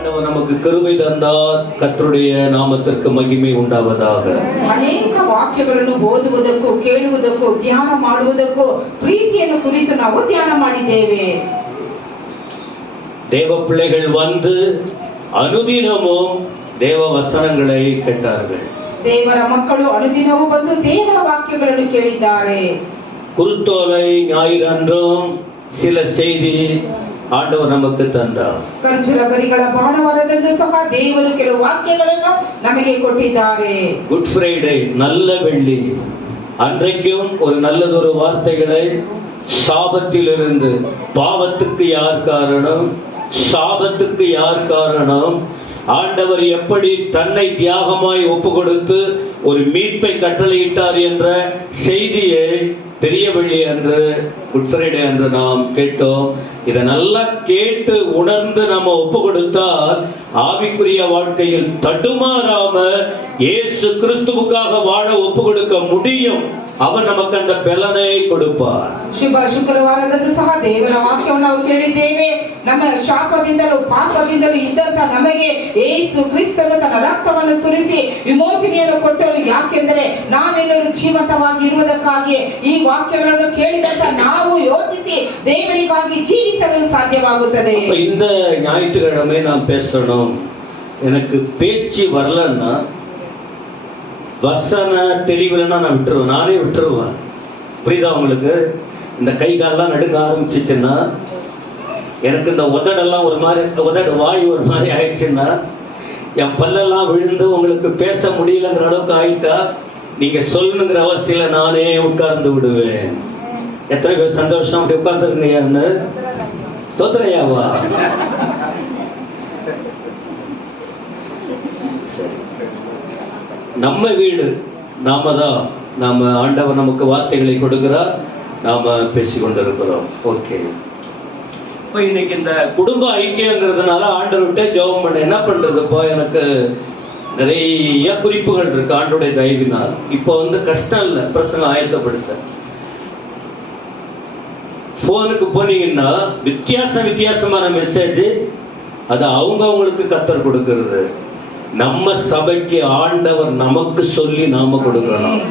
ஆண்டவர் நமக்கு கிருபை தந்தார். கர்த்தருடைய நாமத்திற்கு மகிமை ಉಂಟಾவதாக. ಅನೇಕ ವಾಕ್ಯಗಳನ್ನು ಓದುವುದಕ್ಕೂ ಕೇಳುವುದಕ್ಕೂ ಧ್ಯಾನ ಮಾಡುವುದಕ್ಕೂ ಪ್ರೀತಿಯನ್ನು ಕುರಿತು ನಾವು ಧ್ಯಾನ ಮಾಡಿದ್ದೇವೆ. தேவ பிள்ளைகள் வந்து அனுதினமும் தேவ வசனங்களை கேட்டார்கள். ದೇವರ ಮಕ್ಕಳು ಅನುದಿನವೂ ಬಂದು ದೇವರ ವಾಕ್ಯಗಳನ್ನು ಕೇಳಿದ್ದಾರೆ. குருத்தோலை ஞாயிறன்றும் சில செய்தி ஆண்டவர் நமக்கு தந்தார். ಖರ್ಜೂರ ಗರಿಗಳ ಭಾನುವಾರದಂದು ಸಹ ದೇವರು ಕೆಲವು ವಾಕ್ಯಗಳನ್ನು ನಮಗೆ ಕೊಟ್ಟಿದ್ದಾರೆ. குட் ஃப்ரைடே நல்ல வெள்ளி அன்றைக்கும் ஒரு நல்லதொரு வார்த்தைகளை சாபத்திலிருந்து பாவத்துக்கு யார் காரணம், சாபத்துக்கு யார் காரணம், ஆண்டவர் எப்படி தன்னை தியாகமாய் ஒப்பு கொடுத்து ஒரு மீட்பை கட்டளையிட்டார் என்ற செய்தியை பெரிய வெள்ளி அன்று குட் ஃப்ரைடே அன்று நாம் கேட்டோம். இதை நல்லா கேட்டு உணர்ந்து நாம ஒப்பு கொடுத்தால் ஆவிக்குரிய வாழ்க்கையில் தடுமாறாம இயேசு கிறிஸ்துவுக்காக வாழ ஒப்பு கொடுக்க முடியும். அவர் நமக்கு அந்த பலனை கொடுப்பார். ಶುಕ್ರವಾರದಂದು ಸಹ ದೇವರ ವಾಕ್ಯವನ್ನು ನಾವು ಕೇಳಿದ್ದೇವೆ. ನಮ್ಮ ಶಾಪದಿಂದಲೂ ಪಾಪದಿಂದಲೂ ಇದ್ದಂತ ನಮಗೆ ಯೇಸು ಕ್ರಿಸ್ತನು ತನ್ನ ರಕ್ತವನ್ನು ಸುರಿಸಿ ವಿಮೋಚನೆಯನ್ನು ಕೊಟ್ಟರು. ಯಾಕೆಂದರೆ ನಾವೆಲ್ಲರೂ ಜೀವಂತವಾಗಿ ಇರುವುದಕ್ಕಾಗಿ ಈ ವಾಕ್ಯಗಳನ್ನು ಕೇಳಿದಂತ ನಾವು ಯೋಚಿಸಿ ದೇವರಿಗಾಗಿ ಜೀವಿಸಲು ಸಾಧ್ಯವಾಗುತ್ತದೆ. இந்த ஞாயிற்றுக்கிழமை நான் பேசணும். எனக்கு பேச்சு வரலன்னா, வசன தெளிவுலன்னா நான் விட்டுருவேன், நானே விட்டுருவேன். புரியுதா உங்களுக்கு? இந்த கை காலெல்லாம் நடுங்க ஆரம்பிச்சிச்சுன்னா, எனக்கு இந்த உதடெல்லாம் ஒரு மாதிரி, உதடு வாய் ஒரு மாதிரி ஆயிடுச்சுன்னா, என் பல்லெல்லாம் விழுந்து உங்களுக்கு பேச முடியலங்கிற அளவுக்கு ஆயிட்டா, நீங்க சொல்லணுங்கிற அவசியம் நானே உட்கார்ந்து விடுவேன். எத்தனை பேர் சந்தோஷம் அப்படி உட்கார்ந்துருங்கய்யான்னு தோத்துறையாவா? நம்ம வீடு நாம தான், நாம ஆண்டவர் நமக்கு வார்த்தைகளை கொடுக்கிறார், நாம பேசிக்கொண்டிருக்கிறோம். ஓகே, இப்போ இன்னைக்கு இந்த குடும்ப ஐக்கியங்கிறதுனால ஆண்டவர்கிட்ட ஜெபம் பண்ண என்ன பண்றதுப்போ, எனக்கு நிறைய குறிப்புகள் இருக்கு ஆண்டோடைய தயவினால். இப்போ கஷ்டம் இல்லை பிரசங்கம் ஆயத்தப்படுத்த. போனுக்கு போனீங்கன்னா வித்தியாசமான மெசேஜ், அது அவங்களுக்கு கத்தர் கொடுக்கிறது. நம்ம சபைக்கு ஆண்டவர் நமக்கு சொல்லி நாம கொடுக்கணும்.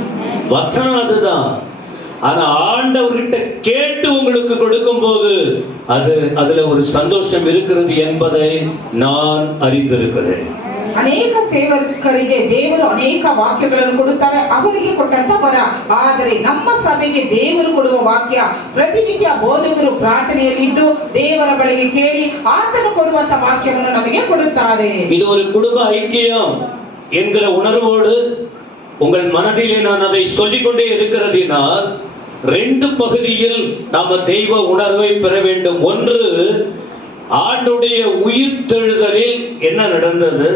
வசனம் அதுதான். ஆனா ஆண்டவர்கிட்ட கேட்டு உங்களுக்கு கொடுக்கும் போது அதுல ஒரு சந்தோஷம் இருக்கிறது என்பதை நான் அறிந்திருக்கிறேன். ಅನೇಕ ಸೇವಕರಿಗೆ ದೇವರು ಅನೇಕ ವಾಕ್ಯಗಳನ್ನು ಕೊಡುತ್ತಾರೆ, ಅವರಿಗೆ ಕೊಟ್ಟಂತ ವರ. ಆದರೆ ನಮ್ಮ ಸಭೆಗೆ ದೇವರು ಕೊಡುವ ವಾಕ್ಯ ಪ್ರತಿನಿತ್ಯ ಬೋಧಕರು ಪ್ರಾರ್ಥನೆಯಲ್ಲಿದ್ದು ದೇವರ ಬಳಿಗೆ ಕೇಳಿ ಆತನು ಕೊಡುವಂತ ವಾಕ್ಯವನ್ನು ನಮಗೆ ಕೊಡುತ್ತಾರೆ. இது ஒரு குடும்ப ஐக்கியம் என்கிற உணர்வோடு உங்கள் மனதிலே நான் அதை சொல்லிக்கொண்டே இருக்கிறதினால் ரெண்டு பகுதியில் நாம தெய்வ உணர்வை பெற வேண்டும். ஒன்று, ஆண்டுடைய உயிர்த்தெழுதலில் என்ன நடந்தது,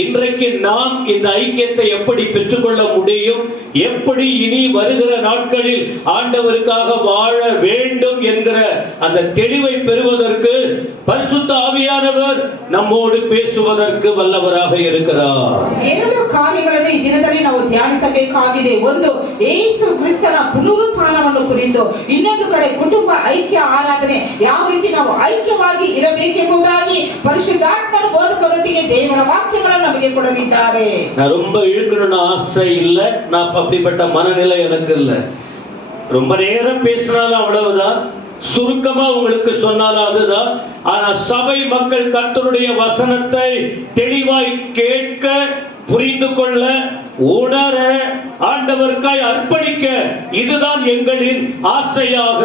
இன்றைக்கு நாம் இந்த ஐக்கியத்தை எப்படி பெற்றுக்கொள்ள முடியும், எப்படி இனி வருகிற நாட்களில் ஆண்டவருக்காக வாழ வேண்டும் என்கிற அந்த தெளிவை பெறுவதற்கு பரிசுத்த ஆவியானவர் நம்மோடு பேசுவதற்கு வல்லவராக இருக்கிறார். ಎರಡು ಕಾರ್ಯಗಳನ್ನು ಈ ದಿನದಲ್ಲಿ ನಾವು ಧ್ಯಾನಿಸಬೇಕಾಗಿದೆ. ಒಂದು, ಯೇಸು ಕ್ರಿಸ್ತನ ಪುನರುತ್ಥಾನವನ್ನು ಕುರಿತು. ಇನ್ನೊಂದು ಕಡೆ ಕುಟುಂಬ ಐಕ್ಯ ಆರಾಧನೆ, ಯಾವ ರೀತಿ ನಾವು ಐಕ್ಯವಾಗಿ ಇರಬೇಕೆಂಬುದಾಗಿ ಪರಿಶುದ್ಧಾತ್ಮನ ಬೋಧಕರೊಟ್ಟಿಗೆ ದೇವರ ವಾಕ್ಯಗಳನ್ನು ನಮಗೆ ಕೊಡಲಿದ್ದಾರೆ. நான் ரொம்ப இழுக்கணும்னு ஆசை இல்லை, நான் அப்படிப்பட்ட மனநிலை எனக்கு இல்லை. ரொம்ப நேரம் பேசினாலும் அவ்வளவுதான், சுருக்கமா உங்களுக்கு சொன்னாலும் அதுதான். ஆனா சபை மக்கள் கர்த்தருடைய வசனத்தை தெளிவாய் கேட்க, புரிந்து கொள்ள, உணர, ஆண்டவருக்காய் அர்ப்பணிக்க, இதுதான் எங்களின் ಆಸೆಯಾಗ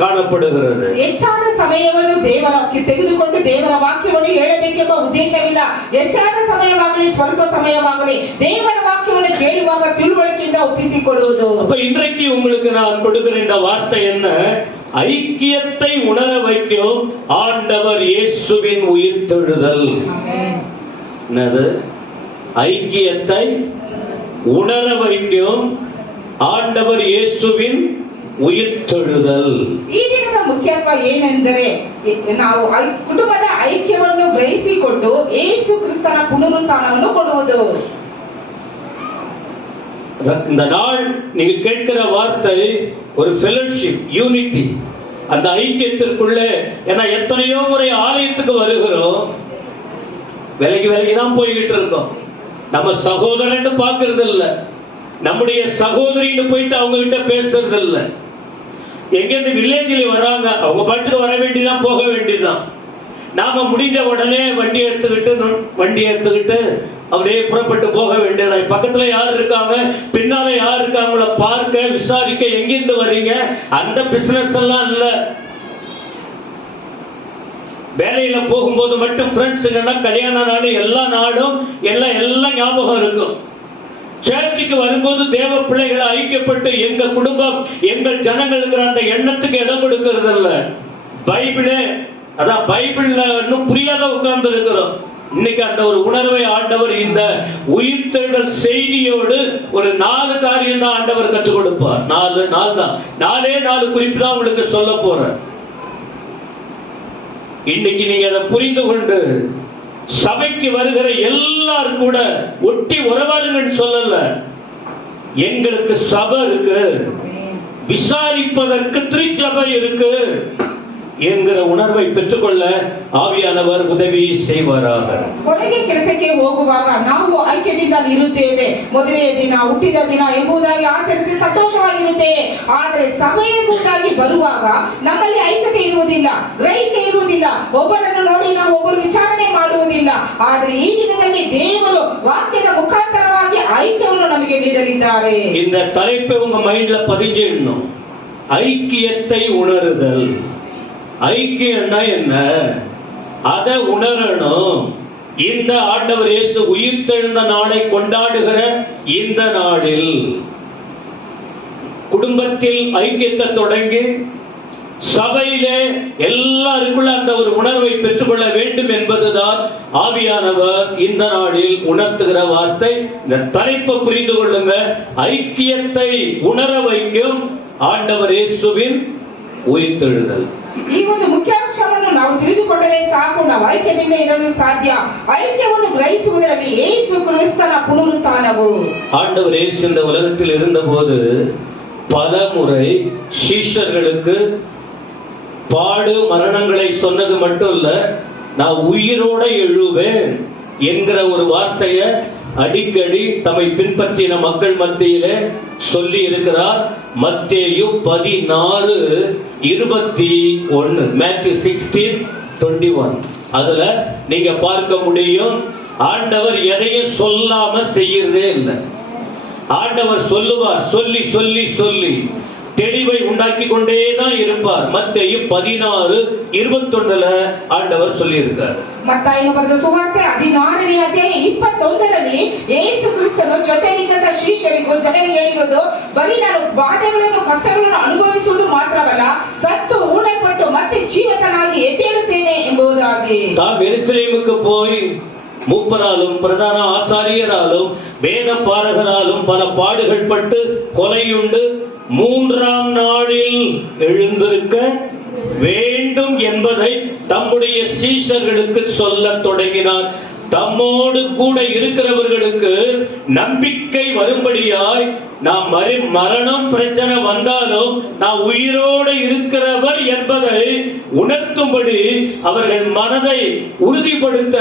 ಕಾಣப்படுகிறது. ಹೆಚ್ಚಾದ ಸಮಯವನ್ನು ದೇವರಕ್ಕೆ ತೆಗೆದುಕೊಂಡು ದೇವರ ವಾಕ್ಯವನ್ನು ಹೇಳಬೇಕೆಂಬ ಉದ್ದೇಶವಿಲ್ಲ. ಹೆಚ್ಚಾದ ಸಮಯವಾಗಲಿ ಸ್ವಲ್ಪ ಸಮಯವಾಗಲಿ ದೇವರ ವಾಕ್ಯವನ್ನು ಕೇಳುವಾಗ ತಿಳುವಳಿಕೆಯಿಂದ ಒಪ್ಪಿಸಿಕೊಡುವುದು. அப்ப இன்றைக்கு உங்களுக்கு நான் கொடுக்கிற இந்த வார்த்தை என்ன, ஐக்கியத்தை உணர வைக்கும் ஆண்டவர் இயேசுவின் உயிர்த்தெழுதல். என்னது? ஐக்கியத்தை உணர வைக்கும் ஆண்டவர் இயேசுவின் ಉಯಿರ್ತೊಳುದಲ್. ಈ ದಿನದ ಮುಖ್ಯತ್ವ ಏನೆಂದರೆ ನಾವು ಕುಟುಂಬದ ಐಕ್ಯವನ್ನು ಗ್ರಹಿಸಿಕೊಂಡು ಯೇಸು ಕ್ರಿಸ್ತನ ಪುನರುತ್ಥಾನವನ್ನು ಕೊಡುವುದು. இந்த நாள் நீங்க கேட்கிற வார்த்தை ஒரு ஃபெலோஷிப், யூனிட்டி, அந்த ஐக்கியத்திற்குள்ளே. ஏன்னா எத்தனையோ முறை ஆலயத்துக்கு வருகிறோம், விலகி விலகி தான் போய்கிட்டு இருக்கோம். நம்ம சகோதரன்னு பார்க்கறது இல்ல, நம்முடைய சகோதரின்னு போயிட்டு அவங்க கிட்ட பேசுறது இல்ல. எங்கேருந்து வில்லேஜில் வராங்க, அவங்க பாட்டுக்கு வர வேண்டியதான், போக வேண்டியதுதான். நாம முடிஞ்ச உடனே வண்டி எடுத்துக்கிட்டு அப்படியே புறப்பட்டு போக வேண்டியதா. பக்கத்துல யார் இருக்காங்க, பின்னால யார் இருக்காங்கள பார்க்க, விசாரிக்க, எங்கிருந்து வர்றீங்க, அந்த பிசினஸ் எல்லாம் இல்ல. வேலையில போகும்போது மட்டும் ஃப்ரெண்ட்ஸுங்கன்னா கல்யாண நாள் எல்லா நாளும் எல்லாம் ஞாபகம் இருக்கும். சர்ச்சுக்கு வரும்போது தேவ பிள்ளைகளை ஐக்கியப்பட்டு எங்க குடும்பம் எங்கள் ஜனங்களுங்கிற அந்த எண்ணத்துக்கு இடம் கொடுக்கிறது இல்ல. பைபிளே அதான், பைபிள்ல இன்னும் புரியாத உட்கார்ந்து இருக்கிறோம். இன்னைக்கு அந்த ஒரு உணர்வை ஆண்டவர் இந்த உயிர்த்தெழுதல் செய்தியோடு ஒரு 4 காரியம் தான் ஆண்டவர் கற்றுக் கொடுப்பார். 4 குறிப்பு தான் உங்களுக்கு சொல்ல போறேன். இன்னைக்கு நீங்க அதை புரிந்து கொண்டு சபைக்கு வருகிற எல்லாரும் கூட ஒட்டி உறவாருங்கன்னு சொல்லல. எங்களுக்கு சபை இருக்கு, விசாரிப்பதற்கு திருச்சபை இருக்கு என்கிற ಉಣರ್வை பெற்றுக்கொள்ள ಆವಿಯಾನವರು ಉದವಿ செய்வாராக. ಹೊರಗೆ ಕೆಲಸಕ್ಕೆ ಹೋಗುವಾಗ ನಾವು ಐಕ್ಯದಿಂದ ಇರುತ್ತೇವೆ. ಮದುವೆಯ ದಿನ, ಹುಟ್ಟಿದ ದಿನ ಎಂಬುದಾಗಿ ಆಚರಿಸಿ ಸಂತೋಷವಾಗಿರುತ್ತೇವೆ. ಆದರೆ ಸಭೆ ಎಂಬುದಾಗಿ ಬರುವಾಗ ನಮ್ಮಲ್ಲಿ ಐಕ್ಯತೆ ಇರುವುದಿಲ್ಲ, ಗ್ರಹಿಕೆ ಇರುವುದಿಲ್ಲ, ಒಬ್ಬರನ್ನು ನೋಡಿ ನಾವು ಒಬ್ಬರು ವಿಚಾರಣೆ ಮಾಡುವುದಿಲ್ಲ. ಆದರೆ ಈ ದಿನದಲ್ಲಿ ದೇವರು ವಾಕ್ಯದ ಮುಖಾಂತರವಾಗಿ ಐಕ್ಯವನ್ನು ನಮಗೆ ನೀಡಲಿದ್ದಾರೆ. இந்த தலைப்பை உங்க மைண்ட்ல பதிஞ்சிடணும். ஐக்கியத்தை உணருதல். ஐக்கியம்னா என்ன, அதை உணரணும். இந்த ஆண்டவர் இயேசு உயிர்த்தெழுந்த நாளை கொண்டாடுகிற இந்த நாளில் குடும்பத்தில் ஐக்கியத்தை தொடங்கி சபையிலே எல்லாருக்குள்ள அந்த ஒரு உணர்வை பெற்றுக்கொள்ள வேண்டும் என்பதுதான் ஆவியானவர் இந்த நாளில் உணர்த்துகிற வார்த்தை. இந்த தலைப்பை புரிந்து கொள்ளுங்க. ஐக்கியத்தை உணர வைக்கும் ஆண்டவர் இயேசுவின் உயிர்த்தெழுதல். ಈ ಒಂದು ಮುಖ್ಯಾಂಶವನ್ನು ನಾವು ತಿಳಿದುಕೊಂಡರೆ ಸಾಕು, ನಾವು ಐಕ್ಯದಿಂದ ಇರಲು ಸಾಧ್ಯ. ಐಕ್ಯವನ್ನು ಗ್ರಹಿಸುವುದರಲ್ಲಿ ಯೇಸು ಕ್ರಿಸ್ತನ ಪುನರುತ್ಥಾನವು. ஆண்டவர் இயேசு இந்த உலகத்தில் இருந்தபோது பல முறை சீஷர்களுக்கு பாடு மரணங்களை சொன்னது மட்டும் இல்ல, நான் உயிரோட எழுவேன் என்கிற ஒரு வார்த்தையை அடிக்கடி தம்மை பின்பற்றின மக்கள் மத்தியிலே சொல்லி இருக்கிறார். மத்தேயு 16:21, மேத்யூ 16:21. அதுல நீங்க பார்க்க முடியும், ஆண்டவர் எதையும் சொல்லாம செய்யறதே இல்லை. ஆண்டவர் சொல்லுவார், சொல்லி சொல்லி சொல்லி தெளிவை உண்டாக்கி கொண்டே தான் இருப்பார். மத்தேயு 16:21 ஆண்டவர் சொல்லி இருக்கார். ಮತ್ತಾಯನು ಬರೆದ ಸುವಾರ್ತೆ 16ನೇ ಅಧ್ಯಾಯ 21ರಲ್ಲಿ ಯೇಸು ಕ್ರಿಸ್ತನು ಜೊತೆಗಿದ್ದ ಶಿಷ್ಯರಿಗೂ ಜನರಿಗೆ ಹೇಳಿರೋದು, ಬರೀ ನಾನು ಬಾಧೆಗಳನ್ನು ಕಷ್ಟಗಳನ್ನು ಅನುಭವಿಸುವುದು ಮಾತ್ರವಲ್ಲ, ಸತ್ತು ಊನಲ್ಪಟ್ಟು ಮತ್ತೆ ಜೀವಿತನಾಗಿ ಎದ್ದೇಳುತ್ತೇನೆ ಎಂಬುದಾಗಿ. தாம் எருசலேமுக்கு போய் மூப்பராலும் பிரதான ஆசாரியராலும் வேத பாரகராலும் பல பாடுகள் பட்டு கொலையுண்டு 3ஆம் நாளில் எழுந்திருக்க வேண்டும் என்பதை தம்முடைய சீஷர்களுக்கு சொல்ல தொடங்கினார். தம்மோடு கூட இருக்கிறவர்களுக்கு நம்பிக்கை வரும்படியாய், நாம் மரணம் பிரச்சனை வந்தாலும் நாம் உயிரோடு இருக்கிறவர் என்பதை உணர்த்தும்படி அவர்கள் மனதை உறுதிப்படுத்த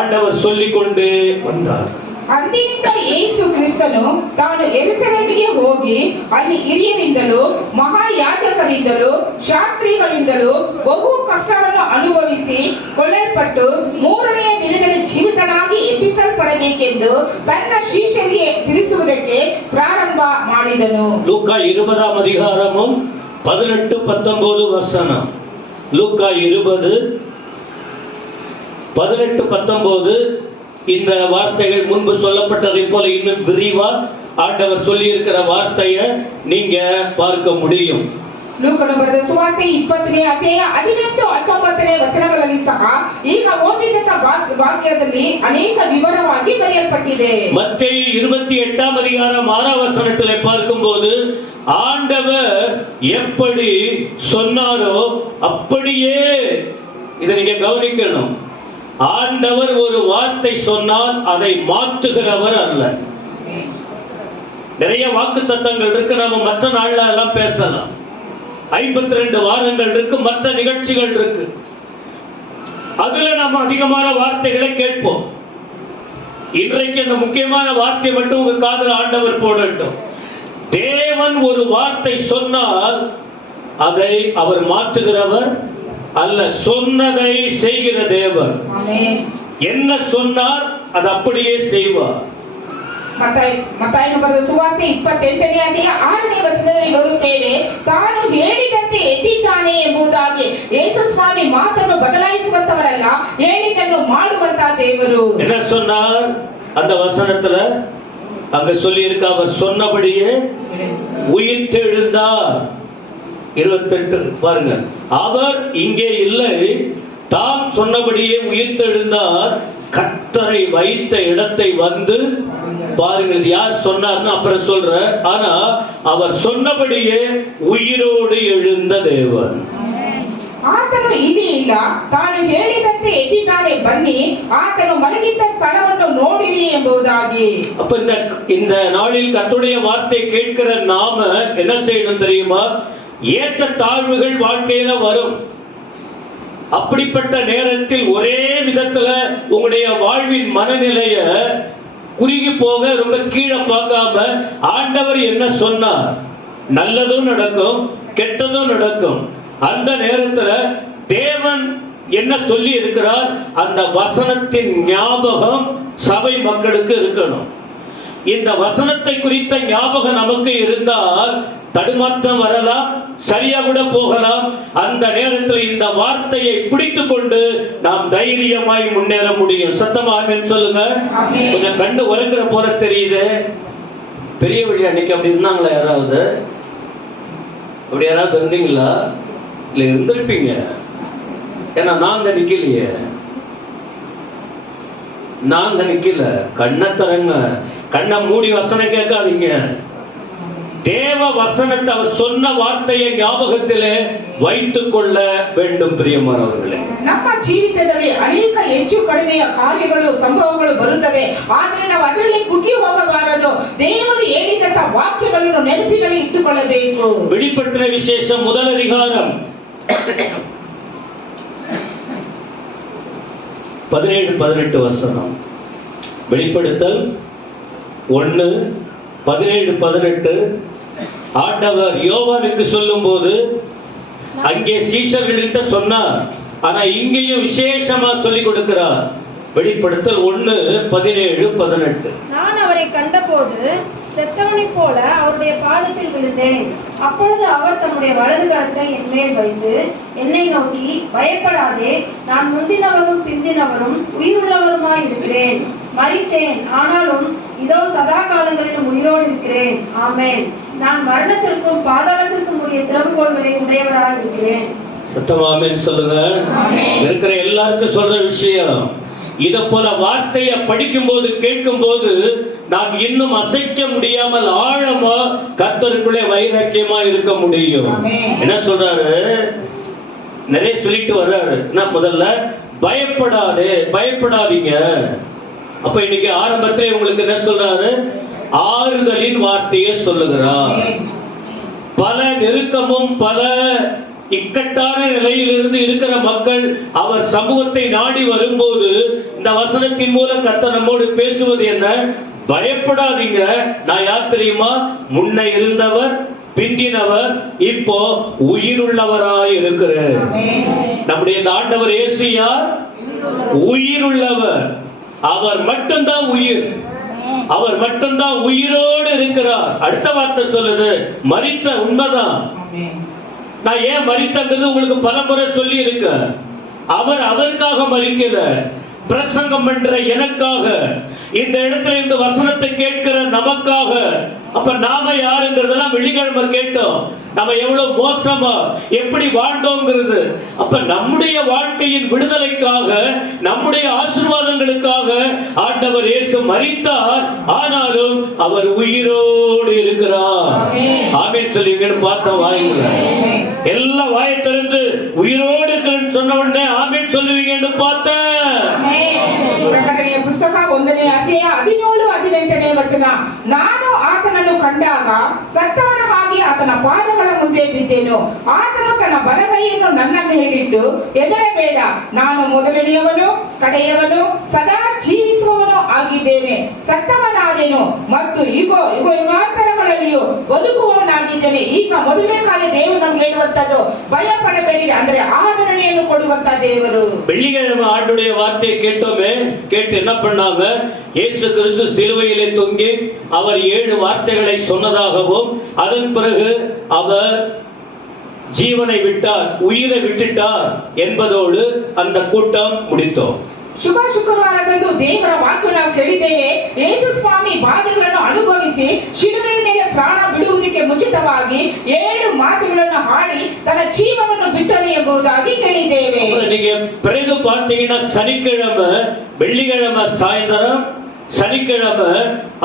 ஆண்டவர் சொல்லிக் கொண்டே வந்தார். ಅಂದಿನಿಂದ ಯೇಸು ಕ್ರಿಸ್ತನು ತಾನು ಯೆರೂಸಲೇಮಿಗೆ ಹೋಗಿ ಅಲ್ಲಿ ಹಿರಿಯರಿಂದಲೂ ಮಹಾಯಾಜಕರಿಂದಲೂ ಶಾಸ್ತ್ರಿಗಳಿಂದಲೂ ಬಹು ಕಷ್ಟವನ್ನು ಅನುಭವಿಸಿ ಕೊಲ್ಲಲ್ಪಟ್ಟು 3ನೆಯ ದಿನದಲ್ಲಿ ಜೀವಿತನಾಗಿ ಎಬ್ಬಿಸಲ್ಪಡಬೇಕೆಂದು ತನ್ನ ಶಿಷ್ಯರಿಗೆ ತಿಳಿಸುವುದಕ್ಕೆ ಪ್ರಾರಂಭ ಮಾಡಿದನು. லூக்கா 20ஆம் அதிகாரமும் 18-19 வசனம். லூக்கா 20:18-19 இந்த வார்த்தைகள் முன்பு சொல்லப்பட்டதை போல இன்னும் விரிவா ஆண்டவர் சொல்லி இருக்கிற வார்த்தையை நீங்க பார்க்க முடியும். ಲೂಕನು ಬರೆದ ಸುವಾರ್ತೆ 20ನೇ ಅಧ್ಯಾಯ 18-19 ವಚನಗಳಲ್ಲಿ ಸಹ ಈಗ ಓದಿದ ವಾಕ್ಯದಲ್ಲಿ ಅನೇಕ ವಿವರವಾಗಿ ಬರೆಯಲ್ಪಟ್ಟಿದೆ. மத்தேயு 28ஆம் அதிகாரம் 6ஆம் வசனத்திலே பார்க்கும்போது ஆண்டவர் எப்படி சொன்னாரோ அப்படியே, இதை நீங்க கவனிக்கணும். ஆண்டவர் ஒரு வார்த்தை சொன்னால் அதை மாற்றுகிறவர் அல்ல. நிறைய வாக்கு தத்தங்கள் இருக்கு, நம்ம மற்ற நாள்ல எல்லாம் பேசலாம். 52 வாரங்கள் இருக்கு, மற்ற நிகழ்ச்சிகள் இருக்கு. அதுல நம்ம அதிகமான வார்த்தைகளை கேட்போம். இன்றைக்கு அந்த முக்கியமான வார்த்தை மட்டும் உங்க காதுல ஆண்டவர் போடட்டும். தேவன் ஒரு வார்த்தை சொன்னால் அதை அவர் மாற்றுகிறவர் அல்ல, சொன்னதை செய்கிற தேவன். என்ன சொன்னார் அது அப்படியே செய்வார். ಮತ್ತಾಯನ ಬರೆದ ಸುವಾರ್ತೆ 28ನೇ ಅಧ್ಯಾಯ 6ನೇ ವಚನದಲ್ಲಿ ನೋಡುತ್ತೇವೆ, ತಾನು ಹೇಳಿದಂತೆ ಎದ್ದಿದ್ದಾನೆ ಎಂಬುದಾಗಿ. ಯೇಸು ಸ್ವಾಮಿ ಮಾತನ್ನು ಬದಲಾಯಿಸುವಂತವರಲ್ಲ, ಹೇಳಿದ್ದನ್ನು ಮಾಡುವಂತ ದೇವರು. என்ன சொன்னார் அந்த வசனத்துல? அங்க சொல்லி இருக்க, அவர் சொன்னபடியே உயிர்த்தெழுந்தார். 28 பாருங்க, அவர் இங்கே இல்லை, தாம் சொன்னபடியே உயிர்த்தெழுந்தார், கர்த்தரை வைத்த இடத்தை வந்து பாருங்கள். யார் சொன்னார்னு அப்புறம் சொல்ற, ஆனா அவர் சொன்னபடியே உயிரோடு எழுந்த தேவன். ಆತನು ಇಲ್ಲಿ ಇಲ್ಲ, ತಾನು ಹೇಳಿದಂತೆ ಎದ್ದಿದ್ದಾನೆ, ಬನ್ನಿ ಆತನು ಮಲಗಿದ್ದ ಸ್ಥಳವನ್ನು ನೋಡಿರಿ ಎಂಬುದಾಗಿ. அப்ப இந்த நாளில் கர்த்தருடைய வார்த்தை கேட்கிற நாம என்ன செய்யணும் தெரியுமா? ஏற்ற தாழ்வுகள் வாழ்க்கையில வரும். அப்படிப்பட்ட நேரத்தில் ஒரே விதத்துல உங்களுடைய வாழ்வின் மனநிலைய குறுகி போக ரொம்ப கீழே பார்க்காம, ஆண்டவர் என்ன சொன்னார், நல்லதும் நடக்கும் கெட்டதும் நடக்கும். அந்த நேரத்துல தேவன் என்ன சொல்லி இருக்கிறார், அந்த வசனத்தின் ஞாபகம் சபை மக்களுக்கு இருக்கணும். இந்த வசனத்தை குறித்த ஞாபகம் நமக்கு இருந்தால் தடுமாற்றம் வரலாம், சரியா கூட போகலாம். அந்த நேரத்தில் இந்த வார்த்தையை பிடித்துக் கொண்டு நாம் தைரியமாய் முன்னேற முடியும். சத்தமா ஆமென் சொல்லுங்க. கொஞ்சம் கண்ணு உறங்குற போல தெரியுது. பெரிய வழி அன்னைக்கு அப்படி இருந்தாங்களா? யாராவது அப்படி யாராவது இருந்தீங்களா? இல்ல இருந்திருப்பீங்க. ஏன்னா நாங்க நிக்கலையே, நாங்க நிக்கல. கண்ணை தரங்க, கண்ணை மூடி வசனம் கேட்காதீங்க. தேவ வசனத்தை, அவர் சொன்ன வார்த்தையை ஞாபகத்திலே வைத்துக் கொள்ள வேண்டும். பிரியமானவர்களே, ನಮ್ಮ ಜೀವಿತದಲ್ಲಿ ಅನೇಕ ಹೆಚ್ಚು ಕಡಿಮೆಯ ಕಾರ್ಯಗಳು ಸಂಭವಗಳು ಬರುತ್ತದೆ, ಆದರೆ ನಾವು ಅದರಲ್ಲಿ ಕುಗ್ಗಿ ಹೋಗಬಾರದು. ದೇವರು ಹೇಳಿದಂತ ವಾಕ್ಯಗಳನ್ನು ನೆನಪಿನಲ್ಲಿ ಇಟ್ಟುಕೊಳ್ಳಬೇಕು. வெளிப்படுத்தின விசேஷம் முதல் அதிகாரம் 17-18 வசனம். வெளிப்படுத்தல் 1:17-18 ஆண்டவர் யோவானுக்கு சொல்லும் போது அங்கே சீஷர்கள்கிட்ட சொன்னார், ஆனா இங்கேயும் விசேஷமா சொல்லி கொடுக்கிறார். வெளிப்படுத்தல் 1:17-18 நான் அவரை கண்டபோது செத்தவனைப் போல அவருடைய பாதத்தில் விழுந்தேன். அப்பொழுது அவர் தம்முடைய வலது கரத்தை என் மேல் வைத்து என்னை நோக்கி, பயப்படாதே, நான் முந்தினவரும் பிந்தினவரும் உயிருள்ளவருமாய் இருக்கிறேன். மரித்தேன், ஆனாலும் இதோ சதா காலங்களிலும் உயிரோடு இருக்கிறேன். ஆமென். நான் மரணத்திற்கும் பாதாளத்திற்கும் உரிய திறவுகோல்களை உடையவராக இருக்கிறேன். சத்தமாமென் சொல்லுங்க. இருக்கிற எல்லாருக்கும் சொல்ற விஷயம், இத போல வார்த்தையை படிக்கும் போது கேட்கும் போது நாம் இன்னும் அசைக்க முடியாமல் ஆழமா கர்த்தருக்குள்ளே வைராக்கியமா இருக்க முடியும். என்ன சொல்றாரு? நிறைய சொல்லிட்டு வர்றாரு. என்ன முதல்ல பயப்படாதே, பயப்படாதீங்க. அப்ப இன்னைக்கு ஆரம்பத்திலே உங்களுக்கு என்ன சொல்றாரு? ஆறுதலின் வார்த்தையை சொல்லுகிறார். பல நெருக்கமும் பல இக்கட்டான நிலையிலிருந்து இருக்கிற மக்கள் அவர் சமூகத்தை நாடி வரும்போது இந்த வசனத்தின் மூலம் கர்த்தர் நம்மோடு பேசுவது என்ன? பயப்படாதீங்க, நான் யார் தெரியுமா? முன்ன இருந்தவர், பிந்தினவர், இப்போ உயிருள்ளவராய் இருக்கிறார். நம்முடைய ஆண்டவர் இயேசு யார்? உயிருள்ளவர். அவர் மட்டும்தான் உயிர், அவர் மட்டும்தான் உயிரோடு இருக்கிறார். அடுத்த வார்த்தை சொல்லுது, மரித்த. உண்மைதான். நான் ஏன் மரித்தங்கிறது உங்களுக்கு பலமுறை சொல்லி இருக்க. அவர் அவருக்காக மரிக்கல, பிரசங்கம் பண்ற எனக்காக, இந்த இடத்துல இந்த வசனத்தை கேட்கிற நமக்காக. அப்ப நாம யாருங்கிறதெல்லாம் வெள்ளிக்கிழமை கேட்டோம். நம்ம எவ்வளவு மோசமா எப்படி வாழ்ந்தோங்கிறது. அப்ப நம்முடைய வாழ்க்கையின் விடுதலைக்காக, நம்முடைய ஆசீர்வாதங்களுக்காக ஆண்டவர் இயேசு மரித்தார். ஆனாலும் அவர் உயிரோடு இருக்கிறார். ஆமென் சொல்லுவீங்கன்னு பார்த்த வாயுங்க எல்லாம் வாயை திறந்து உயிரோடு இருக்கிறேன்னு சொன்ன உடனே ஆமென் சொல்லுவீங்கன்னு பார்த்தேன். ಪ್ರಕಟಣೆಯ ಪುಸ್ತಕ 1ನೇ ಅಧ್ಯಾಯ 17-18 ವಚನ. ನಾನು ಆತನನ್ನು ಕಂಡಾಗ ಸತ್ತವನ ಹಾಗೆ ಆತನ ಪಾದಗಳ ಮುಂದೆ ಮುಂದೆ ಬಿದ್ದೆನು. ಆತನು ತನ್ನ ಬಲಗೈಯನ್ನು ನನ್ನ ಮೇಲಿಟ್ಟು, ಹೆದರಬೇಡ, ನಾನು ಮೊದಲನೆಯವನು ಕಡೆಯವನು ಸದಾ ಜೀವಿಸುವವನು ಆಗಿದ್ದೇನೆ, ಸತ್ತವನಾದೆನು ಮತ್ತು ಇಗೋ ಯುಗ ಯುಗಾಂತರಗಳಲ್ಲಿಯೂ ಬದುಕುವವನಾಗಿದ್ದೇನೆ. ಈಗ ಮೊದಲನೇ ಕಾಲ ದೇವರು ನಮ್ಗೆ ಹೇಳುವಂತದ್ದು, ಭಯ ಪಡಬೇಡಿರಿ, ಅಂದ್ರೆ ಆದರಣೆಯನ್ನು ಕೊಡುವಂತ ದೇವರು. வெள்ளிக்கிழமை ஆண்டுடைய வார்த்தையை கேட்டோமே, கேட்டு என்ன பண்ணாங்க? இயேசு கிறிஸ்து சிலுவையிலே தொங்கி அவர் 7 வார்த்தைகளை சொன்னதாகவும் அதன் பிறகு அவர் ஜீவனை விட்டார், உயிரை விட்டுட்டார் என்பதோடு அந்த கூட்டம் முடித்தோம். ಶುಭ ಶುಕ್ರವಾರದಂದು ದೇವರ ವಾಕ್ಯ ನಾವು ಕೇಳಿದ್ದೇವೆ. ಯೇಸು ಸ್ವಾಮಿ ಬಾಧೆಗಳನ್ನು ಅನುಭವಿಸಿ ಶಿಲುಬೆಯ ಮೇಲೆ ಪ್ರಾಣ ಬಿಡುವುದಕ್ಕೆ ಮುಂಚಿತವಾಗಿ 7 ಮಾತುಗಳನ್ನು ಹಾಡಿ ತನ್ನ ಜೀವವನ್ನು ಬಿಟ್ಟನು ಎಂಬುದಾಗಿ ಕೇಳಿದ್ದೇವೆ. நீங்க பிறகு பார்த்தீங்கன்னா சனிக்கிழமை, வெள்ளிக்கிழமை சாயந்தரம், சனிக்கிழமை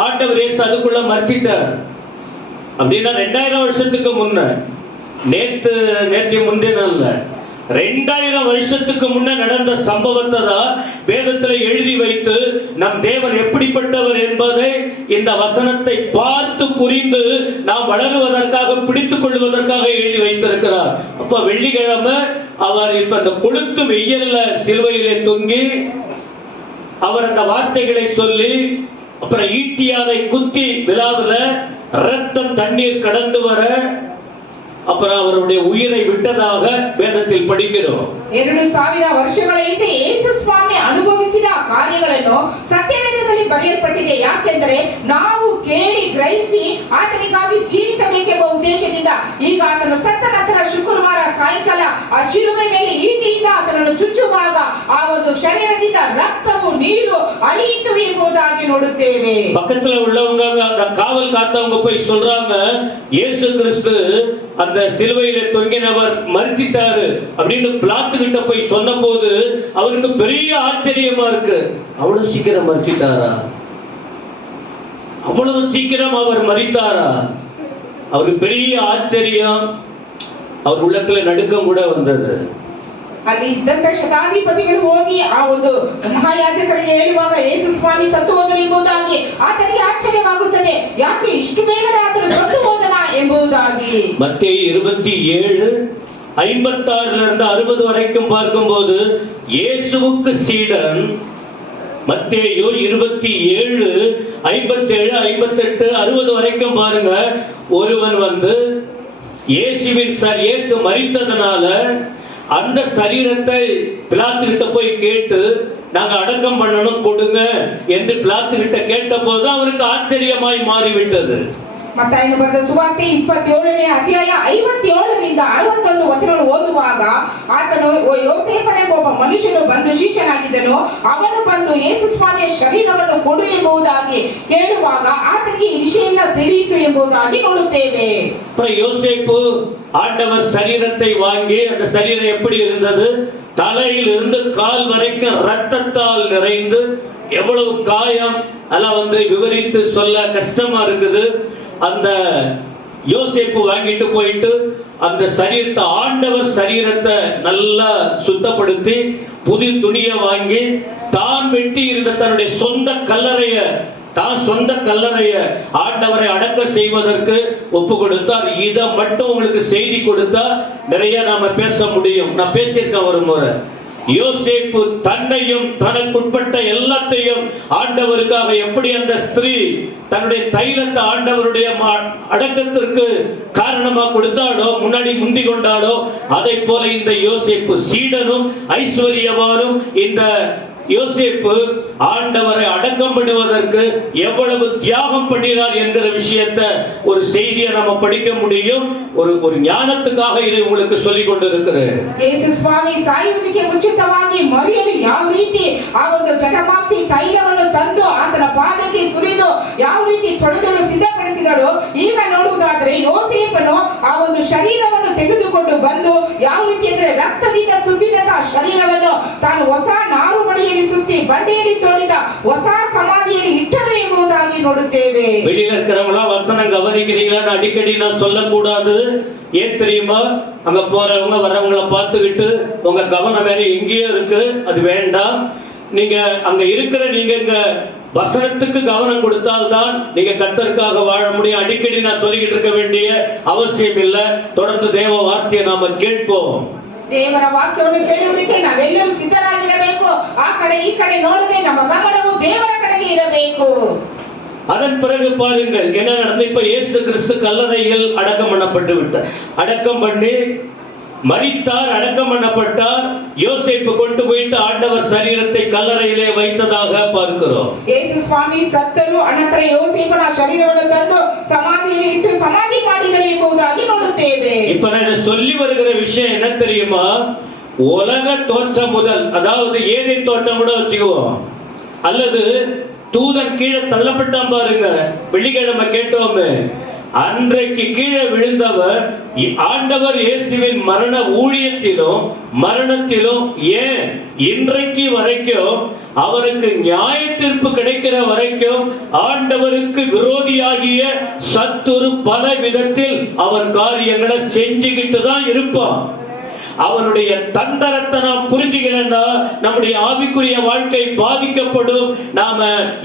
ஆண்டவர் இயேசு அதுக்குள்ள மரிச்சிட்டார். அப்படின்னா 2000 வருஷத்துக்கு முன்ன, நேற்று முந்தின அல்ல, 2000 வருஷத்துக்கு முன்ன நடந்த சம்பவத்தை தான் வேதத்தில் எழுதி வைத்து நம் தேவன் எப்படிப்பட்டவர் என்பதை இந்த வசனத்தை பார்த்து புரிந்து நாம் வளருவதற்காக, பிடித்துக் கொள்வதற்காக எழுதி வைத்திருக்கிறார். அப்ப வெள்ளிக்கிழமை அவர் இப்ப அந்த கொளுத்து வெயில்ல சிலுவையிலே தொங்கி அவர் அந்த வார்த்தைகளை சொல்லி, அப்புறம் ஈட்டியாதை குத்தி விழாவில் ரத்தம் தண்ணீர் கடந்து வர, அப்புறம் அவருடைய உயிரை விட்டதாக வேதத்தில் படிக்கிறோம். 2000 ವರ್ಷಗಳ ಹಿಂದೆ ಯೇಸು ಸ್ವಾಮಿ ಅನುಭವಿಸಿದ ಕಾರ್ಯಗಳನ್ನು ಸತ್ಯವೇದದಲ್ಲಿ ಬರೆಯಲ್ಪಟ್ಟಿದೆ. ಯಾಕೆಂದರೆ ನಾವು ಕೇಳಿ ಗ್ರಹಿಸಿ ಆತನಿಗಾಗಿ ಜೀವಿಸಬೇಕೆಂಬ ಉದ್ದೇಶದಿಂದ. ಈಗ ಆತನು ಸತ್ತ ನಂತರ ಶುಕ್ರವಾರ ಸಾಯಂಕಾಲ ಆ ಶಿಲುಬೆ ಮೇಲೆ ಈಟಿಯಿಂದ ಆತನನ್ನು ಚುಚ್ಚುವಾಗ ಆ ಒಂದು ಶರೀರದಿಂದ ರಕ್ತವು ನೀರು ಹರಿಯಿತು ಎಂಬುದಾಗಿ ನೋಡುತ್ತೇವೆ. பக்கத்துல உள்ளவங்க, அந்த காவல் காத்தவங்க போய் சொல்றாங்க, இயேசு கிறிஸ்து அந்த சிலுவையிலே தொங்கினவர் மரிச்சிட்டாரு அப்படின்னு பிளாத்து கிட்ட போய் சொன்ன போது அவருக்கு பெரிய ஆச்சரியமா இருக்கு. அவ்வளவு சீக்கிரம் மரிச்சிட்டாரா? அவ்வளவு சீக்கிரம் அவர் மரித்தாரா? அவருக்கு பெரிய ஆச்சரியம், அவர் உள்ளத்துல நடுக்கம் கூட வந்தது. ಅಲ್ಲಿ ಇದ್ದಂತ ಶತಾಧಿಪತಿಗಳು ಹೋಗಿ ಆ ಒಂದು ಮಹಾಯಾಜಕರಿಗೆ ಹೇಳುವಾಗ ಯೇಸು ಸ್ವಾಮಿ ಸತ್ತು ಹೋದರು ಎಂಬುದಾಗಿ ಆತನಿಗೆ ಆಶ್ಚರ್ಯವಾಗುತ್ತದೆ. ಯಾಕೆ ಇಷ್ಟು ಬೇಗನೆ ಆತನು ಸತ್ತು ಹೋದನ ಎಂಬುದಾಗಿ. மத்தேயு 27:56 60 வரைக்கும் பார்க்கும்போது இயேசுவுக்கு சீடன், மத்தேயு 27:57 58 60 வரைக்கும் பாருங்க. ஒருவன் வந்து இயேசு மரித்ததனால அந்த சரீரத்தை பிலாத்து கிட்ட போய் கேட்டு, நாங்க அடக்கம் பண்ணணும் கொடுங்க என்று பிலாத்து கிட்ட கேட்ட போது அவருக்கு ஆச்சரியமாய் மாறிவிட்டது. ಮತ್ತಾಯನು ಬರೆದ ಸುವಾರ್ತೆ 27ನೇ ಅಧ್ಯಾಯ 57ರಿಂದ 61 ವಚನವನ್ನು ಓದುವಾಗ, ಆತನು ಯೋಸೇಫನೆಂಬ ಒಬ್ಬ ಮನುಷ್ಯನು ಬಂದು ಶಿಷ್ಯನಾಗಿದ್ದನು. ಅವನು ಬಂದು ಯೇಸು ಸ್ವಾಮಿಯ ಶರೀರವನ್ನು ಕೊಡು ಎಂಬುದಾಗಿ ಕೇಳುವಾಗ ಆತನಿಗೆ ಈ ವಿಷಯ ತಿಳಿಯಿತು ಎಂಬುದಾಗಿ ನೋಡುತ್ತೇವೆ. யோசேப்பு ஆண்டவர் சரீரத்தை வாங்கி, அந்த சரீரம் எப்படி இருந்தது? தலையில் இருந்து கால் வரைக்கும் ரத்தத்தால் நிறைந்து, எவ்வளவு காயம் எல்லாம் வந்து விவரித்து சொல்ல கஷ்டமா இருக்குது. அந்த யோசேப்பு வாங்கிட்டு போயிட்டு அந்த சரீரத்தை, ஆண்டவர் சரீரத்தை நல்லா சுத்தப்படுத்தி புது துணியை வாங்கி தான் வெட்டி இருந்த தன்னுடைய சொந்த கல்லறைய ஆண்டவரை அடக்க செய்வதற்கு ஒப்பு கொடுத்தார். இதை மட்டும் உங்களுக்கு செய்தி கொடுத்தா நிறைய நாம பேச முடியும். நான் பேசியிருக்கேன் ஒரு முறை. யோசேப்பு தன்னையும் தனக்குட்பட்ட எல்லாத்தையும் ஆண்டவருக்காக எப்படி அந்த ஸ்திரீ தன்னுடைய தைலத்தை ஆண்டவருடைய அடக்கத்திற்கு காரணமா கொடுத்தாலோ, முன்னாடி முந்தி கொண்டாலோ, அதை போல இந்த யோசேப்பு சீடனும் ஐஸ்வர்யவானும் இந்த யோசேப்பு ஆண்டவரை அடக்கம் பண்ணுவதற்கு எவ்வளவு தியாகம் பண்ணினார் என்கிற விஷயத்தை ஒரு செய்தியை நம்ம படிக்க முடியும். ஒரு ஞானத்துக்காக இதை உங்களுக்கு சொல்லிக் கொண்டிருக்கிறேன். ಯೇಸು ಸ್ವಾಮಿ ಸಾಯುವುದಕ್ಕೆ ಮುಂಚಿತವಾಗಿ ಮರಿಯಳು ಯಾವ ರೀತಿ ಆ ಒಂದು ಜಟಮಾಂಸಿ ತೈಲವನ್ನು ತಂದು ಆತನ ಪಾದಕ್ಕೆ ಸುರಿದು ಯಾವ ರೀತಿ ತೊಳೆದಳು, ಸಿದ್ಧಪಡಿಸಿದಳು. ಈಗ ನೋಡುವುದಾದ್ರೆ ಯೋಸೇಫನು ಆ ಒಂದು ಶರೀರವನ್ನು ತೆಗೆದುಕೊಂಡು ಬಂದು ಯಾವ ರೀತಿ ಅಂದ್ರೆ ರಕ್ತದಿಂದ ತುಂಬಿದಂತಹ ಶರೀರವನ್ನು ತಾನು ಹೊಸ ನಾರು ಮಡಿಯಲ್ಲಿ ಸುತ್ತಿ ಬಂಡೆಯಲ್ಲಿ ತೋಡಿದ ಹೊಸ ಸಮಾಧಿಯಲ್ಲಿ ಇಟ್ಟರು ಎಂಬುದಾಗಿ ನೋಡುತ್ತೇವೆ. வெளியில இருக்கிறவங்களா வசனம் கவனிக்கிறீங்களா? அடிக்கடி நான் சொல்லக்கூடாது. ஏன் தெரியுமா? அங்க போறவங்க வரவங்களை பார்த்துக்கிட்டு உங்க கவனம் வேற எங்கேயோ இருக்கு, அது வேண்டாம். நீங்க அங்க இருக்கிற, நீங்க இங்க வசனத்துக்கு கவனம் கொடுத்தால்தான் நீங்க கர்த்தருக்காக வாழ முடியும். அடிக்கடி நான் சொல்லிக்கிட்டு இருக்க வேண்டிய அவசியம் இல்லை. தொடர்ந்து தேவ வார்த்தையை நாம கேட்போம். ದೇವರ ವಾಕ್ಯವನ್ನು ಕೇಳುವುದಕ್ಕೆ ನಾವೆಲ್ಲರೂ ಸಿದ್ಧರಾಗಿರಬೇಕು. ಆ ಕಡೆ ಈ ಕಡೆ ನೋಡದೆ ನಮ್ಮ ಗಮನವು ದೇವರ ಕಡೆಗೆ ಇರಬೇಕು. அதன் பிறகு பாருங்கள் என்ன நடந்து. இப்ப இயேசு கிறிஸ்து கல்லறையில் அடக்கம் பண்ணப்பட்டு விட்டார். அடக்கம் பண்ணி மரித்தார், அடக்கம் பண்ணப்பட்டார். யோசேப்பு கொண்டு போயிட்டு ஆண்டவர் சரீரத்தை கல்லறையிலே வைத்ததாக பார்க்கிறோம். ಯೇಸು ಸ್ವಾಮಿ ಸತ್ತರು, ಅನಂತರ ಯೋಸೇಫನ ಶರೀರವನ್ನು ತಂದು ಸಮಾಧಿಯಲ್ಲಿ ಇಟ್ಟು ಸಮಾಧಿ ಮಾಡಿದರು ಎಂಬುದಾಗಿ ನೋಡುತ್ತೇವೆ. இப்ப நான் சொல்லி வருகிற விஷயம் என்ன தெரியுமா? உலக தோற்றம் முதல், அதாவது ஏதேன் தோட்டம் கூட வச்சுக்குவோம், அல்லது தூதன் கீழே தள்ளப்பட்டான் பாருங்க, வெள்ளிக்கிழமை கேட்டோமே, அன்றைக்கு கீழே விழுந்தவர் ஆண்டவர் இயேசுவின் மரண ஊழியத்திலும் மரணத்திலும் ஏன் இன்றைக்கு வரைக்கும் அவருக்கு நியாய தீர்ப்பு கிடைக்கிற வரைக்கும் ஆண்டவருக்கு விரோதியாகிய சத்துரு பல விதத்தில் அவன் காரியங்களை செஞ்சுக்கிட்டு தான் இருப்பான். அவனுடைய தந்திரத்தை நாம் புரிஞ்சுக்கலன்னா நம்முடைய ஆவிக்குரிய வாழ்க்கை பாதிக்கப்படும். நாம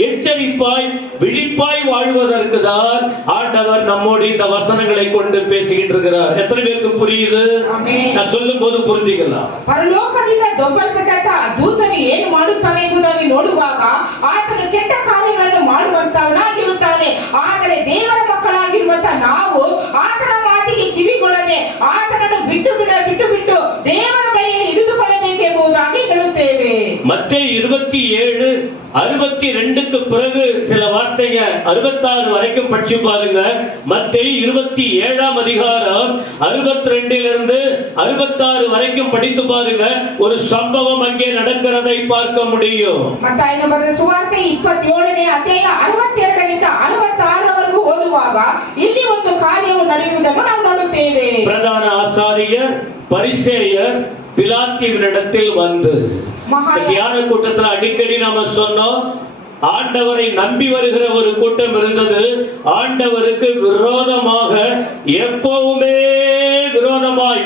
எச்சரிப்பாய் விழிப்பாய் வாழ்வதற்கு தான் ஆண்டவர் நம்மோடு இந்த வசனங்களை கொண்டு பேசிக்கிட்டு இருக்கிறார். எத்தனை பேருக்கு புரியுது? நான் சொல்லும் போது புரிஞ்சுக்கலாம். ಪರಲೋಕದಿಂದ ದೊಬ್ಬಲ್ಪಟ್ಟ ದೂತನು ಏನು ಮಾಡುತ್ತಾನೆ ಎಂಬುದಾಗಿ ನೋಡುವಾಗ ಆತನು ಕೆಟ್ಟ ಕಾರ್ಯಗಳನ್ನು ಮಾಡುವಂತವನಾಗಿರುತ್ತಾನೆ. ಆದರೆ ದೇವರ ಮಕ್ಕಳಾಗಿರುವಂತ ನಾವು ಆತನ ಮಾತಿಗೆ ಕಿವಿಗೊಳ್ಳದೆ ಆತನನ್ನು ಬಿಟ್ಟು ಬಿಟ್ಟು ದೇವರ ಬಳಿಯಲ್ಲಿ ಹಿಡಿದುಕೊಳ್ಳಬೇಕೆಂಬುದಾಗಿ ಹೇಳುತ್ತೇವೆ. மத்தேயு 27:62க்கு பிறகு சில வார்த்தைங்க 66 வரைக்கும் படிச்சு பாருங்க. மத்தேயு 27ஆம் அதிகாரம் 62லிருந்து 66 வரைக்கும் படித்து பாருங்க. ஒரு சம்பவம் அங்கே நடக்கிறதை பார்க்க முடியும். ಮತ್ತಾಯನ ಬರೆದ ಸುವಾರ್ತೆ 27ನೇ ಅಧ್ಯಾಯ 62ರಿಂದ 66ರವರೆಗೂ ಓದುವಾಗ ಇಲ್ಲಿ ಒಂದು ಕಾರ್ಯವು ನಡೆಯುವುದನ್ನು ನಾವು ನೋಡುತ್ತೇವೆ. பிரதான ஆசாரியர் பரிசேயர் பிலாத்தியனிடத்தில் வந்து, தியான கூட்டத்தில் அடிக்கடி நாம சொன்னோம், ஆண்டவரை நம்பி வருகிற ஒரு கூட்டம் இருந்தது. ஆண்டவருக்கு விரோதமாக எப்பவுமே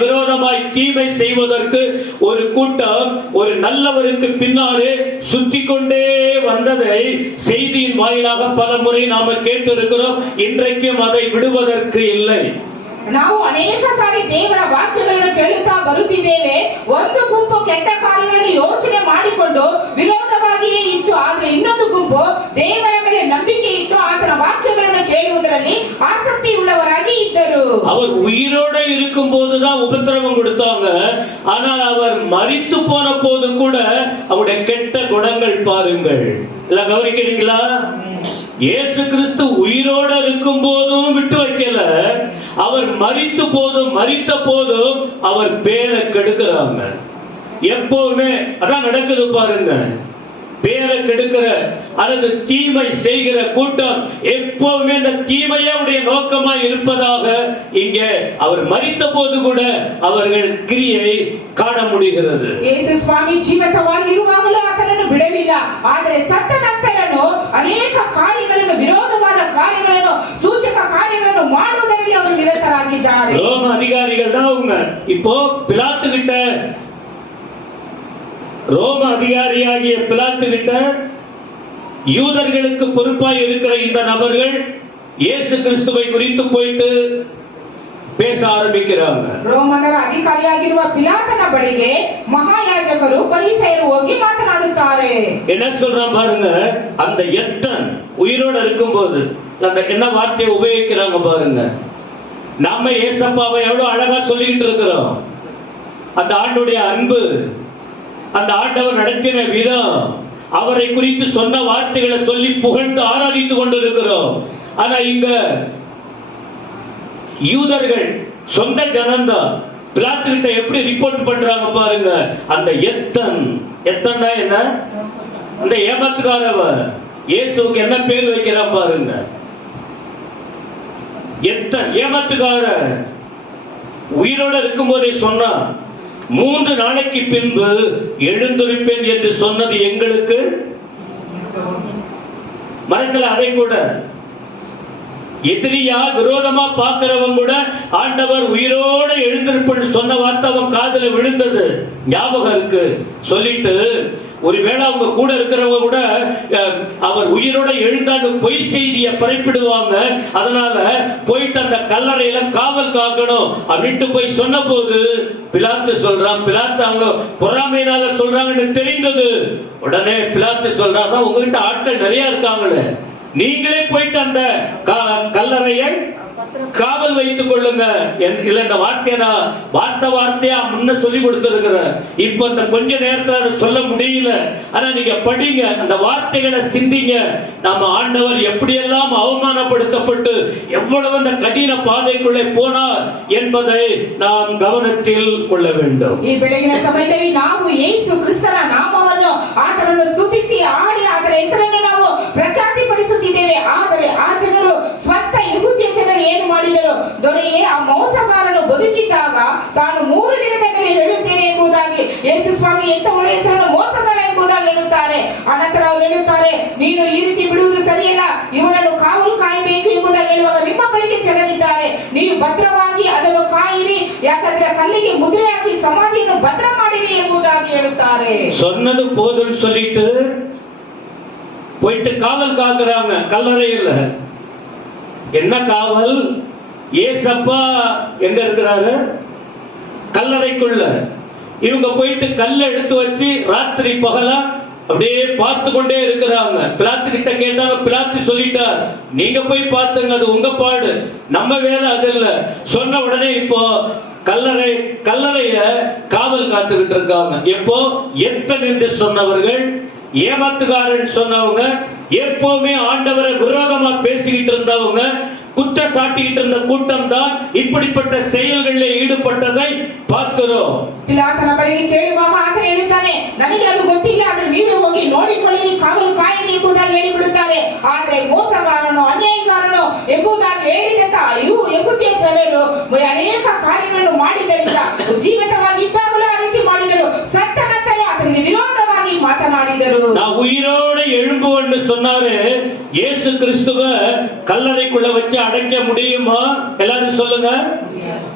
விரோதமாய் தீமை செய்வதற்கு ஒரு கூட்டம் ஒரு நல்லவருக்கு பின்னாலே சுத்தி கொண்டே வந்ததை செய்தியின் வாயிலாக பல முறை நாம கேட்டு இருக்கிறோம். இன்றைக்கும் அதை விடுவதற்கு இல்லை. ನಾವು ಅನೇಕ ಸಾರಿ ದೇವರ ವಾಕ್ಯಗಳನ್ನು ಕೇಳುತ್ತಾ ಬರುತ್ತಿದ್ದೇವೆ. ಒಂದು ಗುಂಪು ಕೆಟ್ಟ ಕಾರ್ಯಗಳನ್ನು ಯೋಚನೆ ಮಾಡಿಕೊಂಡು ವಿರೋಧವಾಗಿಯೇ ಇತ್ತು. ಆದ್ರೆ ಇನ್ನೊಂದು ಗುಂಪು ದೇವರ ಮೇಲೆ ನಂಬಿಕೆ ಇಟ್ಟು ಆತನ ವಾಕ್ಯಗಳನ್ನು ಕೇಳುವುದರಲ್ಲಿ ಆಸಕ್ತಿ உள்ளவராಗಿ ಇದ್ದರು. அவர் உயிரோட இருக்கும் போதுதான் உபத்திரவம் கொடுத்தாங்க. ஆனால் அவர் மரித்து போன போது கூட அவருடைய கெட்ட குணங்கள் பாருங்கள். எல்லாம் கவனிக்கிறீங்களா? இயேசு கிறிஸ்து உயிரோட இருக்கும் போதும் விட்டு வைக்கல. அவர் மரித்த போதும் அவர் பேரை கெடுக்கிறாங்க. எப்பவுமே அதான் நடக்குது பாருங்க. பேரை கெடுக்கிற அல்லது தீமை செய்கிற கூட்டம் எப்பவுமே இந்த தீமையுடைய நோக்கமா இருப்பதாக இங்கே அவர் மரித்த போது கூட அவர்கள் கிரியை காண முடிகிறது. ಯೇಸು ಸ್ವಾಮಿ ಜೀವಿತವಾಗಿರುವಾಗಲೂ ಆತನನ್ನು ಬಿಡಲಿಲ್ಲ. ಆದರೆ ಸತ್ತ ನಂತರನೂ ಅನೇಕ ಕಾರ್ಯಗಳನ್ನು, ವಿರೋಧವಾದ ಕಾರ್ಯಗಳನ್ನು, ಸೂಚಕ ಕಾರ್ಯಗಳನ್ನು ಮಾಡುವುದರಲ್ಲಿ ಅವರು ನಿರತರಾಗಿದ್ದಾರೆ. ரோம அதிகாரிகள் தான் அவங்க. இப்போ பிலாத்து கிட்ட, ரோம அதிகாரியாகிய பிலாத்து கிட்ட யூதர்களுக்கு பொறுப்பாய் இருக்கிற இந்த நபர்கள் இயேசு கிறிஸ்துவை குறித்து போயிட்டு பேச ஆரம்பிக்கிறாங்க. ರೋಮನರ ಅಧಿಕಾರಿಯಾಗಿರುವ ಪಿಲಾತನ ಬಳಿಗೆ ಮಹಾಯಾಜಕರು ಪರಿಸೇಯರು ಹೋಗಿ ಮಾತನಾಡುತ್ತಾರೆ. என்ன சொல்றான் பாருங்க. அந்த எத்தன் உயிரோட இருக்கும்போது அந்த என்ன வார்த்தையை உபயோகிக்கிறாங்க பாருங்க. நம்ம ஏசப்பாவை எவ்வளவு அழகா சொல்லிக்கிட்டு இருக்கிறோம். அந்த ஆண்டுடைய அன்பு, அந்த ஆண்டவர் நடத்தின விதம், அவரை குறித்து சொன்ன வார்த்தைகளை சொல்லி புகழ்ந்து ஆராதித்து கொண்டிருக்கிறோம். ஆனா இங்க யூதர்கள் சொந்த ஜனந்தான் பிலாத்து கிட்ட எப்படி ரிப்போர்ட் பண்றாங்க பாருங்க. அந்த எத்தன்னா என்ன? அந்த ஏமாத்துக்காரவன் இயேசுவுக்கு என்ன பேர் வைக்கிறான் பாருங்க. ஏமாத்துக்கார உயிரோட இருக்கும் போதே சொன்னா 3 நாளைக்கு பின்பு எழுந்திருப்பேன் என்று சொன்னது எங்களுக்கு மறக்கல. அதை கூட எதிரியா விரோதமா பார்க்கிறவங்க கூட ஆண்டவர் உயிரோட எழுந்திருப்பேன் சொன்ன வார்த்தை அவன் காதுல விழுந்தது ஞாபகம் இருக்கு. சொல்லிட்டு ஒருவேளை அவங்க கூட இருக்கிறவங்க கூட அவர் உயிரோட எழுந்தாண்டு பொய் செய்தியை பரப்பிடுவாங்க. அதனால போயிட்டு அந்த கல்லறையில காவல் காக்கணும் அப்படின்ட்டு போய் சொன்ன போது பிலாத்து சொல்றான், பிலாத்து அவங்க பொறாமையினால சொல்றாங்கன்னு தெரிந்தது. உடனே பிலாத்து சொல்றாங்க, உங்ககிட்ட ஆட்கள் நிறைய இருக்காங்களே, நீங்களே போயிட்டு அந்த கல்லறையை காவல் வைத்துக் கொள்ளுங்க. இல்ல இந்த வார்த்தையை நான் வார்த்தையா முன்ன சொல்லி கொடுத்திருக்கிறேன். இப்ப இந்த கொஞ்ச நேரத்துல அதை சொல்ல முடியல. ஆனா நீங்க படிங்க, அந்த வார்த்தைகளை சிந்திங்க. நம்ம ஆண்டவர் எப்படியெல்லாம் அவமானப்படுத்தப்பட்டு எவ்வளவு அந்த கடின பாதைக்குள்ளே போனார் என்பதை நாம் கவனத்தில் கொள்ள வேண்டும். ಈ ಬೆಳಗಿನ ಸಮಯದಲ್ಲಿ ನಾವು ಯೇಸು ಕ್ರಿಸ್ತನ ನಾಮವನ್ನು ಆತನನ್ನು ಸ್ತುತಿಸಿ ಆಡಿ ಆತನ ಹೆಸರನ್ನು ನಾವು ಪ್ರಖ್ಯಾತಿಪಡಿಸುತ್ತಿದ್ದೇವೆ. ಆದರೆ ಆ ಜನರು ಸ್ವಂತ ಯಹೂದ್ಯ ಜನರು ಏನು ಮಾಡಿದರು? ದೊರೆಯೇ, ಆ ಮೋಸಗಾರನು ಬದುಕಿದ್ದಾಗ ತಾನು 3 ದಿನದ ಮೇಲೆ ಹೇಳುತ್ತೇನೆ ಎಂಬುದಾಗಿ ಯೇಸು ಸ್ವಾಮಿ ಎಂತ ಒಳ್ಳೆಯ ಹೆಸರನ್ನು ಮೋಸಗಾರ ಎಂಬುದಾಗಿ ಹೇಳುತ್ತಾರೆ. ಅನಂತರ ಅವರು ಹೇಳುತ್ತಾರೆ, ನೀನು ಈ ರೀತಿ ಬಿಡುವುದು ಸರಿಯಲ್ಲ, ಇವನನ್ನು ಕಾವಲು ಕಾಯಬೇಕು ಎಂಬುದಾಗಿ ಹೇಳುವಾಗ ನಿಮ್ಮ ಬಳಿಗೆ ಜನರಿದ್ದಾರೆ, ನೀವು ಭದ್ರವಾಗಿ ಅದನ್ನು ಕಾಯಿರಿ, ಯಾಕಂದ್ರೆ ಕಲ್ಲಿಗೆ ಮುದ್ರೆ ಹಾಕಿ ಸಮಾಧಿಯನ್ನು ಭದ್ರ ಮಾಡಿರಿ ಎಂಬುದಾಗಿ ಹೇಳುತ್ತಾರೆ. சொன்னது போதும்னு சொல்லிட்டு போயிட்டு காவல் காக்குறாங்க கல்லறையில். என்ன காவல்? ஏசப்பா எங்க இருக்கிறாரு? கல்லறைக்குள்ள. இவங்க போயிட்டு கல்லை எடுத்து வச்சு ராத்திரி பகலா அப்படியே பார்த்து கொண்டே இருக்கிறாங்க. பிலாத்து கிட்ட கேட்டாங்க, பிலாத்து சொல்லிட்டார், நீங்க போய் பார்த்துங்க, அது உங்க பாடு, நம்ம வேலை அது இல்ல. சொன்ன உடனே இப்போ கல்லறைய காவல் காத்துக்கிட்டு இருக்காங்க. எப்போ? எத்தன் என்று சொன்னவர்கள், ஏமாத்துக்காரன் சொன்னவங்க, எப்பவுமே ஆண்டவரை விரோதமா பேசிக்கிட்டு இருந்தவங்க, குற்ற சாட்டிக்கிட்டு இருந்த கூட்டம் தான் இப்படிப்பட்ட செயல்களில் ஈடுபட்டதை பார்க்கிறோம். ಪಿಲಾತನ ಬಳಿಗೆ ಕೇಳುವಾಗ ಆತನು ಹೇಳುತ್ತಾನೆ, ನನಗೆ ಅದು ಗೊತ್ತಿಲ್ಲ, ಆದ್ರೆ ನೀವೇ ಹೋಗಿ ನೋಡಿಕೊಳ್ಳಿರಿ, ಕಾವಲು ಕಾಯಿರಿ ಎಂಬುದಾಗಿ ಹೇಳಿಬಿಡುತ್ತಾರೆ. ಆದ್ರೆ ಮೋಸಗಾರನು ಅನ್ಯಾಯಗಾರನು ಎಂಬುದಾಗಿ ಹೇಳಿದಂತ ಯಹೂದ್ಯ ಜನರು ಅನೇಕ ಕಾರ್ಯಗಳನ್ನು ಮಾಡಿದ್ದರಿಂದ ಜೀವಿತವಾಗಿದ್ದಾಗಲೂ ಆ ರೀತಿ ಮಾಡಿದರು. ಸತ್ತ ನಂತರ ಆತನಿಗೆ ವಿರೋಧವಾಗಿ ಮಾತನಾಡಿದರು. நான் உயிரோட எழும்புவேன்னு சொன்னாரு. இயேசு கிறிஸ்துவ கல்லறைக்குள்ள வச்சு அடைக்க முடியுமா? எல்லாரும் சொல்லுங்க.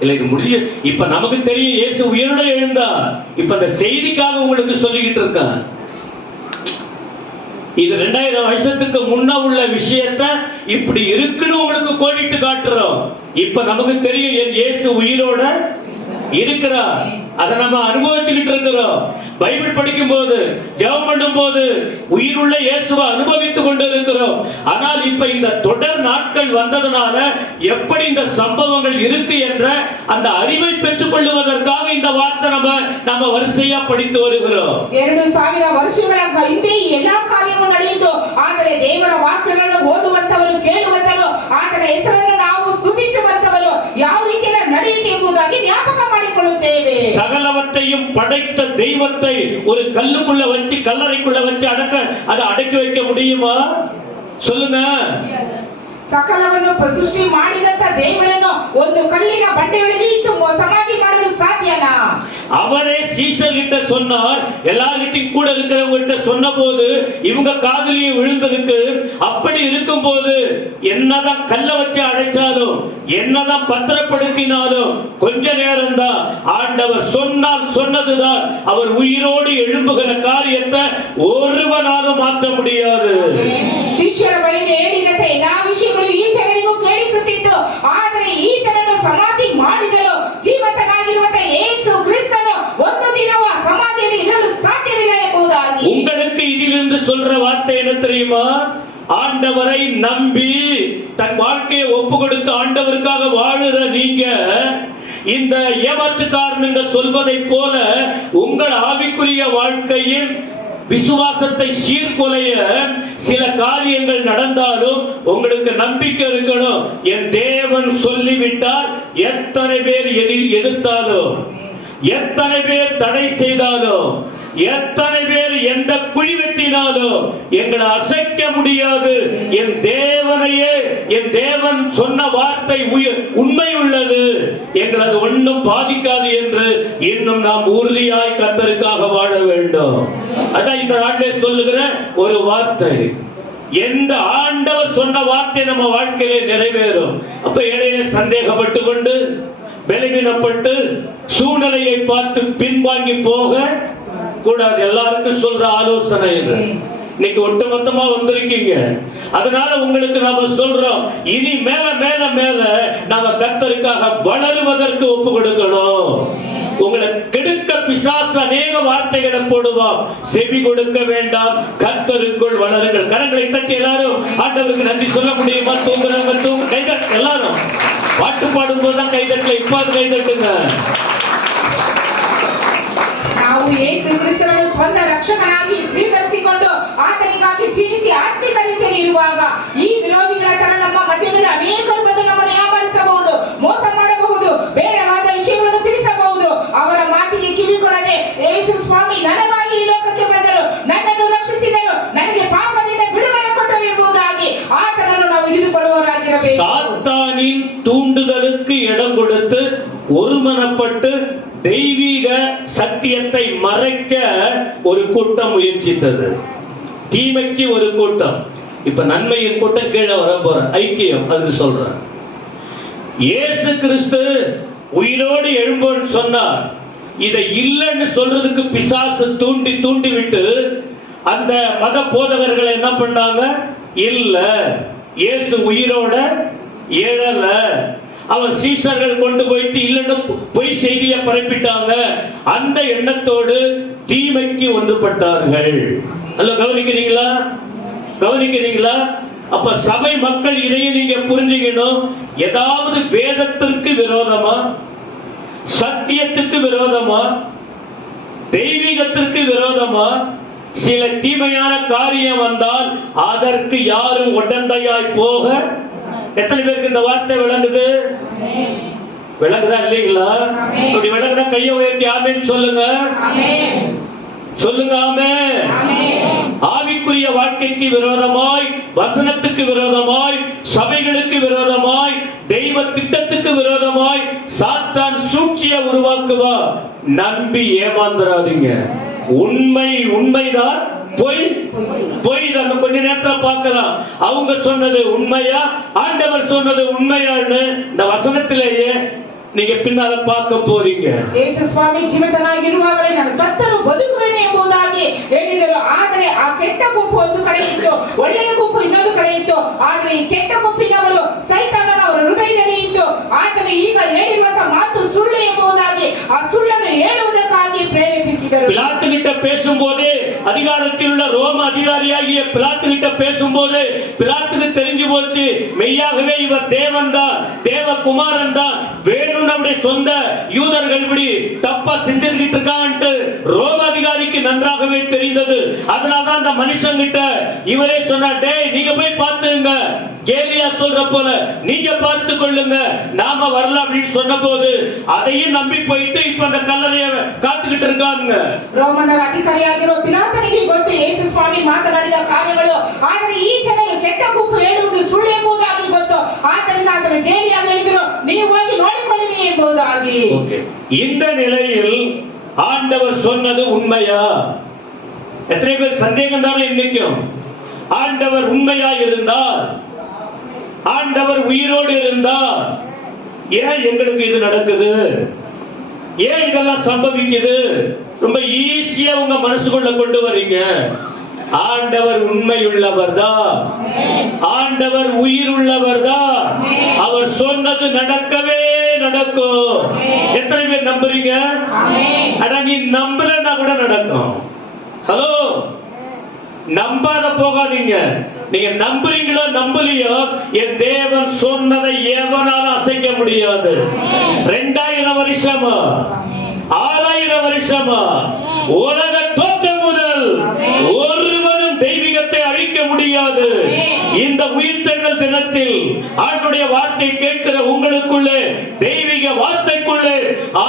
இல்ல, இது முடியும். இப்ப நமக்கு தெரியும் இயேசு உயிரோட எழுந்தா. இப்ப அந்த செய்திக்காக உங்களுக்கு சொல்லிக்கிட்டு இருக்கேன். இது 2000 வருஷத்துக்கு முன்ன உள்ள விஷயத்தை இப்படி இருக்குன்னு உங்களுக்கு கோடிட்டு காட்டுறோம். இப்ப நமக்கு தெரியும் இயேசு உயிரோட இருக்கிறார். அதை நம்ம அனுபவிச்சுக்கிட்டு இருக்கிறோம். பைபிள் படிக்கும் போது, ஜெபம் பண்ணும் போது உயிருள்ள இயேசுவை அனுபவித்துக் கொண்டு இருக்கிறோம். ஆனால் இப்ப இந்த தொடர் நாட்கள் வந்ததனால எப்படி இந்த சம்பவங்கள் இருக்கு என்ற அந்த அறிவை பெற்றுக் கொள்வதற்காக இந்த வார்த்தை நம்ம வரிசையா படித்து வருகிறோம். 2000 ವರ್ಷಗಳ ಹಿಂದೆ ಎಲ್ಲಾ ಕಾರ್ಯಗಳು ನಡೆಯಿತು. ಆದರೆ ದೇವರ ವಾಕ್ಯಗಳನ್ನು ಓದುವಂತವರು, ಕೇಳುವಂತವರು, ಆತನ ಹೆಸರನ್ನು ನಾವು ಸ್ತುತಿಸುವಂತವರು ಯಾವ ರೀತಿ ನಡೆಯುತ್ತೆ ಎಂಬುದಾಗಿ ಜ್ಞಾಪಕ ಮಾಡಿಕೊಳ್ಳುತ್ತೇವೆ. சகலவற்றையும் படைத்த தெய்வத்தை ஒரு கல்லுக்குள்ள வச்சு, கல்லறைக்குள்ள வச்சு அதை அடக்கி வைக்க முடியுமா? சொல்லுங்க. ಸಕಲವನ್ನು ಸೃಷ್ಟಿ ಮಾಡಿದಂತ ದೇವರನ್ನು ಒಂದು ಕಲ್ಲಿನ ಬಂಡೆಯೊಳಗೆ ಇಟ್ಟು ಸಮಾಧಿ ಮಾಡಲು ಸಾಧ್ಯನಾ? அவரே சீஷர்கிட்ட சொன்னார், எல்லார்கிட்டையும் கூட இருக்கிறவங்ககிட்ட சொன்ன போது இவங்க காதுலயும் விழுந்திருக்கு. அப்படி இருக்கும் போது என்னதான் கல்ல வச்சு அடைச்சாலும், என்னதான் பத்திரப்படுத்தினாலும் கொஞ்ச நேரம் தான். ஆண்டவர் சொன்னால் சொன்னதுதான். அவர் உயிரோடு எழும்புகிற காரியத்தை ஒருவனாலும் மாற்ற முடியாது. ಶಿಷ್ಯರ ಬಳಿಗೆ ಹೇಳಿದಂತೆ ಎಲ್ಲಾ ವಿಷಯಗಳು ಈ ಜನರಿಗೂ ಕೇಳಿಸುತ್ತಿತ್ತು. ಆದರೆ ಈತನನ್ನು ಸಮಾಧಿ ಮಾಡಿದಲು ಜೀವಂತನಾಗಿರುವಂತ ಯೇಸು ಕ್ರಿಸ್ತನು ಒಂದು ದಿನವೂ ಸಮಾಧಿಯಲ್ಲಿ ಇರಲು ಸಾಧ್ಯವಿಲ್ಲ ಎಂಬುದಾಗಿ. உங்களுக்கு இதிலிருந்து சொல்ற வார்த்தை என்ன தெரியுமா? ஆண்டவரை நம்பி தன் வாழ்க்கையை ஒப்பு கொடுத்து ஆண்டவருக்காக வாழுற நீங்க இந்த ஏமாற்றுக்காரனுங்க சொல்வதை போல உங்கள் ஆவிக்குரிய வாழ்க்கையில் விசுவாசத்தை சீர்குலைய சில காரியங்கள் நடந்தாலும் உங்களுக்கு நம்பிக்கை இருக்கணும். என் தேவன் சொல்லிவிட்டார். எத்தனை பேர் எதிர்த்தாலும், எத்தனை பேர் தடை செய்தாலும், எத்தனை பேர் எந்த குழி வெட்டினாலும் எங்களை அசைக்க முடியாது. என் தேவனையே, என் தேவன் சொன்ன வார்த்தை உண்மை உள்ளது, எங்களது ஒன்றும் பாதிக்காது என்று இன்னும் நாம் உறுதியாய் கர்த்தருக்காக வாழ வேண்டும். அதான் இந்த நாட்டிலே சொல்லுகிற ஒரு வார்த்தை. எந்த ஆண்டவர் சொன்ன வார்த்தை நம்ம வாழ்க்கையிலே நிறைவேறும். அப்ப இடையிலே சந்தேகப்பட்டு கொண்டு, பலவீனப்பட்டு, சூழ்நிலையை பார்த்து பின்வாங்கி போக கூடாது. எல்லாருக்கும் சொல்ற ஆலோசனை இது. இன்னைக்கு ஒட்டுமொத்தமா வந்திருக்கீங்க. அதனால உங்களுக்கு நாம சொல்றோம், இனி மேல மேல மேல நாம கர்த்தருக்காக வளருவதற்கு ஒப்பு கொடுக்கணும். உங்களை கெடுக்க பிசாசு அநேக வார்த்தைகளை போடுவான். செவி கொடுக்க வேண்டாம், கர்த்தருக்குள் வளருங்கள். கரங்களை தட்டி எல்லாரும் ஆண்டவருக்கு நன்றி சொல்ல முடியுமா? தூங்குறவங்க தூங்கு, கைதட்டு. எல்லாரும் பாட்டு பாடும் போதுதான் கைதட்டல, இப்ப கைதட்டுங்க. ನಾವು ಯೇಸು ಕ್ರಿಸ್ತನನ್ನು ಸ್ವಂತ ರಕ್ಷಕನಾಗಿ ಸ್ವೀಕರಿಸಿಕೊಂಡು ಆತನಿಗಾಗಿ ಜೀವಿಸಿ ಆತ್ಮಿಕ ರೀತಿಯಲ್ಲಿ ಇರುವಾಗ ಈ ವಿರೋಧಿಗಳ ತರ ನಮ್ಮ ಮಧ್ಯದಲ್ಲಿ ಅನೇಕರು ಬಂದು ನಮ್ಮನ್ನು ಯಾಮರಿಸಬಹುದು, ಮೋಸ ಮಾಡಬಹುದು, ಬೇಡವಾದ ವಿಷಯಗಳನ್ನು ತಿಳಿಸಬಹುದು. ಅವರ ಮಾತಿಗೆ ಕಿವಿ ಕೊಡದೆ ಯೇಸು ಸ್ವಾಮಿ ನನಗಾಗಿ ಈ ಲೋಕಕ್ಕೆ ಬಂದರು, ನನ್ನನ್ನು ರಕ್ಷಿಸಿದರು, ನನಗೆ ಪಾಪದಿಂದ ಬಿಡುಗಡೆ ಕೊಟ್ಟರು ಎಂಬುದಾಗಿ ಆತನನ್ನು ನಾವು ಹಿಡಿದುಕೊಳ್ಳುವವರಾಗಿರಬೇಕು. சாத்தானின் தூண்டுதலுக்கு இடம் கொடுத்து ஒருமனப்பட்டு தெய்வீக சத்தியத்தை மறைக்க ஒரு கூட்டம் முயற்சித்தது. தீமைக்கு ஒரு கூட்டம். இப்ப நன்மையின் கூட்டம் கீழே வர போற ஐக்கியம். அது சொல்றேன். இயேசு கிறிஸ்து உயிரோடு எழும்போன்னு சொன்னார். இதை இல்லைன்னு சொல்றதுக்கு பிசாசு தூண்டி தூண்டி விட்டு அந்த மத போதகர்களை என்ன பண்ணாங்க? இல்ல, இயேசு உயிரோட எழல. அவன் சீசர்கள் கொண்டு போயிட்டு இல்லைன்னு பொய் செய்தியை பரப்பிட்டாங்க. அந்த எண்ணத்தோடு தீமைக்கு ஒன்றுபட்டார்கள். அல்ல, கவனிக்கிறீங்களா? கவனிக்கிறீங்களா? அப்ப சபை மக்கள் இதையும் நீங்க புரிஞ்சுக்கணும். ஏதாவது வேதத்திற்கு விரோதமா, சத்தியத்துக்கு விரோதமா, தெய்வீகத்திற்கு விரோதமா சில தீமையான காரியம் வந்தால் அதற்கு யாரும் உடந்தையாய் போக. எத்தனை பேருக்கு இந்த வார்த்தை விளங்குது? விளங்குதா இல்லைங்களா? அப்படி விளங்குனா கையை உயர்த்தி ஆமென் சொல்லுங்க. சொல்லுங்க ஆமென். ஆவிக்குரிய வாழ்க்கைக்கு விரோதமாய், வசனத்துக்கு விரோதமாய், சபைகளுக்கு விரோதமாய், தெய்வ திட்டத்துக்கு விரோதமாய் சாத்தான் சூழ்ச்சியை உருவாக்குவா. நம்பி ஏமாந்துராதீங்க. உண்மை உண்மைதான், பொய் பொய் தான். கொஞ்ச நேரத்துல பார்க்கலாம். அவங்க சொன்னது உண்மையா, ஆண்டவர் சொன்னது உண்மையான்னு இந்த வசனத்திலேயே நீங்க பின்னால பார்க்க போறீங்க. ಯೇಸು ಸ್ವಾಮಿ ಜೀವಿತನಾಗಿರುವಾಗಲೇ ನಾನು ಸತ್ತನು ಬದುಕುವೆನು ಎಂಬುದಾಗಿ ಹೇಳಿದರು. ಆದರೆ ಆ ಕೆಟ್ಟ ಗುಂಪು ಒಂದು ಕಡೆ ಇತ್ತು, ಒಳ್ಳೆಯ ಗುಂಪು ಇನ್ನೊಂದು ಕಡೆ ಇತ್ತು. ಆದರೆ ಈ ಕೆಟ್ಟ ಗುಂಪಿನವರು ಸೈತಾನನ ಅವರ ಹೃದಯದಲ್ಲಿ ಇತ್ತು. ಆತನು ಈಗ ಹೇಳಿರುವಂತಹ ಮಾತು ಸುಳ್ಳು ಎಂಬುದಾಗಿ ಆ ಸುಳ್ಳನ್ನು ಹೇಳುವುದಕ್ಕಾಗಿ ಪ್ರೇರೇಪಿಸಿದರು. பிலாத்து கிட்ட பேசும்போது, அதிகாரத்தில் உள்ள ரோம அதிகாரியாகிய பிலாத்து கிட்ட பேசும்போது பிலாத்துக்கு தெரிஞ்சு போச்சு, மெய்யாகவே இவர் தேவன் தான், தேவகுமாரன் தான். வேணும் நம்முடைய சொந்த யூதர்கள் இப்படி தப்பா செஞ்சிருக்கிட்டு இருக்கான்ட்டு ரோம அதிகாரிக்கு நன்றாகவே தெரிந்தது. அதனாலதான் அந்த மனுஷன் கிட்ட இவரே சொன்னார், டேய் நீங்க போய் பார்த்துங்க, கேலியா சொல்ற போல நீங்க பார்த்து கொள்ளுங்க, நாம வரல அப்படின்னு சொன்ன போது அதையும் நம்பி போயிட்டு இப்ப அந்த கல்லறையை காத்துக்கிட்டு இருக்காங்க. ರೋಮನರ ಅಧಿಕಾರಿಯಾಗಿರುವ ಪಿಲಾತನಿಗೆ ಗೊತ್ತು ಯೇಸು ಸ್ವಾಮಿ ಮಾತನಾಡಿದ ಕಾರ್ಯಗಳು. ಆದರೆ ಈ ಜನರು ಕೆಟ್ಟ ಗುಂಪು ಹೇಳುವುದು ಸುಳ್ಳು ಎಂಬುದಾಗಿ ಗೊತ್ತು. ಆದ್ದರಿಂದ ಆತನು ಗೇಲಿಯಾಗಿ ಹೇಳಿದರು, ನೀವು ಹೋಗಿ ನೋಡಿಕೊಳ್ಳಿರಿ ಎಂಬುದಾಗಿ. இந்த நிலையில் ஆண்டவர் சொன்னது உண்மையா? எத்தனை பேர் சந்தேகம் தானே இன்னைக்கும்? ஆண்டவர் உண்மையா இருந்தார், ஆண்டவர் உயிரோடு இருந்தார், ஏன் எங்களுக்கு இது நடக்குது? ஏன் இதெல்லாம் சம்பவிக்குது? ரொம்ப ஈஸியா உங்க மனசுக்குள்ள கொண்டு வரீங்க. ஆண்டவர் உண்மையுள்ளவர் தான், ஆண்டவர் உயிர் உள்ளவர் தான். அவர் சொன்னது நடக்கவே நடக்கும். எத்தனை பேர் நம்புறீங்க? அட நீ நம்பலன்னா கூட நடக்கும். ஹலோ, நம்பாத போகாதீங்க. நீங்க நம்புறீங்களோ நம்பலையோ, என் தேவன் சொன்னதை எவனாலும் அசைக்க முடியாது. 2000 வருஷமா, 6000 வருஷமா, உலக தோற்றம் முதல் ஒருவனும் தெய்வீகத்தை அழிக்க முடியாது. இந்த உயிர்த்தெழுதல் தினத்தில் ஆண்டுடைய வார்த்தை கேட்கிற உங்களுக்குள்ளே, தெய்வீக வார்த்தைக்குள்ளே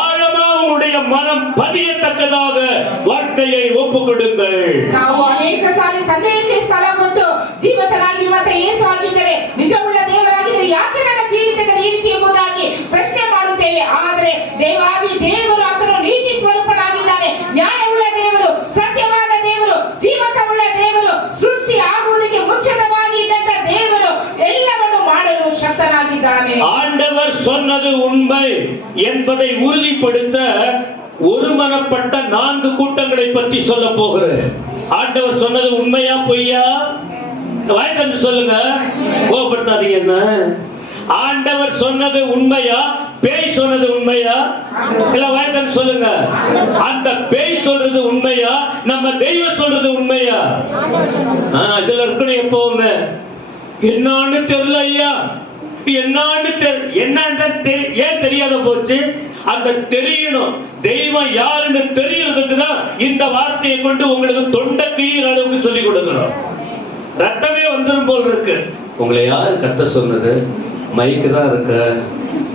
ஆழமா உங்களுடைய மனம் பதியத்தக்கதாக வார்த்தையை ஒப்பு கொடுங்கள். ನಾವು ಅನೇಕ ಸಾರಿ ಸಂದೇಹಕ್ಕೆ ಸ್ಥಳ ಕೊಟ್ಟು ಜೀವಿತನಾಗಿರುವಂತ ಯೇಸು ಆಗಿದ್ದರೆ, ನಿಜವುಳ್ಳ ದೇವರಾಗಿದ್ದರೆ ಯಾಕೆ ನನ್ನ ಜೀವಿತದಲ್ಲಿ ಈ ರೀತಿ ಎಂಬುದಾಗಿ ಪ್ರಶ್ನೆ ಮಾಡುತ್ತೇವೆ. ಆದರೆ ದೇವಾದಿ ದೇವರು ಆತನು ನೀತಿ ಸ್ವರೂಪನಾಗಿದ್ದಾನೆ, ನ್ಯಾಯವುಳ್ಳ ದೇವರು, ಸತ್ಯವಾದ ದೇವರು, ಜೀವತವುಳ್ಳ ದೇವರು, ಸೃಷ್ಟಿ ಆಗುವುದಕ್ಕೆ ಮುಂಚಿತವಾಗಿ ಇದ್ದಂತ ದೇವರು ಎಲ್ಲವನ್ನು ಮಾಡಲು ಶಕ್ತನಾಗಿದ್ದಾನೆ. ஆண்டவர் சொன்னது உண்மை என்பதை உறுதிப்படுத்த ஒருமனப்பட்ட 4 கூட்டங்களை பற்றி சொல்ல போகிறேன். ஆண்டவர் சொன்னது உண்மையா பொய்யா? வாய்க்கு சொல்லுங்க, கோபப்படுத்தாதீங்க. என்ன ஆண்டவர் சொன்னது உண்மையா, பேய் சொன்னது உண்மையா? இல்ல வாய்க்கு சொல்லுங்க. அந்த பேய் சொல்றது உண்மையா, நம்ம தெய்வம் சொல்றது உண்மையா? இதுல இருக்கணும் எப்பவுமே. என்னன்னு தெரியல ஐயா, என்னன்னு ஏன் தெரியாத போச்சு? அந்த தெரியணும். தெய்வம் யாருன்னு தெரியறதுக்கு தான் இந்த வார்த்தையை கொண்டு உங்களுக்கு தொண்டை கிழிகிற அளவுக்கு சொல்லி கொடுக்கிறோம். ரத்தமே வந்துடும் போல் இருக்கு. உங்களை யாரு கத்த சொன்னது? மைக்கு தான் இருக்க,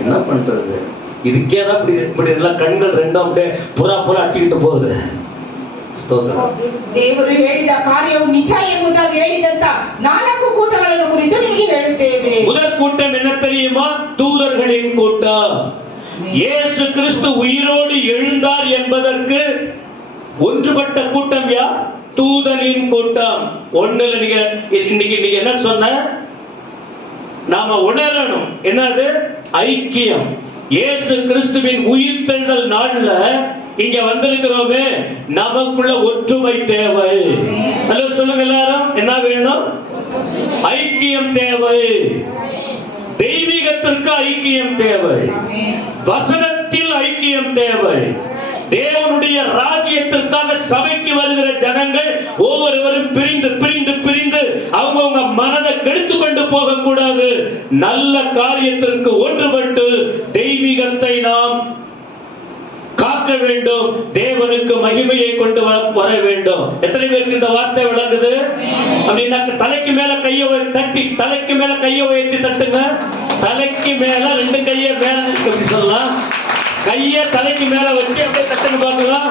என்ன பண்றது? இதுக்கே தான் இப்படி எல்லாம் கண்கள் ரெண்டும் அப்படியே புறா அச்சுக்கிட்டு போகுது. ದೇವರು ಹೇಳಿದ ಕಾರ್ಯವು ನಿಜ ಎಂಬುದಾಗಿ ಹೇಳಿದಂತ 4 ಕೂಟಗಳನ್ನು ಕುರಿತು ನಿಮಗೆ ಹೇಳುತ್ತೇವೆ. முதல் கூட்டம் என்ன தெரியுமா? தூதர்களின் கூட்டம். இயேசு கிறிஸ்து உயிரோடு எழுந்தார் என்பதற்கு ஒன்றுபட்ட கூட்டம் யார்? தூதனின் கூட்டம். ஒண்ணுல நீங்க இன்னைக்கு நீங்க என்ன சொன்ன? நாம உணரணும். என்னது? ஐக்கியம். இயேசு கிறிஸ்துவின் உயிர்த்தெழுதல் நாள்ல இங்க வந்திருக்கிறோமே, நமக்குள்ள ஒற்றுமை தேவை. ஹலோ சொல்லுங்க எல்லாரும், என்ன வேணும்? ஐக்கியம் தேவை. தெய்வீகத்திற்கு ஐக்கியம் தேவை. வசனத்தில் ஐக்கியம் தேவை. தேவனுடைய ராஜ்யத்திற்காக சபைக்கு வருகிற ஜனங்கள் ஒவ்வொருவரும் பிரிந்து பிரிந்து பிரிந்து அவங்கவுங்க மனதை கெடுத்து கொண்டு போக கூடாது. நல்ல காரியத்திற்கு ஒன்றுபட்டு தெய்வீகத்தை நாம் காக்க வேண்டும். தேவனுக்கு மகிமையை கொண்டு வர வேண்டும். எத்தனை பேருக்கு இந்த வார்த்தை விளங்குது? அப்படின்னா தலைக்கு மேல கையை தட்டி, தலைக்கு மேல கையை உயர்த்தி தட்டுங்க. தலைக்கு மேல 2 கையை மேல எப்படி சொல்லலாம்? கைய தலைக்கு மேல வச்சு அப்படியே தட்டுன்னு பார்க்கலாம்.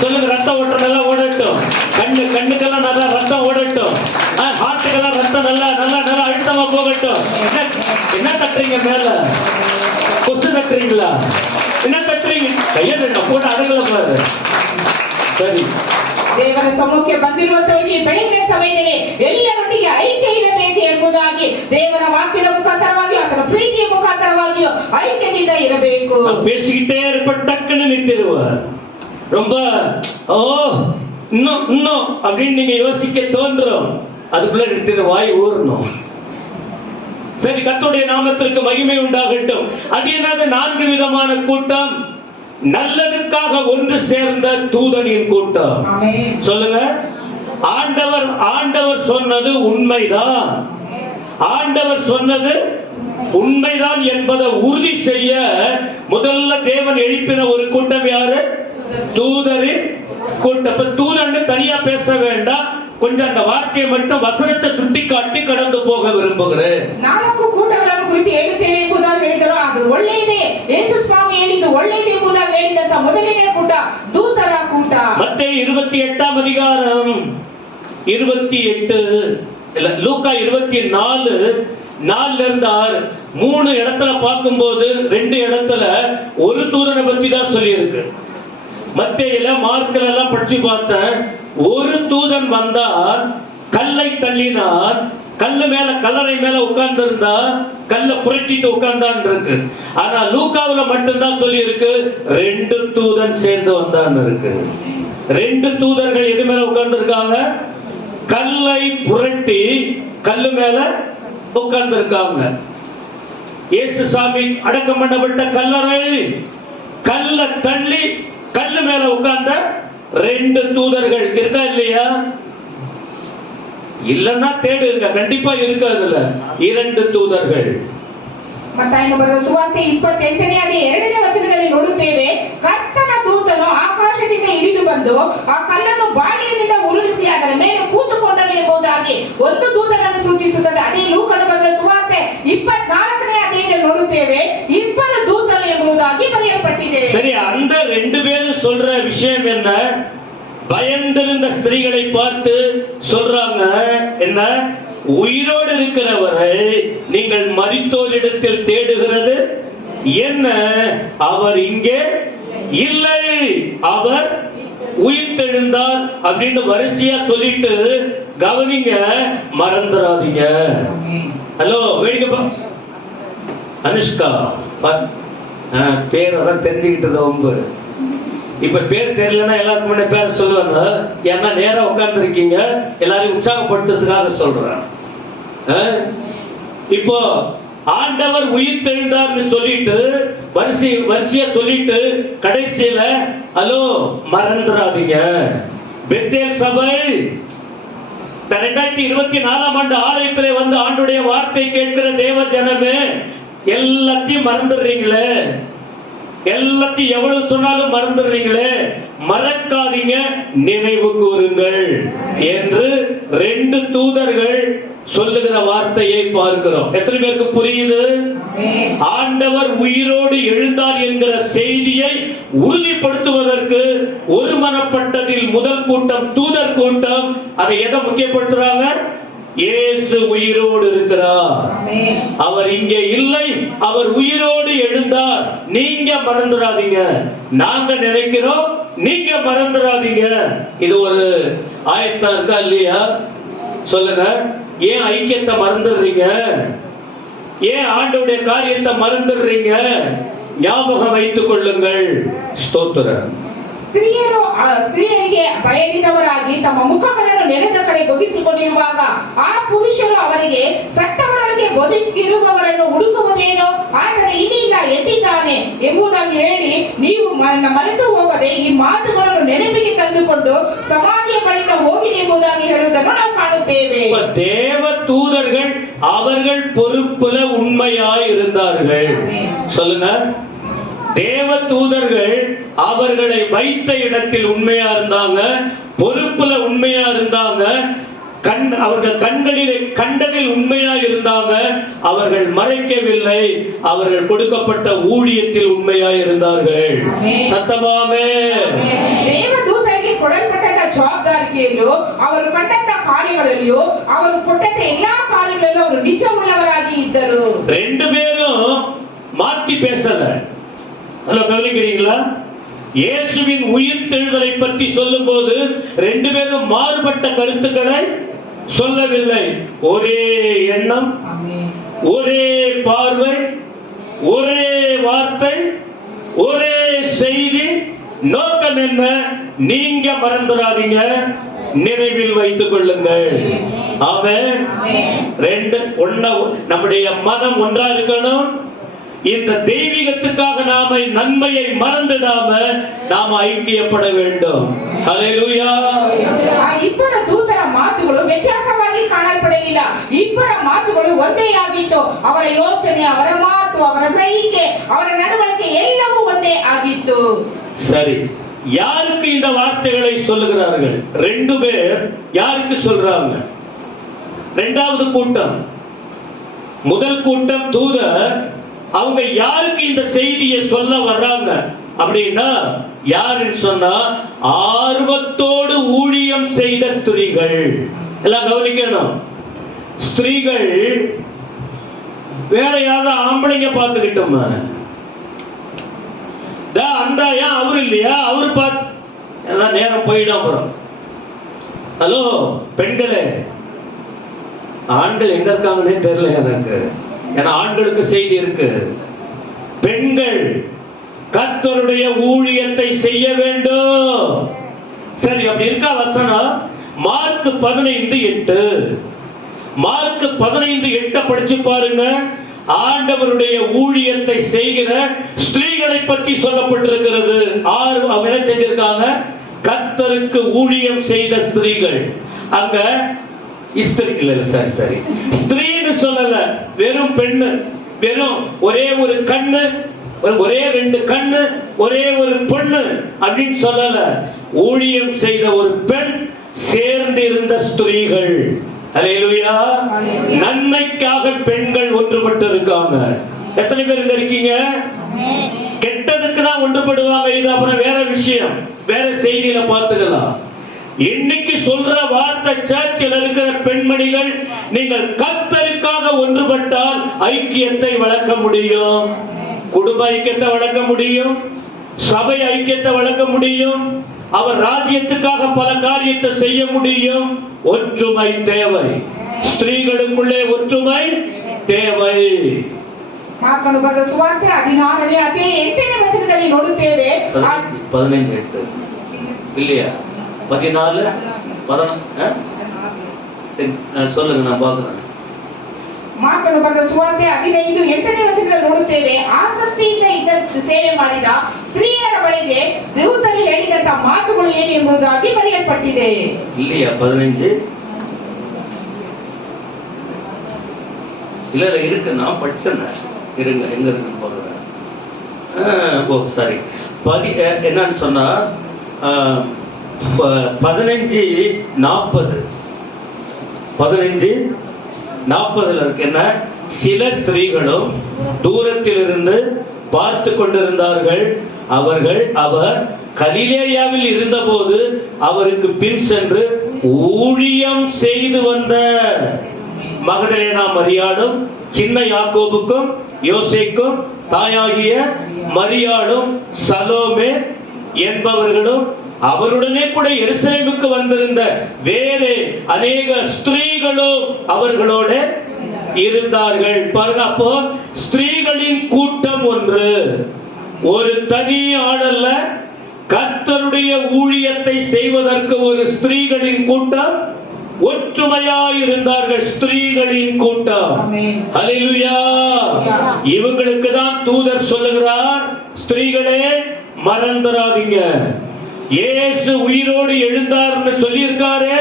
சொல்லுங்க, ரத்தம் ஓட்டம் நல்லா ஓடட்டும். கண்ணுக்கெல்லாம் நல்லா ரத்தம் ஓடட்டும். ஹார்ட்டுக்கெல்லாம் ரத்தம் நல்லா நல்லா நல்லா அழுத்தமா போகட்டும். என்ன தட்டுறீங்க? மேல கொசு தட்டுறீங்களா? என்ன தட்டுறீங்க? கையை போட்டு அடங்கல பாரு. ಸರಿ. ದೇವರ ಸಮ್ಮುಖಕ್ಕೆ ಬಂದಿರುವಂತವರಿಗೆ ಬೆಳಗಿನ ಸಮಯದಲ್ಲಿ ಎಲ್ಲರೊಟ್ಟಿಗೆ ಐಕ್ಯ ಇರಬೇಕು ಎಂಬುದಾಗಿ ದೇವರ ವಾಕ್ಯದ ಮುಖಾಂತರವಾಗಿ ಆತನ ಪ್ರೀತಿಯ ಮುಖಾಂತರವಾಗಿ ಐಕ್ಯದಿಂದ ಇರಬೇಕು. பேசிக்கிட்டே இருப்பட்டக்குன்னு நிறுத்திடுவ. ரொம்ப இன்னும் அப்படின்னு நீங்க யோசிக்க தோன்றும். அதுக்குள்ள நிறுத்திடு, வாய் ஊறணும். சரி, கர்த்தருடைய நாமத்திற்கு மகிமை உண்டாகட்டும். அது என்னது? 4 விதமான கூட்டம். நல்லதுக்காக ஒன்று சேர்ந்த தூதனின் கூட்டம். சொல்லுங்க, ஆண்டவர் சொன்னது உண்மைதான். ஆண்டவர் சொன்னது உண்மைதான் என்பதை உறுதி செய்ய முதல்ல தேவன் எழுப்பின ஒரு கூட்டம் யாரு? தூதரின் கூட்டம். தூதன்னு தனியா பேச வேண்டாம், கொஞ்சம் அந்த வார்த்தையை மட்டும் வசனத்தை சுட்டி காட்டி கடந்து போக விரும்புகிறேன். 4 ಕೂಟಗಳನ್ನು ಕುರಿತು ಹೇಳುತ್ತೇವೆ ಎಂಬುದಾಗಿ ಹೇಳಿದರು. ಅದು ಒಳ್ಳೆಯದೇ. ಯೇಸು ಸ್ವಾಮಿ ಹೇಳಿದ್ದು ಒಳ್ಳೆಯದು ಎಂಬುದಾಗಿ ಹೇಳಿದಂತ ಮೊದಲನೇ ಕೂಟ ದೂತರ ಕೂಟ. மத்தேயு 28ஆம் அதிகாரம் 28 இல்ல லூக்கா 24:4 இருந்து 6 3 இடத்துல பார்க்கும்போது 2 இடத்துல ஒரு தூதனை பத்தி தான் சொல்லி இருக்கு. மத்தேயுல மார்க்ல எல்லாம் படிச்சு பார்த்தேன். ஒரு தூதன் வந்தார், கல்லை தள்ளினார், கல்லு மேல கல்லறை மேல உட்கார்ந்து இருந்தா, கல்லை புரட்டிட்டு உட்கார்ந்தான் இருக்கு. ஆனா லூக்காவுல மட்டும்தான் சொல்லி இருக்கு 2 தூதன் சேர்ந்து வந்தான் இருக்கு. 2 தூதர்கள் எது மேல உட்கார்ந்து இருக்காங்க? கல்லை புரட்டி கல்லு மேல உட்கார்ந்து இருக்காங்க. இயேசு சாமி அடக்கம் பண்ணப்பட்ட கல்லறை, கல்ல தள்ளி கல்லு மேல உட்கார்ந்த 2 தூதர்கள் இருக்கா இல்லையா? இல்லன்னா தேடுங்க, கண்டிப்பா இருக்கு. அதுல 2 தூதர்கள். ಮತ್ತಾಯನು ಬರೆದ ಸುವಾರ್ತೆ 28ನೇ ಅಧ್ಯಾಯ 2ನೇ ವಚನದಲ್ಲಿ ನೋಡುತ್ತೇವೆ, ಕರ್ತನ ದೂತನು ಆಕಾಶದಿಂದ ಇಳಿದು ಬಂದು ಆ ಕಲ್ಲನ್ನು ಬಾಗಿಲಿನಿಂದ ಉರುಳಿಸಿ ಅದರ ಮೇಲೆ ಕೂತುಕೊಂಡನು ಎಂಬುದಾಗಿ ಒಂದು ದೂತನನ್ನು ಸೂಚಿಸುತ್ತದೆ. ಅದೇ ಲೂಕನು ಬರೆದ ಸುವಾರ್ತೆ 24ನೇ ಅಧ್ಯಾಯದಲ್ಲಿ ನೋಡುತ್ತೇವೆ 2 ದೂತರು ಎಂಬುದಾಗಿ ಬರೆಯಲ್ಪಟ್ಟಿದೆ. சரி, அந்த 2 பேரும் சொல்ற விஷயம் என்ன? பயந்திருந்த ஸ்திரீகளை பார்த்து சொல்றாங்க என்ன? உயிரோடு இருக்கிறவரை நீங்கள் மரித்தோரிடத்தில் தேடுகிறது என்ன? அவர் இங்கே இல்லை, அவர் உயிர்த்தெழுந்தார் அப்படின்னு வரிசையா சொல்லிட்டு கவனிங்க, மறந்துடாதீங்க. ஹலோ, வேடிக்கை அனுஷ்கா பேரெல்லாம் தெரிஞ்சுக்கிட்டது. இப்ப பேர் தெரியலன்னா எல்லாருக்கும் முன்ன பேரை சொல்லுவாங்க. ஏன்னா நேரா உட்கார்ந்து இருக்கீங்க, எல்லாரையும் உற்சாகப்படுத்துறதுக்காக சொல்றேன். இப்போ ஆண்டவர் உயிர் தெழுந்தார்னு சொல்லிட்டு வரிசையா சொல்லிட்டு கடைசியில ஹலோ மறந்துடாதீங்க. பெத்தேல் சபை 2024ஆம் ஆண்டு ஆலயத்திலே வந்து ஆண்டுடைய வார்த்தை கேட்கிற தேவ ஜனமே, எல்லாத்தையும் மறந்துடுறீங்களே, எல்லாத்தையும் எவ்வளவு சொன்னாலும் மறந்துடுறீங்களே, மறக்காதீங்க, நினைவு கூறுங்கள் என்று 2 தூதர்கள் சொல்லுகிற வார்த்தையை பார்க்கிறோம். எத்தனை பேருக்கு புரியுது? ஆண்டவர் உயிரோடு எழுந்தார் என்கிற செய்தியை உறுதிப்படுத்துவதற்கு ஒருமனப்பட்டதில் முதல் கூட்டம் தூதர் கூட்டம் அதை எதை முக்கியப்படுத்துறாங்க? இயேசு உயிரோடு இருக்கிறார், அவர் இங்கே இல்லை, அவர் உயிரோடு எழுந்தார், நீங்க மறந்துடாதீங்க. நாங்க நினைக்கிறோம், நீங்க மறந்துடாதீங்க. இது ஒரு ஆயத்தம் இருக்கா இல்லையா? சொல்லுங்க. ஏன் ஐக்கியத்தை மறந்துடுறீங்க? ஏன் ஆண்டவருடைய காரியத்தை மறந்துடுறீங்க? ஞாபகம் வைத்துக் கொள்ளுங்கள். ஸ்தோத்திரம். ಸ್ತ್ರೀಯರಿಗೆ ಭಯವಿದವರಾಗಿ ತಮ್ಮ ಮುಖಗಳನ್ನು ನೆಲದ ಕಡೆ ಬಗ್ಗಿಸಿಕೊಂಡಿರುವಾಗ ಆ ಪುರುಷರು ಅವರಿಗೆ ಸತ್ತವರೊಳಗೆ ಬದುಕಿರುವವರನ್ನು ಹುಡುಕುವುದೇನೋ, ಆದರೆ ಇನ್ನಿಲ್ಲ ಎದ್ದಿದ್ದಾನೆ ಎಂಬುದಾಗಿ ಹೇಳಿ ನೀವು ಮರೆತು ಹೋಗದೆ ಈ ಮಾತುಗಳನ್ನು ನೆನಪಿಗೆ ತಂದುಕೊಂಡು ಸಮಾಧಿಯ ಬಳಿಕ ಹೋಗಿ ಎಂಬುದಾಗಿ ಹೇಳುವುದನ್ನು ನಾವು ಕಾಣುತ್ತೇವೆ. தேவ தூதர்கள் அவர்கள் பொறுப்புல உண்மையாய் இருந்தார்கள். சொல்லுங்க. தேவ தூதர்கள் அவர்களை வைத்த இடத்தில் உண்மையா இருந்தாங்க, பொறுப்புல உண்மையா இருந்தாங்க, அவர்கள் கண்களிலே கண்டதில் உண்மையா இருந்தாங்க, அவர்கள் மறைக்கவில்லை, அவர்கள் கொடுக்கப்பட்ட ஊழியத்தில் உண்மையா இருந்தார்கள். சத்தமாமே. ದೇವದೂತರಿಗೆ ಕೊಡಲ್ಪಟ್ಟ ಜವಾಬ್ದಾರಿಕೆಯಲ್ಲೂ ಅವರು ಕಂಡಂತ ಕಾರ್ಯಗಳಲ್ಲಿಯೂ ಅವರು ಕೊಟ್ಟಂತ ಎಲ್ಲಾ ಕಾರ್ಯಗಳಲ್ಲೂ ಅವರು ನಿಜವುಳ್ಳವರಾಗಿ ಇದ್ದರು. 2 பேரும் மாற்றி பேசல. ஹலோ, கவனிக்கிறீங்களா? இயேசுவின் உயிர்த்தெழுதலை பற்றி சொல்லும் போது 2 பேரும் மாறுபட்ட கருத்துக்களை சொல்லவில்லை. ஒரே எண்ணம், ஒரே பார்வை, ஒரே வார்த்தை, ஒரே செய்தி. நோக்கம் என்ன? நீங்க மறந்துடாதீங்க, நினைவில் வைத்துக் கொள்ளுங்கள். ஆமென். 2 ஒண்ணா, நம்முடைய மனம் ஒன்றா இருக்கணும். இந்த தெய்வீகத்துக்காக நாம நன்மையை மறந்துடாம நாம ஐக்கியப்பட வேண்டும். ஹல்லேலூயா. ಇಬ್ಬರ ದೂತರ ಮಾತುಗಳು ವ್ಯತ್ಯಾಸವಾಗಿ ಕಾಣಲ್ಪಡಲಿಲ್ಲ. ಇಬ್ಬರ ಮಾತುಗಳು ಒಂದೇ ಆಗಿತ್ತು. ಅವರ ಯೋಚನೆ, ಅವರ ಮಾತು, ಅವರ ಗ್ರಹಿಕೆ, ಅವರ ನಡವಳಿಕೆ ಎಲ್ಲವೂ ಒಂದೇ ಆಗಿತ್ತು. சரி, யாருக்கு இந்த வார்த்தைகளை சொல்லுகிறார்கள்? 2 பேர் யாருக்கு சொல்றாங்க? 2வது கூட்டம். முதல் கூட்டம் தூதர், அவங்க யாருக்கு இந்த செய்தியை சொல்ல வர்றாங்க அப்படின்னா, யாருன்னு சொன்னா ஆர்வத்தோடு ஊழியம் செய்த ஸ்திரீகள். எல்லாம் கவனிக்கணும். ஸ்திரீகள் வேற யாராவது ஆம்பளைங்க பார்த்துக்கிட்டோமா? அந்த ஏன் அவரு இல்லையா? அவரு பார்த்து எல்லாம் நேரம் போயிடும். அப்புறம் ஹலோ பெண்களே, ஆண்கள் எங்க இருக்காங்கன்னே தெரியல எனக்கு. ஏன்னா ஆண்களுக்கு செய்தி இருக்கு. பெண்கள் கர்த்தருடைய ஊழியத்தை செய்ய வேண்டும். சரி, அப்படி இருக்கா வசனம்? மார்க் 15:8. மார்க் 15:8 படிச்சு பாருங்க. ஆண்டவருடைய ஊழியத்தை செய்கிற ஸ்திரீகளை பற்றி சொல்லப்பட்டிருக்கிறது. அவங்க என்ன செஞ்சிருக்காங்க? கர்த்தருக்கு ஊழியம் செய்த ஸ்திரீகள். அங்க ஸ்திரீ இல்ல, சரி, ஸ்திரீன்னு சொல்லல, வெறும் பெண்ணு, வெறும் ஒரே ஒரு கண்ணு, ஒரே 2 கண்ணு, ஒரே ஒரு பொண்ணு அப்படின்னு சொல்லல. ஊழியம் செய்த ஒரு பெண், சேர்ந்து இருந்த ஸ்திரீகள். அல்லேலூயா. நன்மைக்காக பெண்கள் ஒன்றுபட்டு இருக்காங்க. எத்தனை பேர் இங்க இருக்கீங்க? கெட்டதுக்கு தான் ஒன்றுபடுவாங்க. இது அப்புறம் வேற விஷயம், வேற செய்தியில பார்த்துக்கலாம். இன்னைக்கு சொல்ற வார்த்தை, சர்ச்சில் இருக்கிற பெண்மணிகள், நீங்கள் கர்த்தருக்காக ஒன்றுபட்டால் ஐக்கியத்தை வளர்க்க முடியும். குடும்ப ஐக்கியத்தை வளர்க்க முடியும், சபை ஐக்கியத்தை வளர்க்க முடியும், அவர் ராஜ்யத்துக்காக பல காரியத்தை செய்ய முடியும். ஒற்றுமை தேவை. ஸ்திரீகளுக்குள்ளே ஒற்றுமை தேவை. ಮಾರ್ಕನು ಬರೆದ ಸುವಾರ್ತೆ 16ನೇ ಅಧ್ಯಾಯ 8ನೇ ವಚನದಲ್ಲಿ ನೋಡುತ್ತೇವೆ. ನೋಡುತ್ತೇವೆ. 15:8 இல்லையா? 14 சொல்லுங்க, நான் பார்க்கிறேன். ಮಾರ್ಕನು ಬರೆದ ಸುವಾರ್ತೆ 15:8ನೇ ವಚನದಲ್ಲಿ ನೋಡುತ್ತೇವೆ, ಆಸಕ್ತಿಯಿಂದ ಇದನ್ನು ಸೇವೆ ಮಾಡಿದ ಸ್ತ್ರೀಯರ ಬಳಿಗೆ ದೇವತರು ಹೇಳಿದಂತ ಮಾತುಗಳು ಏನು ಎಂಬುದಾಗಿ ಬರೆಯಲ್ಪಟ್ಟಿದೆ. இல்லையா? 15 இல்ல இருக்கு, நான் படிச்சேன். இருங்க, எங்க இருக்குன்னு போடுறேன். சரி, என்னன்னு சொன்னா 15:40 இருக்கு. என்ன? சில ஸ்திரீகளும் தூரத்தில் இருந்து பார்த்து கொண்டிருந்தார்கள். அவர் கலிலேயாவில் இருந்தபோது அவருக்கு பின் சென்று ஊழியம் செய்து வந்த மகதலேனா மரியாளும், சின்ன யாக்கோபுக்கும் யோசேக்கும் தாயாகிய மரியாளும், சலோமே என்பவர்களும், அவருடனே கூட எருசலேமுக்கு வந்திருந்த வேறு அநேக ஸ்திரீகளும் அவர்களோட இருந்தார்கள். பாருங்க, அப்போ ஸ்திரீகளின் கூட்டம் ஒன்று, ஒரு தனி ஆளல்ல. கர்த்தருடைய ஊழியத்தை செய்வதற்கு ஒரு ஸ்திரீகளின் கூட்டம் ஒற்றுமையாயிருந்தார்கள். ஸ்திரீகளின் கூட்டம். ஹல்லேலூயா. இவங்களுக்கு தான் தூதர் சொல்லுகிறார், ஸ்திரீகளே மறந்துடாதீங்க, இயேசு உயிரோடு எழுந்தார்னு சொல்லியிருக்காரு.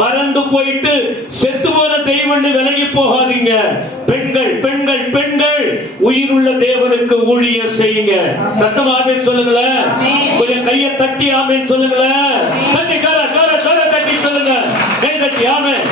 மறந்து போயிட்டு செத்து போன தெய்வம் விலகி போகாதீங்க. பெண்கள் பெண்கள் பெண்கள் உயிருள்ள தேவனுக்கு ஊழியம் செய்யுங்க. சத்தம் ஆமென் சொல்லுங்களேன். கொஞ்சம் கையை தட்டி ஆமென் சொல்லுங்களேன். தட்டி தட்டி சொல்லுங்க, கை தட்டி ஆமென்.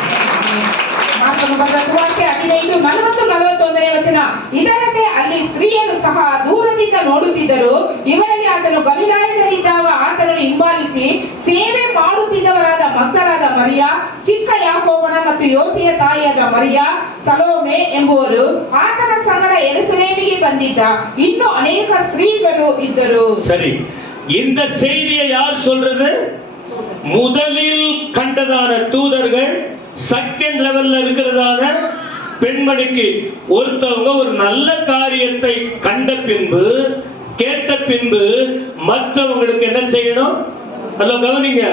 ಮಾರ್ಕನು ಬರೆದ ಸುವಾರ್ತೆ 15:40-41ನೇ ವಚನ. ಇದರಂತೆ ಅಲ್ಲಿ ಸ್ತ್ರೀಯರು ಸಹ ದೂರದಿಂದ ನೋಡುತ್ತಿದ್ದರು. ಇವರಲ್ಲಿ ಆತನು ಗಲಿಲಾಯದಲ್ಲಿದ್ದಾಗ ಆತನನ್ನು ಹಿಂಬಾಲಿಸಿ ಸೇವೆ ಮಾಡುತ್ತಿದ್ದವರಾದ ಮಗ್ದಲದ ಮರಿಯ, ಚಿಕ್ಕ ಯಾಕೋಬನ ಮತ್ತು ಯೋಸೆಯ ತಾಯಿಯಾದ ಮರಿಯ, ಸಲೋಮೆ ಎಂಬುವರು, ಆತನ ಸಂಗಡ ಯೆರೂಸಲೇಮಿಗೆ ಬಂದಿದ್ದ ಇನ್ನೂ ಅನೇಕ ಸ್ತ್ರೀಗಳು ಇದ್ದರು. சரி, இந்த செய்தியை யார் சொல்றது? முதலில் கண்டதான தூதர்கள், செகண்ட் லெவல்ல இருக்கிறதான பெண்மணிக்கு ஒருத்தவங்க ஒரு நல்ல காரியத்தை கண்ட பின்பு, கேட்ட பின்பு மற்றவங்களுக்கு என்ன செய்யணும்? அல்ல கவனிங்க,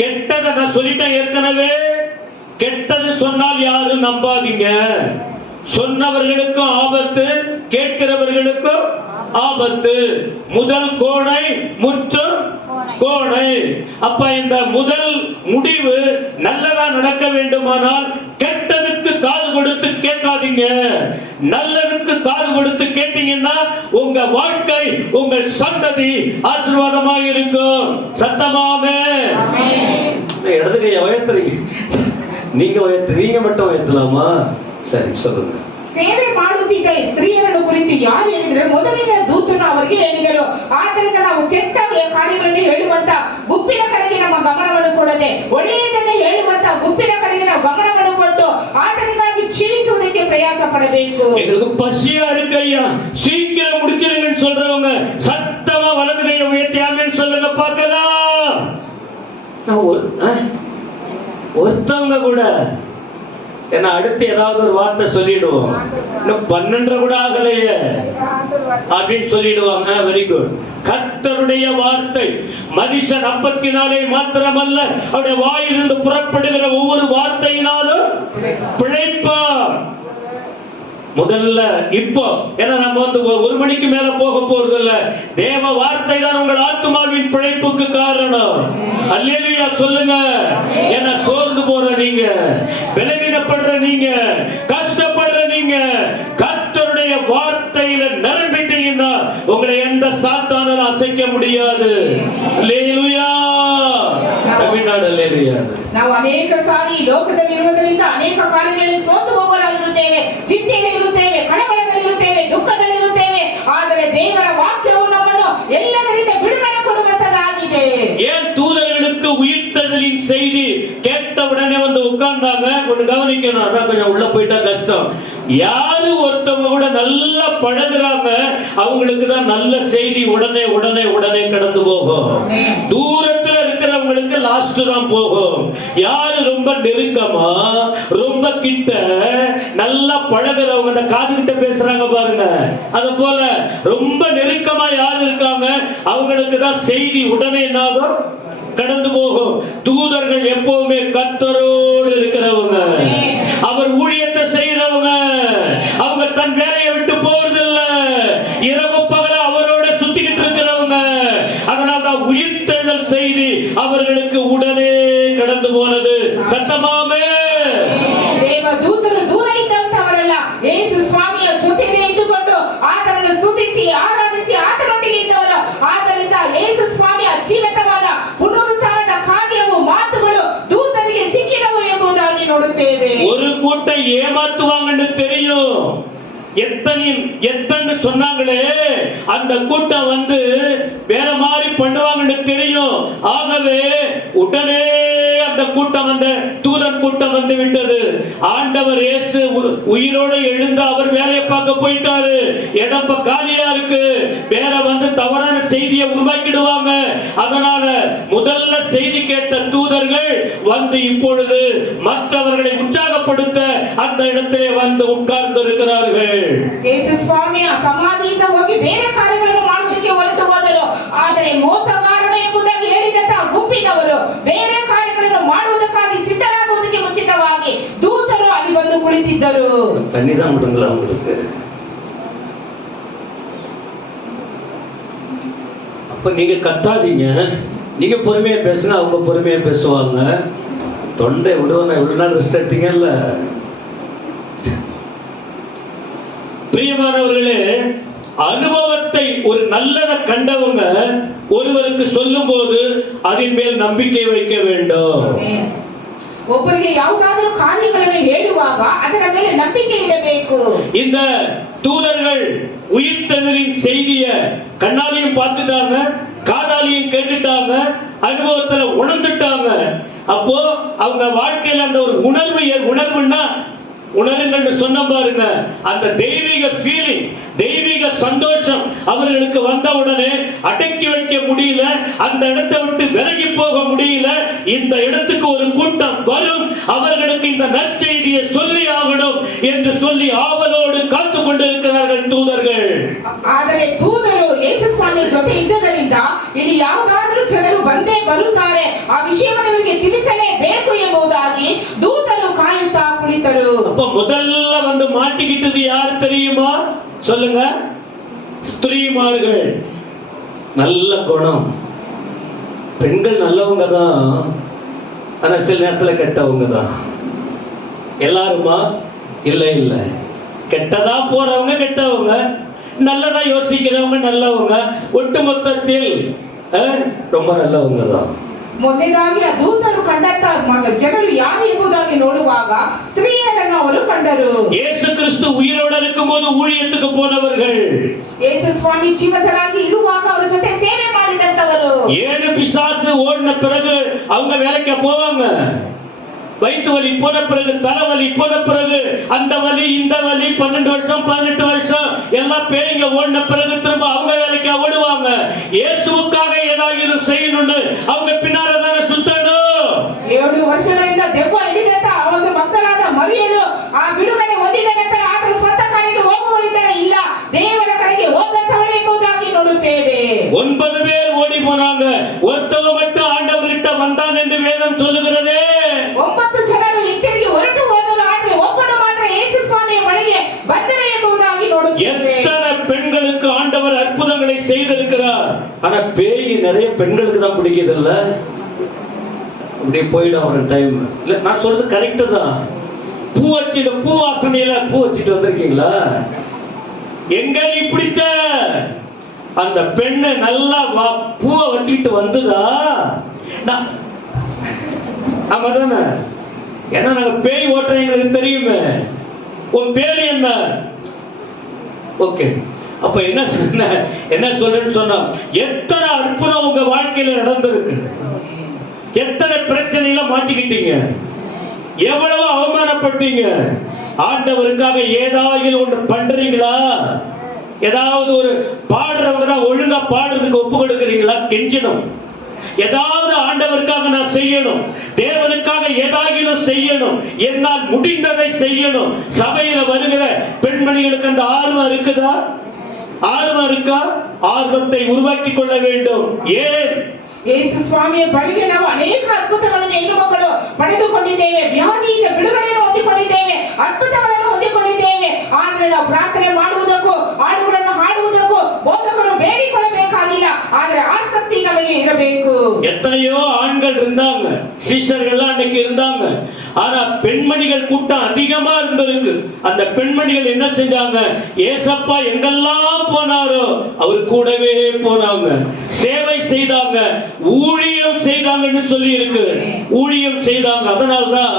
கெட்டதை நான் சொல்லிட்டேன் ஏற்கனவே. கெட்டது சொன்னால் யாரும் நம்பாதீங்க. சொன்னவர்களுக்கும் ஆபத்து, கேட்கிறவர்களுக்கும் ஆபத்து. முதல் கோணை முற்றும் கோணை. அப்ப இந்த முதல் முடிவு நல்லதா நடக்க வேண்டுமானால் கெட்டதுக்கு காது கொடுத்து கேட்காதீங்க. நல்லதுக்கு காது கொடுத்து கேட்டீங்கன்னா உங்க வாழ்க்கை, உங்கள் சந்ததி ஆசீர்வாதமாக இருக்கும். சத்தமாமே. இடது கையை உயர்த்துறீங்க, நீங்க மட்டும் உயர்த்தலாமா? சரி, சொல்லுங்க. ಸೇವೆ ಮಾಡುತ್ತಿದ್ದ ಸ್ತ್ರೀಯರನ್ನು ಕುರಿತು ಯಾರು ಹೇಳಿದರೆ, ಮೊದಲನೆಯ ದೂತನು ಅವರಿಗೆ ಹೇಳಿದರು, ಆದ್ದರಿಂದ ನಾವು ಕೆಟ್ಟ ಕಾರ್ಯಗಳನ್ನು ಹೇಳುವಂತ ಗುಂಪಿನ ಕಡೆಗೆ ನಮ್ಮ ಗಮನವನ್ನು ಕೊಡದೆ ಒಳ್ಳೆಯದನ್ನು ಹೇಳುವಂತ ಗುಂಪಿನ ಕಡೆಗೆ ನಾವು ಗಮನವನ್ನು ಕೊಟ್ಟು ಆತನಿಗಾಗಿ ಜೀವಿಸುವುದಕ್ಕೆ ಪ್ರಯಾಸ ಪಡಬೇಕು. எங்களுக்கு பசியா இருக்கு ஐயா, சீக்கிரம் முடிச்சிருங்கன்னு சொல்றவங்க சத்தமா வலது கையை உயர்த்தி ஆமென் சொல்லுங்க பார்க்கலாம். ஒருத்தவங்க கூட என்ன அடுத்து ஏதாவது ஒரு வார்த்தை சொல்லிடுவோம், இன்னும் 12 கூட ஆகலையே அப்படின்னு சொல்லிடுவாங்க. Very good. கர்த்தருடைய வார்த்தை மனுஷன் அப்பத்தினாலே மாத்திரமல்ல, அவருடைய வாயிலிருந்து புறப்படுகிற ஒவ்வொரு வார்த்தையினாலும் பிழைப்பார். முதல்ல இப்போ ஏன்னா நம்ம ஒரு மணிக்கு மேல போக போறது இல்ல. தேவ வார்த்தை தான் உங்கள் ஆத்துமாவின் பிழைப்புக்கு காரணம். அல்லேலூயா சொல்லுங்க. என்ன சோர்ந்து போற நீங்க, பலவீனப்படுற நீங்க, கஷ்டப்படுற நீங்க, கர்த்தருடைய வார்த்தையில நிரம்பிட்டீங்கன்னா உங்களை எந்த சாத்தானாலும் அசைக்க முடியாது. அல்லேலூயா. தமிழ்நாடு அல்லேலூயா. ನಾವು ಅನೇಕ ಸಾರಿ ಲೋಕದಲ್ಲಿ ಇರುವುದರಿಂದ ಅನೇಕ ಕಾರ್ಯಗಳಲ್ಲಿ ಸೋತು ಹೋಗುವವರಾಗಿರುತ್ತೇವೆ, ಚಿಂತೆಯಲ್ಲಿರುತ್ತೇವೆ, ಕಳವಳದಲ್ಲಿರುತ್ತೇವೆ, ದುಃಖದಲ್ಲಿರುತ್ತೇವೆ. ಆದರೆ ದೇವರ ವಾಕ್ಯವು ನಮ್ಮನ್ನು ಎಲ್ಲದರಿಂದ ಬಿಡುಗಡೆ ಕೊಡುವಂತದ್ದಾಗಿದೆ. ஏன் தூதர்களுக்கு உயிர்த்தெழுதலின் செய்தி கேட்ட உடனே வந்து உட்கார்ந்தாங்க? கொஞ்சம் கவனிக்கணும், அதான் கொஞ்சம் உள்ள போயிட்டா கஷ்டம். யாரு ஒருத்தவங்க கூட நல்லா பழகுறாங்க அவங்களுக்கு தான் நல்ல செய்தி உடனே உடனே உடனே கடந்து போகும். தூரத்துல இருக்கிறவங்களுக்கு லாஸ்ட் தான் போகும். யாரு ரொம்ப நெருக்கமா ரொம்ப கிட்ட நல்லா பழகுறவங்க, அந்த காது கிட்ட பேசுறாங்க பாருங்க, அது போல ரொம்ப நெருக்கமா யாரு இருக்காங்க அவங்களுக்கு தான் செய்தி உடனே என்னாகும், கடந்து போகும். தூதர்கள் எப்பவுமே கர்த்தரோடு இருக்கிறவங்க, அவர் ஊழியத்தை செய்யறவங்க, அவங்க தன் வேலையை விட்டு போறதில்ல, இரவு பகல அவரோட சுத்திக்கிட்டு இருக்கிறவங்க. அதனால்தான் உயிர்த்தெழுதல் செய்தி அவர்களுக்கு உடனே கடந்து போனது. ಸತ್ತಮಾಮೆ ದೇವದೂತರು ದೂರ ಇದ್ದಂತವರಲ್ಲ, ಯೇಸು ಸ್ವಾಮಿಯ ಜೊತೆಗೆ ಇದ್ದುಕೊಂಡು ಆತನನ್ನು ಸ್ತುತಿಸಿ ಆರಾಧಿಸಿ ಆತನೊಟ್ಟಿಗೆ ಇದ್ದವರು. ಆದ್ದರಿಂದ ಯೇಸು ಸ್ವಾಮಿಯ ಜೀವಿತವಾದ ಪುನರುತ್ಥಾನದ ಕಾರ್ಯವು ಮಾತುಗಳು ದೂತರಿಗೆ ಸಿಕ್ಕಿದವು ಎಂಬುದಾಗಿ ನೋಡುತ್ತೇವೆ. ஒரு கூட்டம் ஏமாத்துவாங்கன்னு தெரியும். எத்தனை சொன்னாங்களே, அந்த கூட்டம் வந்து வேற மாதிரி பண்ணுவாங்கன்னு தெரியும். ஆகவே உடனே அந்த கூட்டம், அந்த தூதன் கூட்டம் வந்து விட்டது. ஆண்டவர் இயேசு உயிரோடு எழுந்து அவர் வேலையை பார்க்க போயிட்டாரு. இடம் காலியா இருக்கு, வேற வந்து தவறான செய்தியை உருவாக்கிடுவாங்க. அதனால முதல்ல செய்தி கேட்ட தூதர்கள் வந்து இப்பொழுது மற்றவர்களை உற்சாகப்படுத்த அந்த இடத்திலே வந்து உட்கார்ந்து இருக்கிறார்கள். ಯೇಸು ಸ್ವಾಮಿಯ ಸಮಾಧಿಯಿಂದ ಹೋಗಿ ಬೇರೆ ಕಾರ್ಯಗಳನ್ನು ಮಾಡುವುದಕ್ಕೆ ಹೊರಟು ಹೋದರು. ಆದರೆ ಮೋಸಗಾರರು ಎಂಬುದಾಗಿ ಹೇಳಿದಂತಹ ಗುಂಪಿನವರು ಬೇರೆ ಕಾರ್ಯಗಳನ್ನು ಮಾಡುವುದಕ್ಕಾಗಿ ಸಿದ್ಧರಾಗುವುದಕ್ಕೆ ಮುಂಚಿತವಾಗಿ ದೂತರು ಅಲ್ಲಿ ಬಂದು ಕುಳಿತಿದ್ದರು. தண்ணிதான் விடுங்களா உங்களுக்கு? அப்ப நீங்க கத்தாதீங்க, நீங்க பொறுமையா பேசுனா அவங்க பொறுமையா பேசுவாங்க. தொண்டை விடுவோம். இவ்வளவு நாள் ரெஸ்ட் எடுத்தீங்கல்ல. பிரியமானவர்களே, அனுபவத்தை ஒரு நல்லதை கண்டவங்க ஒருவருக்கு சொல்லும் போது அதன் மேல் நம்பிக்கை வைக்க வேண்டும். ಒಬ್ಬರಿಗೆ ಯಾವುದಾದರೂ ಕಾರ್ಯಗಳನ್ನು ಹೇಳುವಾಗ ಅದರ ಮೇಲೆ ನಂಬಿಕೆ ಇಡಬೇಕು. இந்த தூதர்கள் உயிர்த்தெழுதலின் செய்திய கண்ணாலையும் பார்த்துட்டாங்க, காதாலையும் கேட்டுட்டாங்க, அனுபவத்துல உணர்ந்துட்டாங்க. அப்போ அவங்க வாழ்க்கையில அந்த ஒரு உணர்வுன்னா உணருங்கள் சொன்ன பாருங்க, அந்த தெய்வீக ஃபீலிங், தெய்வீக சந்தோஷம் அவர்களுக்கு வந்த உடனே அடக்கி வைக்க முடியல, அந்த இடத்தை விட்டு விலகி போக முடியல. இந்த இடத்துக்கு ஒரு கூட்டம் வரும், அவர்களுக்கு இந்த நற்செய்தியை சொல்லி ஆகணும் என்று சொல்லி ஆவலோடு காத்து கொண்டிருக்கிறார்கள் தூதர்கள். ಆದರೆ தூதರು ಯೇಸು ಸ್ವಾಮಿ ಜೊತೆ ಇದ್ದದರಿಂದ ಇಲ್ಲಿ ಯಾವುದಾದರೂ ಜನರು ಬಂದೇ ಬರುತ್ತಾರೆ, ಆ ವಿಷಯವನ್ನು ಇವರಿಗೆ ತಿಳಿಸಲೇಬೇಕು ಎಂಬುದಾಗಿ ದೂತರು ಕಾಯುತ್ತಾ ಕುಳಿತರು. முதல்ல வந்து மாட்டிக்கிட்டது யார் தெரியுமா? சொல்லுங்க. ஸ்திரீமார்கள். நல்ல குணம், பெண்கள் நல்லவங்க தான், ஆனா சில நேரத்துல கெட்டவங்க தான். எல்லாருமா? இல்ல இல்ல, கெட்டதா போறவங்க கெட்டவங்க, நல்லதா யோசிக்கிறவங்க நல்லவங்க, ஒட்டுமொத்தத்தில் ரொம்ப நல்லவங்க தான். ಮೊದಲಾಗಿ ಆ ದೂತರು ಕಂಡಂತ ಜನರು ಯಾರು ಎಂಬುದಾಗಿ ನೋಡುವಾಗ ಸ್ತ್ರೀಯರನ್ನು ಅವರು ಕಂಡರು. ಯೇಸು ಕ್ರಿಸ್ತು ಉಯಿರೋடு இருக்கும்போது ஊழியத்துக்கு போனவர்கள், ಯೇಸು ಸ್ವಾಮಿ ಜೀವಿತರಾಗಿ ಇರುವಾಗ ಅವರ ಜೊತೆ ಸೇವೆ ಮಾಡಿದಂತವರು. 7 பிசாசு ஓடின பிறகு அவங்க வேலைக்கு போவாங்க. வயிற்று வலி போன பிறகு, தலைவலி போன பிறகு, அந்த வலி இந்த வலி, 12 வருஷம் 18 வருஷம் எல்லாம் பேய்ங்க ஓடின பிறகு திரும்ப அவங்க வேலைக்கு ஓடுவாங்க. இயேசுவுக்காக ஏதாவது செய்யணும்னு அவங்க பின்னால தானே சுத்தணும். 7 ವರ್ಷಗಳಿಂದ ದೆವ್ವ ಹಿಡಿದಂತ ಒಂದು ಮಕ್ಕಳಾದ ಮರಿಯಳು ಆ ಬಿಡುಗಡೆ ಹೊಂದಿದ ನಂತರ ಆತನ ಸ್ವಂತ ಕಡೆಗೆ ಹೋಗುವಳಿದ್ದಾರೆ, ಇಲ್ಲ ದೇವರ ಕಡೆಗೆ ಹೋದಂತವಳು ಎಂಬುದಾಗಿ ನೋಡುತ್ತೇವೆ. 9 பேர் ஓடி போனாங்க, ஒருத்தவன் மட்டும் ஆண்டவர்கிட்ட வந்தான் என்று வேதம் சொல்லுகிறதே. 9 ಜನರು ಹಿಂತಿರುಗಿ ಹೊರಟು ಹೋದರು, ಆದರೆ ಒಬ್ಬನು ಮಾತ್ರ ಯೇಸು ಸ್ವಾಮಿಯ ಬಳಿಗೆ ಬಂದರು ಎಂಬುದಾಗಿ ನೋಡುತ್ತೇವೆ. எத்தனை பெண்களுக்கு ஆண்டவர் அற்புதங்களை செய்திருக்கிறார். ஆனா பேய் நிறைய பெண்களுக்கு தான் பிடிக்குது இல்ல? அப்படியே போயிடும் ஒரு டைம். இல்ல, நான் சொல்றது கரெக்ட் தான். பூ வச்சிட்டு, பூ வாசனையில பூ வச்சிட்டு வந்திருக்கீங்களா? எங்க நீ பிடிச்ச அந்த பெண்ணு நல்லா பூவை வச்சுக்கிட்டு வந்துதா? ஆமா தானே? ஏன்னா நாங்க பேய் ஓட்டுற எங்களுக்கு தெரியுமே. உன் பேரு என்ன? ஓகே, அப்ப என்ன சொல்றேன்னு சொன்னா, எத்தனை அற்புதம் உங்க வாழ்க்கையில நடந்திருக்கு, எத்தனை பிரச்சனையில மாட்டிக்கிட்டீங்க, எவ்வளவு அவமானப்பட்டீங்க. ஆண்டவருக்காக ஏதாவது ஒன்று பண்றீங்களா? ஏதாவது ஒரு பாடுறவங்க தான் ஒழுங்கா பாடுறதுக்கு ஒப்பு கொடுக்குறீங்களா? கெஞ்சணும். ஏதாவது ஆண்டவருக்காக நான் செய்யணும், தேவனுக்காக ஏதாகிலும் செய்யணும், என்னால் முடிந்ததை செய்யணும். சபையில வருகிற பெண்மணிகளுக்கு அந்த ஆர்வம் இருக்குதா? ஆர்வம் இருக்கா? ஆர்வத்தை உருவாக்கி கொள்ள வேண்டும். ஏன்? ಯೇಸು ಸ್ವಾಮಿಯ ಬಳಿಗೆ ನಾವು ಅನೇಕ ಅದ್ಭುತಗಳನ್ನು ಹೆಣ್ಣು ಮಕ್ಕಳು ಪಡೆದುಕೊಂಡಿದ್ದೇವೆ, ವ್ಯಾಧಿಯಿಂದ ಬಿಡುಗಡೆಯನ್ನು ಹೊಂದಿಕೊಂಡಿದ್ದೇವೆ, ಅದ್ಭುತಗಳನ್ನು ಹೊಂದಿಕೊಂಡಿದ್ದೇವೆ. ಆದ್ರೆ ನಾವು ಪ್ರಾರ್ಥನೆ ಮಾಡುವುದಕ್ಕೂ ಹಾಡುಗಳನ್ನು ಹಾಡುವುದಕ್ಕೂ ಬೋಧಕರು ಬೇಡಿಕೊಳ್ಳಬೇಕಾಗಿಲ್ಲ. ಆದ್ರೆ ಆಸಕ್ತಿ ನಮಗೆ ಇರಬೇಕು. எத்தனையோ ஆண்கள் இருந்தாங்க, சீஷர்கள் அன்னைக்கு இருந்தாங்க. ஆனா பெண்மணிகள் கூட்டம் அதிகமா இருந்திருக்கு. அந்த பெண்மணிகள் என்ன செஞ்சாங்க? ஏசப்பா எங்கெல்லாம் போனாரோ அவர் கூடவே போனாங்க, சேவை செய்தாங்க, ஊழியம் செய்தாங்கன்னு சொல்லி இருக்கு. ஊழியம் செய்தாங்க. அதனால்தான்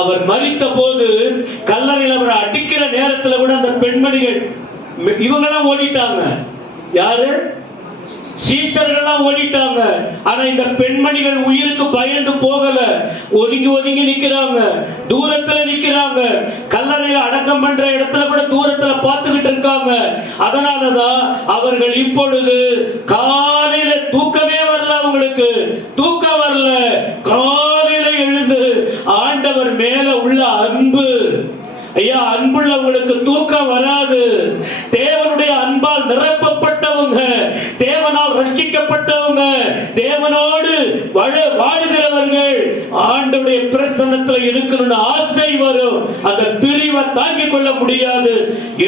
அவர் மரித்த போது கல்லறையில் அவரை அடிக்கிற நேரத்தில் கூட அந்த பெண்மணிகள் இவங்கெல்லாம் ஓடிட்டாங்க. யாரு? சீஷர்கள்லாம் ஓடிட்டாங்க. ஆனா இந்த பெண்மணிகள் உயிருக்கு பயந்து போகல, ஒதுங்கி ஒதுங்கி நிக்கிறாங்க, தூரத்துல நிக்கிறாங்க. கல்லறையில அடக்கம் பண்ற இடத்துல கூட தூரத்துல பார்த்துக்கிட்டு இருக்காங்க. அதனாலதான் அவர்கள் இப்பொழுது காலையில தூக்கமே வரல, அவங்களுக்கு தூக்கம் வரல. காலையில எழுந்து ஆண்டவர் மேல உள்ள அன்பு, ஐயா, அன்புள்ளவங்களுக்கு தூக்கம் வராது. தேவனுடைய அன்பால் நிரப்பப்பட்டவங்க, தேவனால் ரட்சிக்கப்பட்டவங்க, தேவனோடு வாழுகிறவர்கள் ஆண்டவருடைய பிரசன்னத்தில் இருக்கணும்னு ஆசை வரும். அந்த பிரிவை தாங்கிக் கொள்ள முடியாது.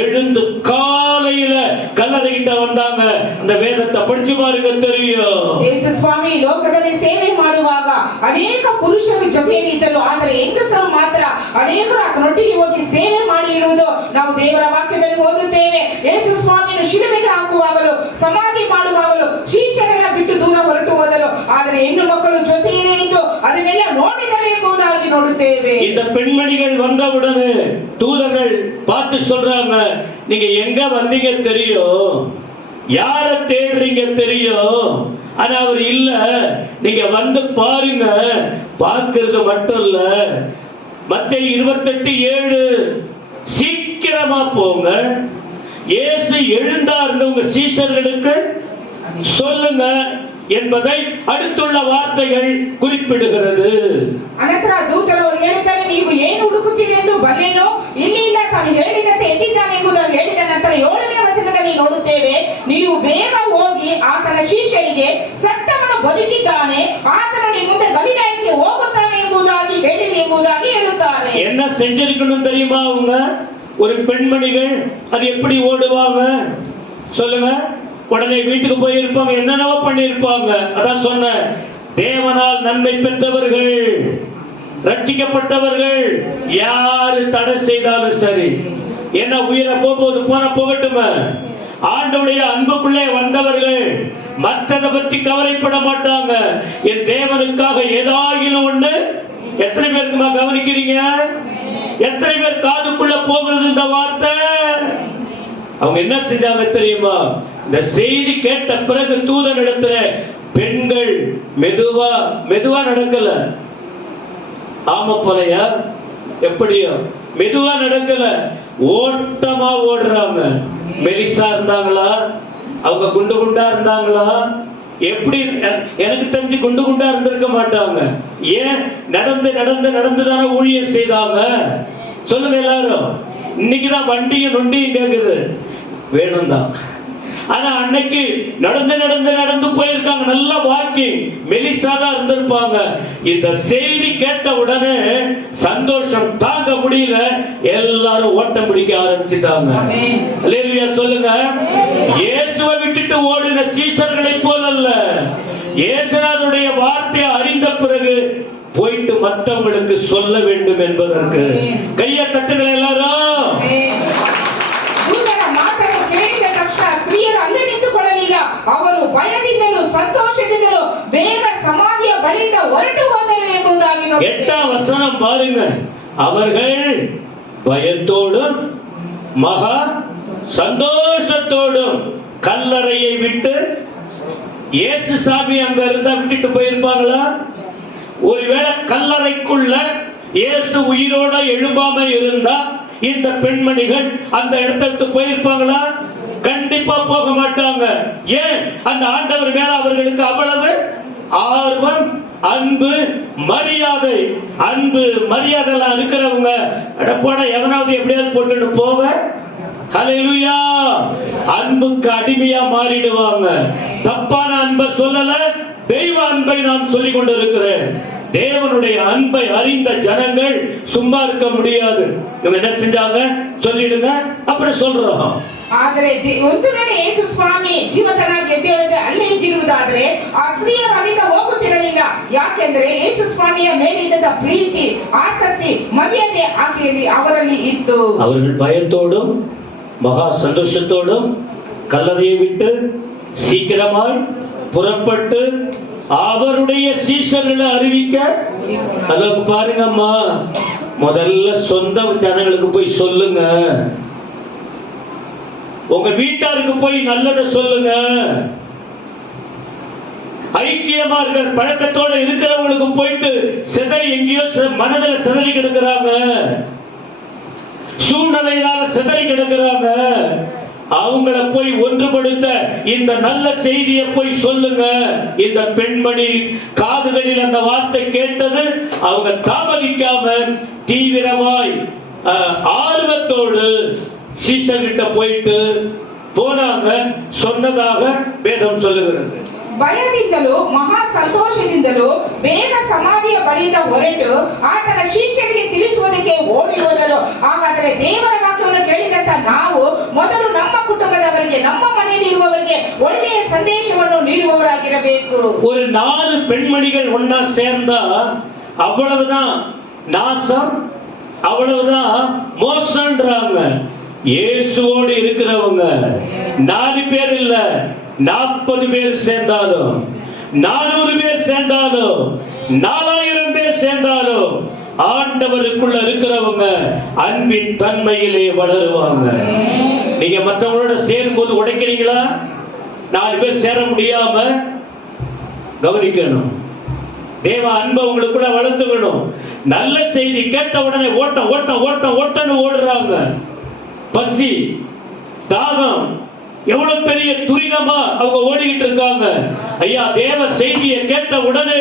எழுந்து காலையில கல்லறைகிட்ட வந்தாங்க. அந்த வேதத்தை படிச்சு பாருங்க, தெரியும். ಯೇಸು ಸ್ವಾಮಿ ಲೋಕದಲ್ಲಿ ಸೇವೆ ಮಾಡುವಾಗ ಅನೇಕ ಪುರುಷರು ಜೊತೆಯಲ್ಲಿ ಇದ್ದರು. ಆದರೆ ಹೆಂಗಸರು ಮಾತ್ರ ಅನೇಕರು ಆತನೊಟ್ಟಿಗೆ ಹೋಗಿ ಸೇವೆ ಮಾಡಿ ಇರುವುದು ನಾವು ದೇವರ ವಾಕ್ಯದಲ್ಲಿ ಓದುತ್ತೇವೆ. ಯೇಸು ಸ್ವಾಮಿಯನ್ನು ಶಿಲುಬೆಗೆ ಹಾಕುವಾಗಲೂ ಸಮಾಧಿ ಮಾಡುವಾಗಲೂ ಶಿಷ್ಯರೆಲ್ಲ ಬಿಟ್ಟು ದೂರ ಹೊರಟು ಹೋದರು. ಆದರೆ ಹೆಣ್ಣು ಮಕ್ಕಳು ಜೊತೆಯೇ ಇದ್ದು ಅದನ್ನೆಲ್ಲ ನೋಡಿದರೆ ಎಂಬುದಾಗಿ ನೋಡುತ್ತೇವೆ. இந்த பெண்மணிகள் வந்தவுடனே தூதர்கள் பார்த்து சொல்றாங்க, நீங்க எங்க வந்தீங்க தெரியும், யார தேடுறீங்க தெரியும், ஆனா அவர் இல்ல, நீங்க வந்து பாருங்க. பார்க்கிறது மட்டும் இல்ல, மத்தேயு 28:7 சீக்கிரமா போங்க, இயேசு எழுந்தார்னு உங்க சீஷர்களுக்கு சொல்லுங்க என்பதை அடுத்துள்ள வார்த்தைகள் குறிப்பிடுகிறது. ಅನಂತರ ದೂತರು ಹೇಳಿದ್ದಾರೆ, ನೀವು ಏನು ಹುಡುಕುತ್ತೀರಿ ಎಂದು ಬಲ್ಲೆನೋ, ಇಲ್ಲಿ ಇಲ್ಲ, ತಾನು ಹೇಳಿದಂತೆ ಎದ್ದಿದ್ದಾನೆ ಎಂಬುದನ್ನು ಹೇಳಿದ ನಂತರ 7ನೇ ವಚನದಲ್ಲಿ ನೋಡುತ್ತೇವೆ, ನೀವು ಬೇಗ ಹೋಗಿ ಆತನ ಶಿಷ್ಯರಿಗೆ ಸತ್ತವನು ಬದುಕಿದ್ದಾನೆ, ಆತನು ನಿಮ್ಮ ಮುಂದೆ ಗಲಿಲಾಯಕ್ಕೆ ಹೋಗುತ್ತಾನೆ ಎಂಬುದಾಗಿ ಹೇಳಿದೆ ಎಂಬುದಾಗಿ ಹೇಳುತ್ತಾರೆ. என்ன செஞ்சிருக்கணும் தெரியுமா? அவங்க ஒரு பெண்மணிகள் அது எப்படி ஓடுவாங்க சொல்லுங்க? உடனே வீட்டுக்கு போயிருப்பாங்க, என்னென்னவோ பண்ணிருப்பாங்க. அதான் சொன்ன, தேவனால் நன்மை பெற்றவர்கள், ரட்சிக்கப்பட்டவர்கள் யாரு தடை செய்தாலும் சரி, என்ன உயிரை போகும்போது போகட்டுமே. ஆண்டவருடைய அன்புக்குள்ளே வந்தவர்கள் மற்றதை பற்றி கவலைப்பட மாட்டாங்க. என் தேவனுக்காக ஏதாகிலும் ஒண்ணு. எத்தனை பேருக்குமா கவனிக்கிறீங்க? எத்தனை பேர் காதுக்குள்ள போகிறது இந்த வார்த்தை? அவங்க என்ன செஞ்சாங்க தெரியுமா? இந்த செய்தி கேட்ட பிறகு தூதன் இடத்துல பெண்கள் மெதுவா மெதுவா நடக்கல, ஆம போலையா எப்படியோ மெதுவா நடக்கல, ஓட்டமா ஓடுறாங்க. மெலிசா இருந்தாங்களா? அவங்க குண்டு குண்டா இருந்தாங்களா? எப்படி? எனக்கு தெரிஞ்சு குண்டு குண்டா இருந்திருக்க மாட்டாங்க. ஏன்? நடந்து நடந்து நடந்து தானே ஊழியம் செய்தாங்க. சொல்லுங்க எல்லாரும். இன்னைக்குதான் வண்டியும் நொண்டியும் கேக்குது, வேணும் தான். ஆனா அன்னைக்கு நடந்து நடந்து நடந்து போயிருக்காங்க. நல்ல வாக்கிங், மெலிசாதான் இருந்திருப்பாங்க. இந்த செய்தி கேட்ட உடனே சந்தோஷம் தாங்க முடியல, எல்லாரும் ஓட்டம் பிடிக்க ஆரம்பிச்சிட்டாங்க. அல்லேலூயா சொல்லுங்க. இயேசுவை விட்டுட்டு ஓடின சீஷர்களை போல அல்ல, இயேசுநாதருடைய வார்த்தையை அறிந்த பிறகு போயிட்டு மற்றவங்களுக்கு சொல்ல வேண்டும் என்பதற்கு. கையை தட்டுங்கள் எல்லாரும். ಸ್ತ್ರೀಯರು ಅಲ್ಲಿ ನಿಂತುಕೊಳ್ಳಲಿಲ್ಲ, ಅವರು ಭಯದಿಂದಲೂ ಸಂತೋಷದಿಂದಲೂ ಬೇಗ ಸಮಾಧಿಯ ಬಳಿಯಿಂದ ಹೊರಟು ಹೋದರು ಎಂಬುದಾಗಿ 8ஆம் வசனம் பாருங்க. அவர்கள் பயத்தோடும் மகா சந்தோஷத்தோடும் கல்லறையை விட்டு, இயேசு சாமி அங்க இருந்தா விட்டுட்டு போயிருப்பாங்களா? ஒருவேளை கல்லறைக்குள்ள இயேசு உயிரோட எழும்பாம இருந்தா இந்த பெண்மணிகள் அந்த இடத்தை விட்டு போயிருப்பாங்களா? கண்டிப்பா போக மாட்டாங்க. ஏன்? அந்த ஆண்டவர் மேல அவர்களுக்கு அவ்வளவு ஆர்வம், அன்பு, மரியாதை. அன்பு மரியாதை எல்லாம் இருக்கிறவங்க அடப்போட எவனாவது எப்படியாவது போட்டுட்டு போக, ஹல்லேலூயா, அன்புக்கு அடிமையா மாறிடுவாங்க. தப்பான அன்பை சொல்லல, தெய்வ அன்பை நான் சொல்லிக் கொண்டிருக்கிறேன். தேவனுடைய அன்பை அறிந்த ஜனங்கள் சும்மா இருக்க முடியாது. இவங்க என்ன செஞ்சாங்க சொல்லிடுங்க, அப்புறம் சொல்றோம். ಆದರೆ ಒಂದು ವೇಳೆ ಯೇಸು ಸ್ವಾಮಿ ಜೀವಂತನಾಗಿ ಎದ್ದೇಳದೆ ಅಲ್ಲೇ ಇದ್ದಿರುವುದಾದರೆ ಆ ಸ್ತ್ರೀಯರು ಅಲ್ಲಿಂದ ಹೋಗುತ್ತಿರಲಿಲ್ಲ. ಯಾಕೆಂದರೆ ಯೇಸು ಸ್ವಾಮಿಯ ಮೇಲೆ ಇದ್ದ ಪ್ರೀತಿ, ಆಸಕ್ತಿ, ಮರ್ಯಾದೆ ಆಕೆಯಲ್ಲಿ ಅವರಲ್ಲಿ ಇತ್ತು. அவர்கள் பயத்தோடும் மகா சந்தோஷத்தோடும் கல்லறையை விட்டு சீக்கிரமாய் புறப்பட்டு அவருடைய சீஷர்களை அறிவிக்க. அளவுக்கு பாருங்கம்மா, முதல்ல சொந்த ஜனங்களுக்கு போய் சொல்லுங்க, உங்க வீட்டாருக்கு போய் நல்லதை சொல்லுங்க. ஐக்கியமா இருக்கிற பழக்கத்தோட இருக்கிறவங்களுக்கு போயிட்டு சிதறி எங்கேயோ மனதில் சிதறி கிடக்குறாங்க, சூழ்நிலையினால சிதறி கிடக்குறாங்க. அவங்கள போய் ஒன்றுபடுத்த இந்த நல்ல செய்தியை போய் சொல்லுங்க. இந்த பெண்மணி காதுகளில் அந்த வார்த்தை கேட்டது. அவங்க தாமதிக்காம தீவிரமாய் ஆர்வத்தோடு சீசர்கிட்ட போயிட்டு போனாங்க, சொன்னதாக வேதம் சொல்லுகிறது. ಭಯದಿಂದಲೂ ಮಹಾ ಸಂತೋಷದಿಂದಲೂ ಬೇಗ ಸಮಾಧಿಯ ಬಳಿಯಿಂದ ಹೊರಟು ಆತನ ಶಿಷ್ಯರಿಗೆ ತಿಳಿಸುವುದಕ್ಕೆ ಓಡಿ ಹೋದರು. ಹಾಗಾದರೆ ದೇವರ ವಾಕ್ಯವನ್ನು ಕೇಳಿದಂತ ನಾವು ಮೊದಲು ನಮ್ಮ ಕುಟುಂಬದವರಿಗೆ, ನಮ್ಮ ಮನೆಯಲ್ಲಿ ಇರುವವರಿಗೆ ಒಳ್ಳೆಯ ಸಂದೇಶವನ್ನು ನೀಡುವವರಾಗಿರಬೇಕು. ஒரு 4 பெண்மணிகள் ஒன்னா சேர்ந்தா அவ்வளவுதான் நாசம், அவ்வளவுதான் மோசம்ன்றாங்க. இயேசுவோடு இருக்கிறவங்க 4 பேர் இல்ல, 40 பேர் சேர்ந்தாலும், 400 பேர் சேர்ந்தாலும், 4000 பேர் சேர்ந்தாலும் ஆண்டவருக்குள்ள இருக்கிறவங்க அன்பின் தன்மையிலே வளருவாங்க. நீங்க மற்றவங்களோட சேரும்போது உடைக்கிறீங்களா? 4 பேர் சேர முடியாம கவனிக்கணும். தேவ அன்பை உங்களுக்குள்ள வளர்த்துக்கணும். நல்ல செய்தி கேட்ட உடனே ஓட்டம் ஓட்டம் ஓட்டம் ஓட்டன்னு ஓடுறாங்க. பசி, தாகம், எவ்வளவு பெரிய துரிதமா அவங்க ஓடிக்கிட்டு இருக்காங்க. ஐயா, தேவ செய்தியை கேட்ட உடனே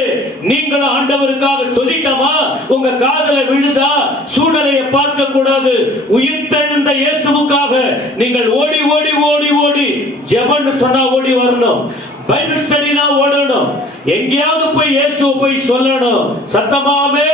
நீங்களும் ஆண்டவருக்காக சொல்லிட்டோமா? உங்க காதல விழுதா? சூழ்நிலையை பார்க்க கூடாது. உயிர்த்தெழுந்த இயேசுவுக்காக நீங்கள் ஓடி ஓடி ஓடி ஓடி ஜெபம்னு சொன்னா ஓடி வரணும். பைபிள் ஸ்டடினா ஓடணும். எங்கேயாவது போய் இயேசுவை போய் சொல்லணும். சத்தமாவே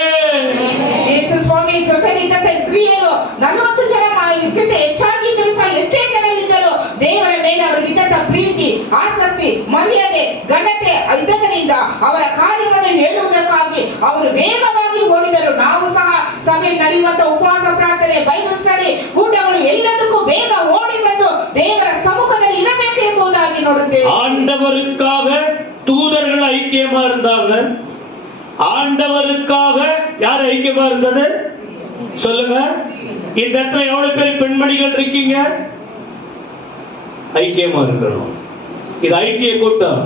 ಯೇಸು ಸ್ವಾಮಿ ಜೊತೆಲಿದ್ದಂತ ಸ್ತ್ರೀಯರು 40 ಜನ ಇದಕ್ಕಿಂತ ಹೆಚ್ಚಾಗಿದ್ದರು ಸಹ, ಎಷ್ಟೇ ಜನರಿದ್ದರು, ದೇವರ ಮೇಲೆ ಅವರಿಗಿದ್ದಂತ ಪ್ರೀತಿ, ಆಸಕ್ತಿ, ಮರ್ಯಾದೆ, ಘನತೆ ಇದ್ದದರಿಂದ ಅವರ ಕಾರ್ಯವನ್ನು ಹೇಳುವುದಕ್ಕಾಗಿ ಅವರು ವೇಗವಾಗಿ ಓಡಿದರು. ನಾವು ಸಹ ಸಭೆಯಲ್ಲಿ ನಡೆಯುವಂತ ಉಪವಾಸ ಪ್ರಾರ್ಥನೆ, ಬೈಬಲ್ ಸ್ಟಡಿ, ಊಟಗಳು ಎಲ್ಲದಕ್ಕೂ ಬೇಗ ಓಡಿ ಬಂದು ದೇವರ ಸಮ್ಮುಖದಲ್ಲಿ ಇರಬೇಕು ಎಂಬುದಾಗಿ ನೋಡುತ್ತೇವೆ. ஆண்டவருக்காக தூதர்கள் ஐக்கியமா இருந்தாங்க. ஆண்டவருக்காக யார் ஐக்கியமா இருந்தது சொல்லுங்க. இந்த இடத்துல எவ்வளவு பேர் பெண்மணிகள் இருக்கீங்க? ஐக்கியமா இருக்கணும். இது ஐக்கிய கூட்டம்.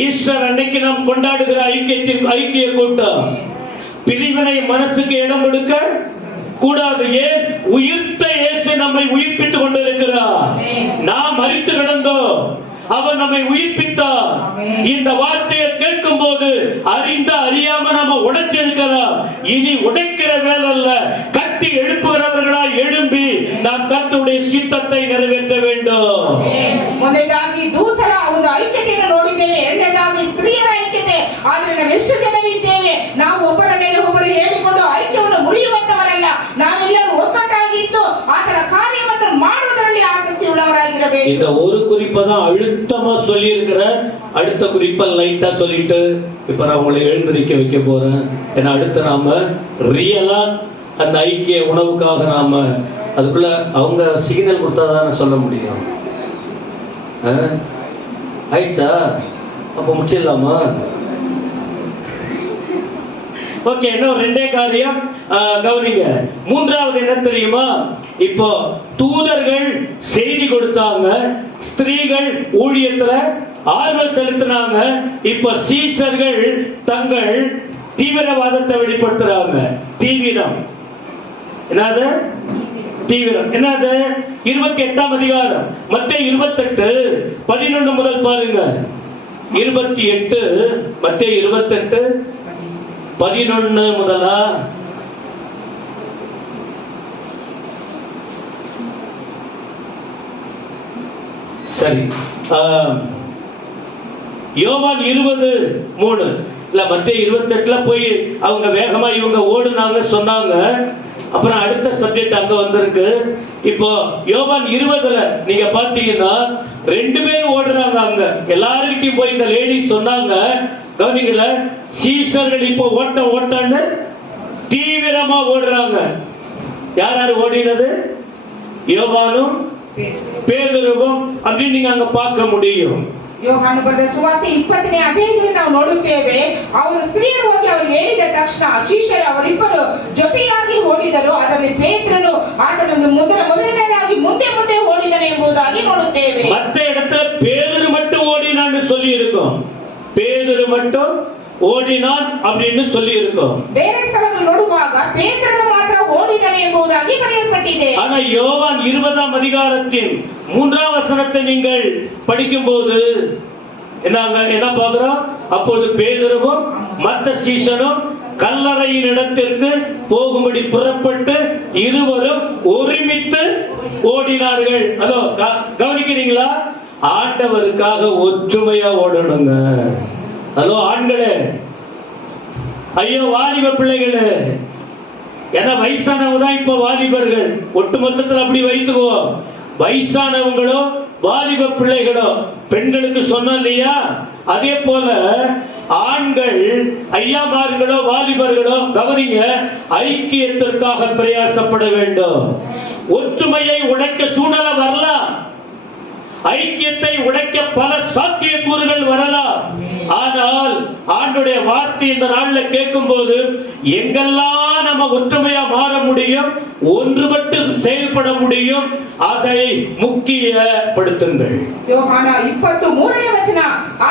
ஈஸ்டர் அன்னைக்கு நாம் கொண்டாடுகிற ஐக்கிய கூட்டம். பிரிவினை மனசுக்கு இடம் கொடுக்க கூடாது. ஏன்? உயிர்த்த இயேசு நம்மை உயிர்ப்பித்துக் கொண்டிருக்கிறார். நாம் மரித்து கிடந்தோம், அவர் நம்மை உயிர்ப்பித்தார். இந்த வார்த்தையை கேட்கும் போது அறிந்த அறியாம நாம உடைச்சிருக்கலாம். இனி உடைக்கிற வேலை அல்ல, கட்டி எழுப்புகிறவர்களா எழும்பி நாம் கர்த்தருடைய சித்தத்தை நிறைவேற்ற வேண்டும். ಮೊದಲಾಗಿ ದೂತರ ಒಂದು ಐಕ್ಯತೆಯನ್ನು ನೋಡಿದ್ದೇವೆ, ಎರಡನೇದಾಗಿ ಸ್ತ್ರೀಯರ ಐಕ್ಯತೆ. ಆದ್ರೆ ನಾವು ಎಷ್ಟು ಜನರಿದ್ದೇವೆ? ನಾವು ಒಬ್ಬರ ಮೇಲೆ ಒಬ್ಬರು ಹೇಳಿಕೊಂಡು ಐಕ್ಯವನ್ನು ಮುರಿಯುವಂತವರಲ್ಲ. ನಾವೆಲ್ಲರೂ ಒಗ್ಗಟ್ಟಾಗಿದ್ದು ಆತರ ಕಾರ್ಯವನ್ನು ಮಾಡುವುದರಲ್ಲಿ ಆಸಕ್ತಿ உள்ளவராಗಿರಬೇಕು. இந்த ஒரு குறிப்பை தான் அழுத்தமா சொல்லி இருக்கிற. அடுத்த குறிப்பை லைட்டா சொல்லிட்டு இப்ப நான் உங்களை எழுந்திருக்க வைக்க போறேன். ஏன்னா அடுத்து நாம ரியலா அந்த ஐக்கிய உணவுக்காக நாம அதுக்குள்ள அவங்க சிக்னல் கொடுத்தாதானே சொல்ல முடியும். ஆயிடுச்சா? அப்ப முடிச்சிடலாமா? ஓகே, இன்னும் 2 காரியம் கவனிங்க. மூன்றாவது என்ன தெரியுமா? இப்போ தூதர்கள் செய்தி கொடுத்தாங்க, ஸ்திரீகள் ஊழியத்துல ஆர்வம் செலுத்தினாங்க. இப்ப சீசர்கள் தங்கள் தீவிரவாதத்தை வெளிப்படுத்துறாங்க. தீவிரம் என்னது? தீவிரம் என்னது? 28ஆம் அதிகாரம் மத்தேயு 28:11 முதல் பாருங்க. 28, மத்தேயு 28 11 முதலா சரி, யோவான் 20:3 இல்ல மத்தேயு 28ல போய் அவங்க வேகமா இவங்க ஓடுனாங்க சொன்னாங்க. அப்புறம் அடுத்த சப்ஜெக்ட் அங்க வந்திருக்கு. இப்போ யோவான் 20ல நீங்க பாத்தீங்கன்னா 2 பேரும் ஓடுறாங்க. அங்க எல்லாருக்கிட்டையும் போய் இந்த லேடி சொன்னாங்க, கவனிக்கல, சீசர்கள் இப்போ ஓட்டன்னு தீவிரமா ஓடுறாங்க. யார் யார் ஓடினது? யோவானும் பேதுருவும் அப்படின்னு நீங்க அங்க பார்க்க முடியும். ಯೋಹಾನು ಬರೆದ ಸುವಾರ್ತೆ 20ನೇ ಅಧ್ಯಾಯದಲ್ಲಿ ನಾವು ನೋಡುತ್ತೇವೆ, ಅವರು ಸ್ತ್ರೀಯರು ಹೋಗಿ ಅವರು ಹೇಳಿದ ತಕ್ಷಣ ಶಿಷ್ಯರು ಅವರಿಬ್ಬರು ಜೊತೆಯಾಗಿ ಓಡಿದರು. ಅದರಲ್ಲಿ ಪೇತ್ರನು ಆತನನ್ನು ಮೊದಲನೇದಾಗಿ ಮುಂದೆ ಓಡಿದನು ಎಂಬುದಾಗಿ ನೋಡುತ್ತೇವೆ. மற்ற இடத்துல பேதுரு மட்டும் ஓடினான்னு சொல்லி இருக்கும். பேதுரு மட்டும் ஓடினான் அப்படின்னு சொல்லி இருக்கும். ಬೇರೆ ಸ್ಥಳಗಳು ನೋಡುವಾಗ ಪೇತ್ರನು ಮಾತ್ರ ಓಡಿದನು ಎಂಬುದಾಗಿ ಬರೆಯಲ್ಪಟ್ಟಿದೆ. ஆனா யோவான் 20ஆம் அதிகாரத்தின் 3ஆம் வசனத்தை நீங்கள் படிக்கும்போது என்ன பார்க்கிறோம்? அப்போது பேதுருவும் மற்ற சீஷனும் கல்லறையின் இடத்திற்கு போகும்படி புறப்பட்டு இருவரும் ஒருமித்து ஓடினார்கள். அதோ கவனிக்கிறீங்களா? ஆண்டவருக்காக ஒற்றுமையா ஓடணுங்க. அதோ ஆண்களே, ஐயோ வாலிப பிள்ளைகளே, ஏன்னா வயசானவங்க தான் இப்ப வாலிபர்கள். ஒட்டுமொத்தத்தில் அப்படி வைத்துக்குவோம். வயசானவங்களோ வாலிப பிள்ளைகளோ பெண்களுக்கு சொன்னோம் இல்லையா, அதே போல ஆண்கள் ஐயாமார்களோ வாலிபர்களோ கவனிங்க, ஐக்கியத்திற்காக பிரயாசப்பட வேண்டும். ஒற்றுமையை உடைக்க சூழ்நிலை வரலாம், ஐக்கியத்தை உடைக்க பல சாத்தியக்கூறுகள் வரலாம். ஆனால் ஆண்டுடைய வார்த்தை இந்த நாள்ல கேட்கும் போது எங்கெல்லாம் நம்ம ஒற்றுமையா மாற முடியும், ஒன்றுபட்டு செயல்பட முடியும், அதை முக்கியப்படுத்துங்கள். ಯೋಹಾನ 23ನೇ ವಚನ,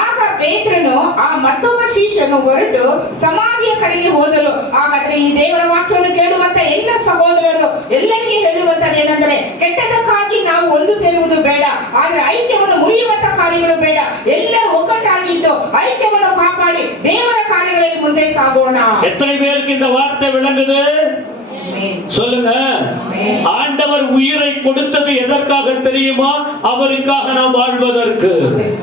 ಆಗ ಪೇತ್ರನು ಆ ಮತ್ತೊಬ್ಬ ಶಿಷ್ಯನು ಹೊರಟು ಸಮಾಧಿಯ ಕಡೆಗೆ ಹೋದರು. ಹಾಗಾದ್ರೆ ಈ ದೇವರ ವಾಕ್ಯವನ್ನು ಕೇಳುವಂತ ಎಲ್ಲ ಸಹೋದರರು ಎಲ್ಲರಿಗೆ ಹೇಳುವಂತದೇನೆಂದರೆ, ಕೆಟ್ಟದಕ್ಕಾಗಿ ನಾವು ಒಂದು ಸೇರುವುದು ಬೇಡ, ಆದ್ರೆ ಐಕ್ಯವನ್ನು ಮುರಿಯುವಂತ ಕಾರ್ಯಗಳು ಬೇಡ. ಎಲ್ಲರೂ ಒಗ್ಗಟ್ಟಾಗಿದ್ದು ஐக்கியವನ್ನು காப்பாடி தேவர காரியங்களில் ಮುಂದೆ சாಗೋಣ. எத்தனை பேருக்கு இந்த வார்த்தை விளங்குது? சொல்லுங்க. ஆண்டவர் உயிரை கொடுத்தது எதற்காக தெரியுமா? அவருக்காக நாம் வாழ்வதற்கு.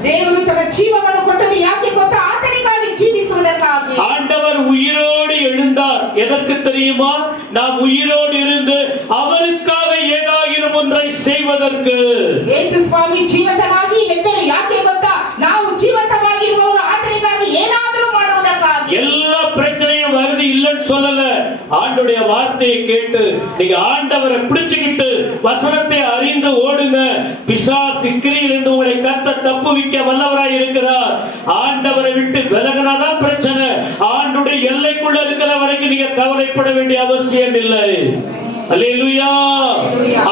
ದೇವರು ತನ್ನ ಜೀವವನ್ನು ಕೊಟ್ಟது ಯಾಕೆ ಗೊತ್ತಾ? ಆತನಿಗಾಗಿ ಜೀವಿಸುವುದಕ್ಕಾಗಿ. ஆண்டவர் உயிரோடு எழுந்தார் எதற்கு தெரியுமா? நாம் உயிரோடு இருந்து அவருக்காக ஏதாயிலும் ஒன்றை செய்வதற்கு. ಯೇಸು ಸ್ವಾಮಿ ಜೀವಂತವಾಗಿ ಎದ್ದರು ಯಾಕೆ ಗೊತ್ತಾ? ನಾವು ಜೀವಂತವಾಗಿರುವವರು ಆತನಿಗಾಗಿ ಏನಾದರೂ ಮಾಡುವುದಕ್ಕಾಗಿ. எல்லா பிரச்சனையும் வருது இல்லைன்னு சொல்லல. ஆண்டவருடைய வார்த்தையை கேட்டு நீங்க ஆண்டவரை பிடிச்சுக்கிட்டு வசனத்தை அறிந்து ஓடுங்க. பிசாசு கிரியில் இருந்து உங்களை கர்த்தர் தப்புவிக்க வல்லவராய் இருக்கிறார். ஆண்டவரை விட்டு விலகினாதான் பிரச்சனை. ஆண்டவருடைய எல்லைக்குள்ள இருக்கிற வரைக்கும் நீங்க கவலைப்பட வேண்டிய அவசியம் இல்லை. அல்லேலூயா.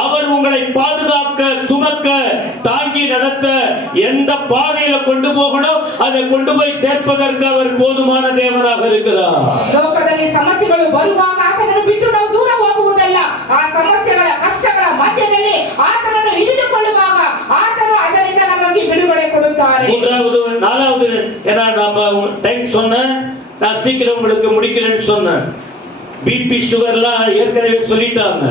அவர் உங்களை பாதுகாக்க, சுமக்க, தாங்கி நடத்த, எந்த பாதையில கொண்டு போகணும் அதை கொண்டு போய் சேர்ப்பதற்கு அவர் போதுமான தேவனாக இருக்கிறார். ಲೋಕದಲ್ಲಿ ಸಮಸ್ಯೆಗಳು ಬರುವಾಗ ಆತನನ್ನು ಬಿಟ್ಟು ನಾವು ದೂರ ಹೋಗುವುದಲ್ಲ. ಆ ಸಮಸ್ಯೆಗಳ ಕಷ್ಟಗಳ ಮಧ್ಯದಲ್ಲಿ ಆತನನ್ನು ಹಿಡಿದುಕೊಳ್ಳುವಾಗ ಆತನು ಅದರಿಂದ ನಮಗೆ ಬಿಡುಗಡೆ ಕೊಡುತ್ತಾರೆ. மூன்றாவது, நாலாவது, ஏன்னா நம்ம டைம் சொன்னேன், நான் சீக்கிரம் உங்களுக்கு முடிக்கிறேன்னு சொன்னேன். பிபி சுகர்லாம் ஏற்கனவே சொல்லிட்டாங்க.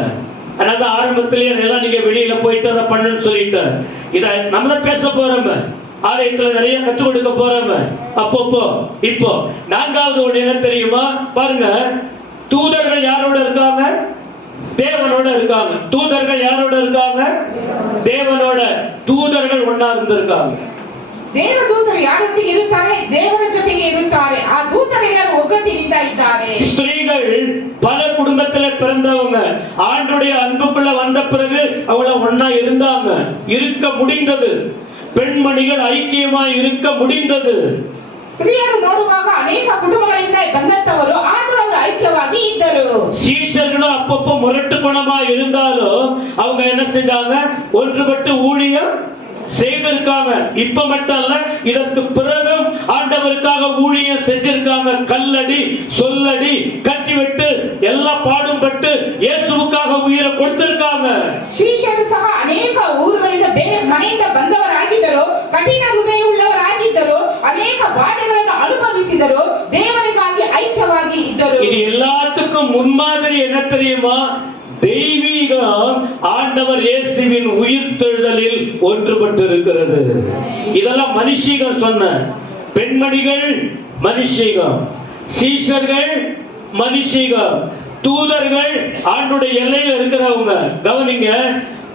அதனால ஆரம்பத்திலேயே அதெல்லாம் நீங்க வெளியில போயிட்டு அதை பண்ணுன்னு சொல்லிட்டேன். இதை நம்ம தான் பேச போறோம், ஆலயத்துல நிறைய கற்றுக் கொடுக்க போறோம். அப்பப்போ இப்போ 4வது ஒண்ணு என்ன தெரியுமா? பாருங்க, தூதர்கள் யாரோட இருக்காங்க? தேவனோட இருக்காங்க. தூதர்கள் யாரோட இருக்காங்க? தேவனோட. தூதர்கள் ஒண்ணா இருந்திருக்காங்க. ದೇವದೂತರು ಯಾರೊಟ್ಟಿಗೆ ಇರುತ್ತಾರೆ? ದೇವರ ಜೊತೆಗೆ ಇರುತ್ತಾರೆ. ಆ ದೂತರೆಲ್ಲರೂ ಒಗ್ಗಟ್ಟಿನಿಂದ ಇದ್ದಾರೆ. ஸ்திரீகள் பல குடும்பத்துல பிறந்தவங்க ஆண்டுடைய அன்புக்குள்ள வந்த பிறகு அவங்கள ஒண்ணா இருந்தாங்க, இருக்க முடிந்தது. பெண்மணிகள் ஐக்கியமா இருக்க முடிந்தது. ಸ್ತ್ರೀಯರು ನೋಡುವಾಗ ಅನೇಕ ಕುಟುಂಬಗಳಿಂದ ಬಂದಂತವರು, ಆದರೂ ಅವರು ಐಕ್ಯವಾಗಿ ಇದ್ದರು. சீஷர்களும் அப்பப்போ முரட்டு குணமா இருந்தாலும் அவங்க என்ன செஞ்சாங்க? ஒன்றுபட்டு ஊழியம் செய்திருக்காங்க. இப்ப மட்டும் அல்ல, இதற்கு பிறகும் ஆண்டவருக்காக ஊழியம் செஞ்சிருக்காங்க. கல்லடி, சொல்லடி, கட்டி விட்டு எல்லா பாடும் பட்டு இயேசுவுக்காக உயிரை கொடுத்திருக்காங்க. ಶಿಷ್ಯರು ಸಹ ಅನೇಕ ಊರುಗಳಿಂದ ಬೇರೆ ಮನೆಯಿಂದ ಬಂದವರಾಗಿದ್ದರು, ಕಠಿಣ ಹೃದಯ ಉಳ್ಳವರಾಗಿದ್ದರು. ಅನೇಕ ಬಾಧೆಗಳನ್ನು ಅನುಭವಿಸಿದರು, ದೇವರಿಗಾಗಿ ಐಕ್ಯವಾಗಿ ಇದ್ದರು. இது எல்லாத்துக்கும் முன்மாதிரி என்ன தெரியுமா? தெய்வீகம் ஆண்டவர் இயேசுவின் உயிர்த்தெழுதலில் ஒன்றுபட்டு இருக்கிறது. இதெல்லாம் மனுஷீகம் சொன்ன பெண்மணிகள், மனுஷீகம் சீஷர்கள், மனுஷீகம் தூதர்கள், ஆண்டுடைய எல்லையில் இருக்கிறவங்க. கவனிங்க,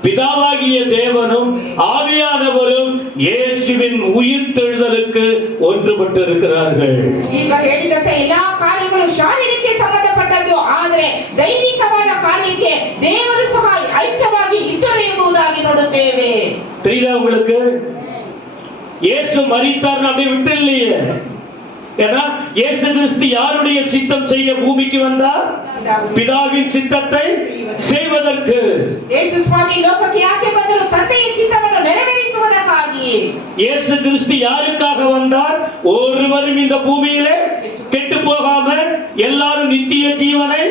பிதாவாகிய தேவனும் ஆவியானவரும் இயேசுவின் உயிர்த்தெழுதலுக்கு ஒன்றுபட்டு இருக்கிறார்கள். ಈಗ ಹೇಳಿದಂತೆ ಎಲ್ಲಾ ಕಾರ್ಯಗಳು ಶಾರೀರಿಕ ಸಂಬಂಧಪಟ್ಟದ್ದು, ಆದರೆ ದೈವಿಕವಾದ ಕಾರ್ಯಕ್ಕೆ ದೇವರು ಸಹ ಐಕ್ಯವಾಗಿ ಇದ್ದರು ಎಂಬುದಾಗಿ ನೋಡುತ್ತೇವೆ. தெரியுதா உங்களுக்கு? இயேசு மரித்தார் அப்படி விட்டு இல்லையே. ஏன்னா இயேசு கிறிஸ்து யாருடைய சித்தம் செய்ய பூமிக்கு வந்தார்? பிதாவின் சித்தத்தை செய்வதற்கு. ಯೇಸು ಸ್ವಾಮಿ ಲೋಕಕ್ಕೆ ಯಾಕೆ ಬಂದರು? ತಂದೆಯ ಚಿತ್ತವನ್ನು ನೆರವೇರಿಸುವುದಕ್ಕಾಗಿ. இயேசு கிறிஸ்து யாருக்காக வந்தார்? ஒருவரும் இந்த பூமியிலே கெட்டு போகாம எல்லாரும் நித்திய ஜீவனை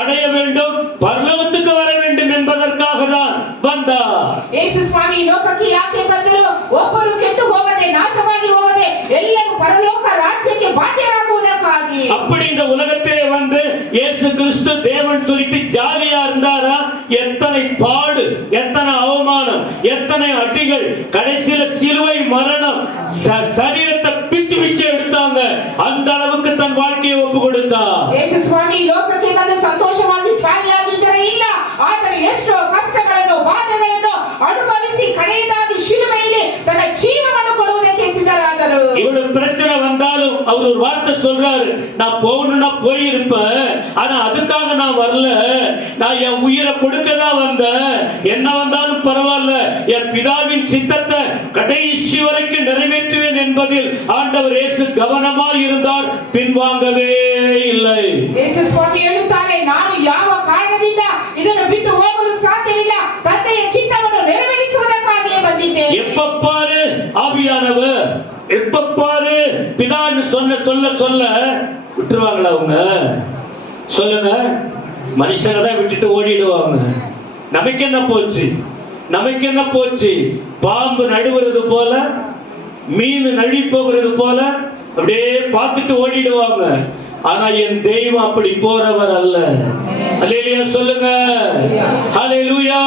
அடைய வேண்டும், பரலோகத்துக்கு வர வேண்டும் என்பதற்காக தான் வந்தார். ಯೇಸು ಸ್ವಾಮಿ ಲೋಕಕ್ಕೆ ಯಾಕೆ ಬಂದರು? ಒಬ್ಬರು ಕೆಟ್ಟು ಹೋಗದೆ, ನಾಶವಾಗಿ ಹೋಗದೆ, ಎಲ್ಲರೂ ಪರಲೋಕ ರಾಜ್ಯಕ್ಕೆ ಬಾಧ್ಯರಾಗುವುದಕ್ಕಾಗಿ. அப்படி இந்த உலகத்திலே வந்து இயேசு கிறிஸ்து தேவன் சொல்லிட்டு ஜாலியா இருந்தாரா? எத்தனை பாடு, எத்தனை அவமானம், எத்தனை அடிகள், கடைசியில சிலுவை மரணம், சரீரத்தை பிச்சு பிச்சு எடுத்தாங்க. அந்த அளவுக்கு தன் வாழ்க்கையை ஒப்பு கொடுத்தார். ಯೇಸು ಸ್ವಾಮಿ ಲೋಕಕ್ಕೆ ಬಂದು ಸಂತೋಷವಾಗಿ ಜಾಲಿಯಾಗಿದ್ದರೆ ಇಲ್ಲ, ಆದರೆ ಎಷ್ಟೋ ಕಷ್ಟಗಳನ್ನು, ಬಾಧೆಗಳನ್ನು ಅನುಭವಿಸಿ ಕಡೆಯದಾಗಿ ಶಿಲುಬೆಯಲ್ಲಿ ತನ್ನ ಜೀವವನ್ನು ಕೊಡುವುದಕ್ಕೆ ಸಿದ್ಧರಾದರು. இவ்வளவு பிரச்சனை வந்தாலும் அவர் ஒரு வார்த்தை சொல்றாரு, நான் போகணும்னா போயிருப்பேன், ஆனா அதுக்காக நான் வரல, நான் என் உயிரை கொடுக்க தான் வந்தேன். என்ன வந்தாலும் பரவாயில்ல, என் பிதாவின் சித்தத்தை கடைசி வரைக்கும் நிறைவேற்றுவேன் என்பதில் ஆண்டவர் இயேசு கவனமாக இருந்தார், பின்வாங்கவே இல்லை. ಯೇಸು ಸ್ವಾಮಿ ಹೇಳುತ್ತಾರೆ, ನಾನು ಯಾವ ಕಾರಣದಿಂದ ಇದನ್ನು ಬಿಟ್ಟು ಹೋಗಲು ಸಾಧ್ಯವಿಲ್ಲ, ತಂದೆಯ ಚಿತ್ತವನ್ನು ನೆರವೇರಿಸುವುದಕ್ಕಾಗಿಯೇ ಬಂದಿದ್ದೇನೆ. எப்ப பாரு ஆவியானவர், எப்ப பாரு பிதான்னு சொல்ல சொல்ல விட்டுருவாங்களா அவங்க? சொல்லுங்க. மனுஷங்க தான் விட்டுட்டு ஓடிடுவாங்க. நமக்கு என்ன போச்சு? நமக்கு என்ன போச்சு? பாம்பு நழுவுறது போல, மீன் நழுவி போகிறது போல அப்படியே பார்த்துட்டு ஓடிடுவாங்க. ஆனா என் தெய்வம் அப்படி போறவர் அல்ல. அல்லேலூயா சொல்லுங்க. ஹalleluya.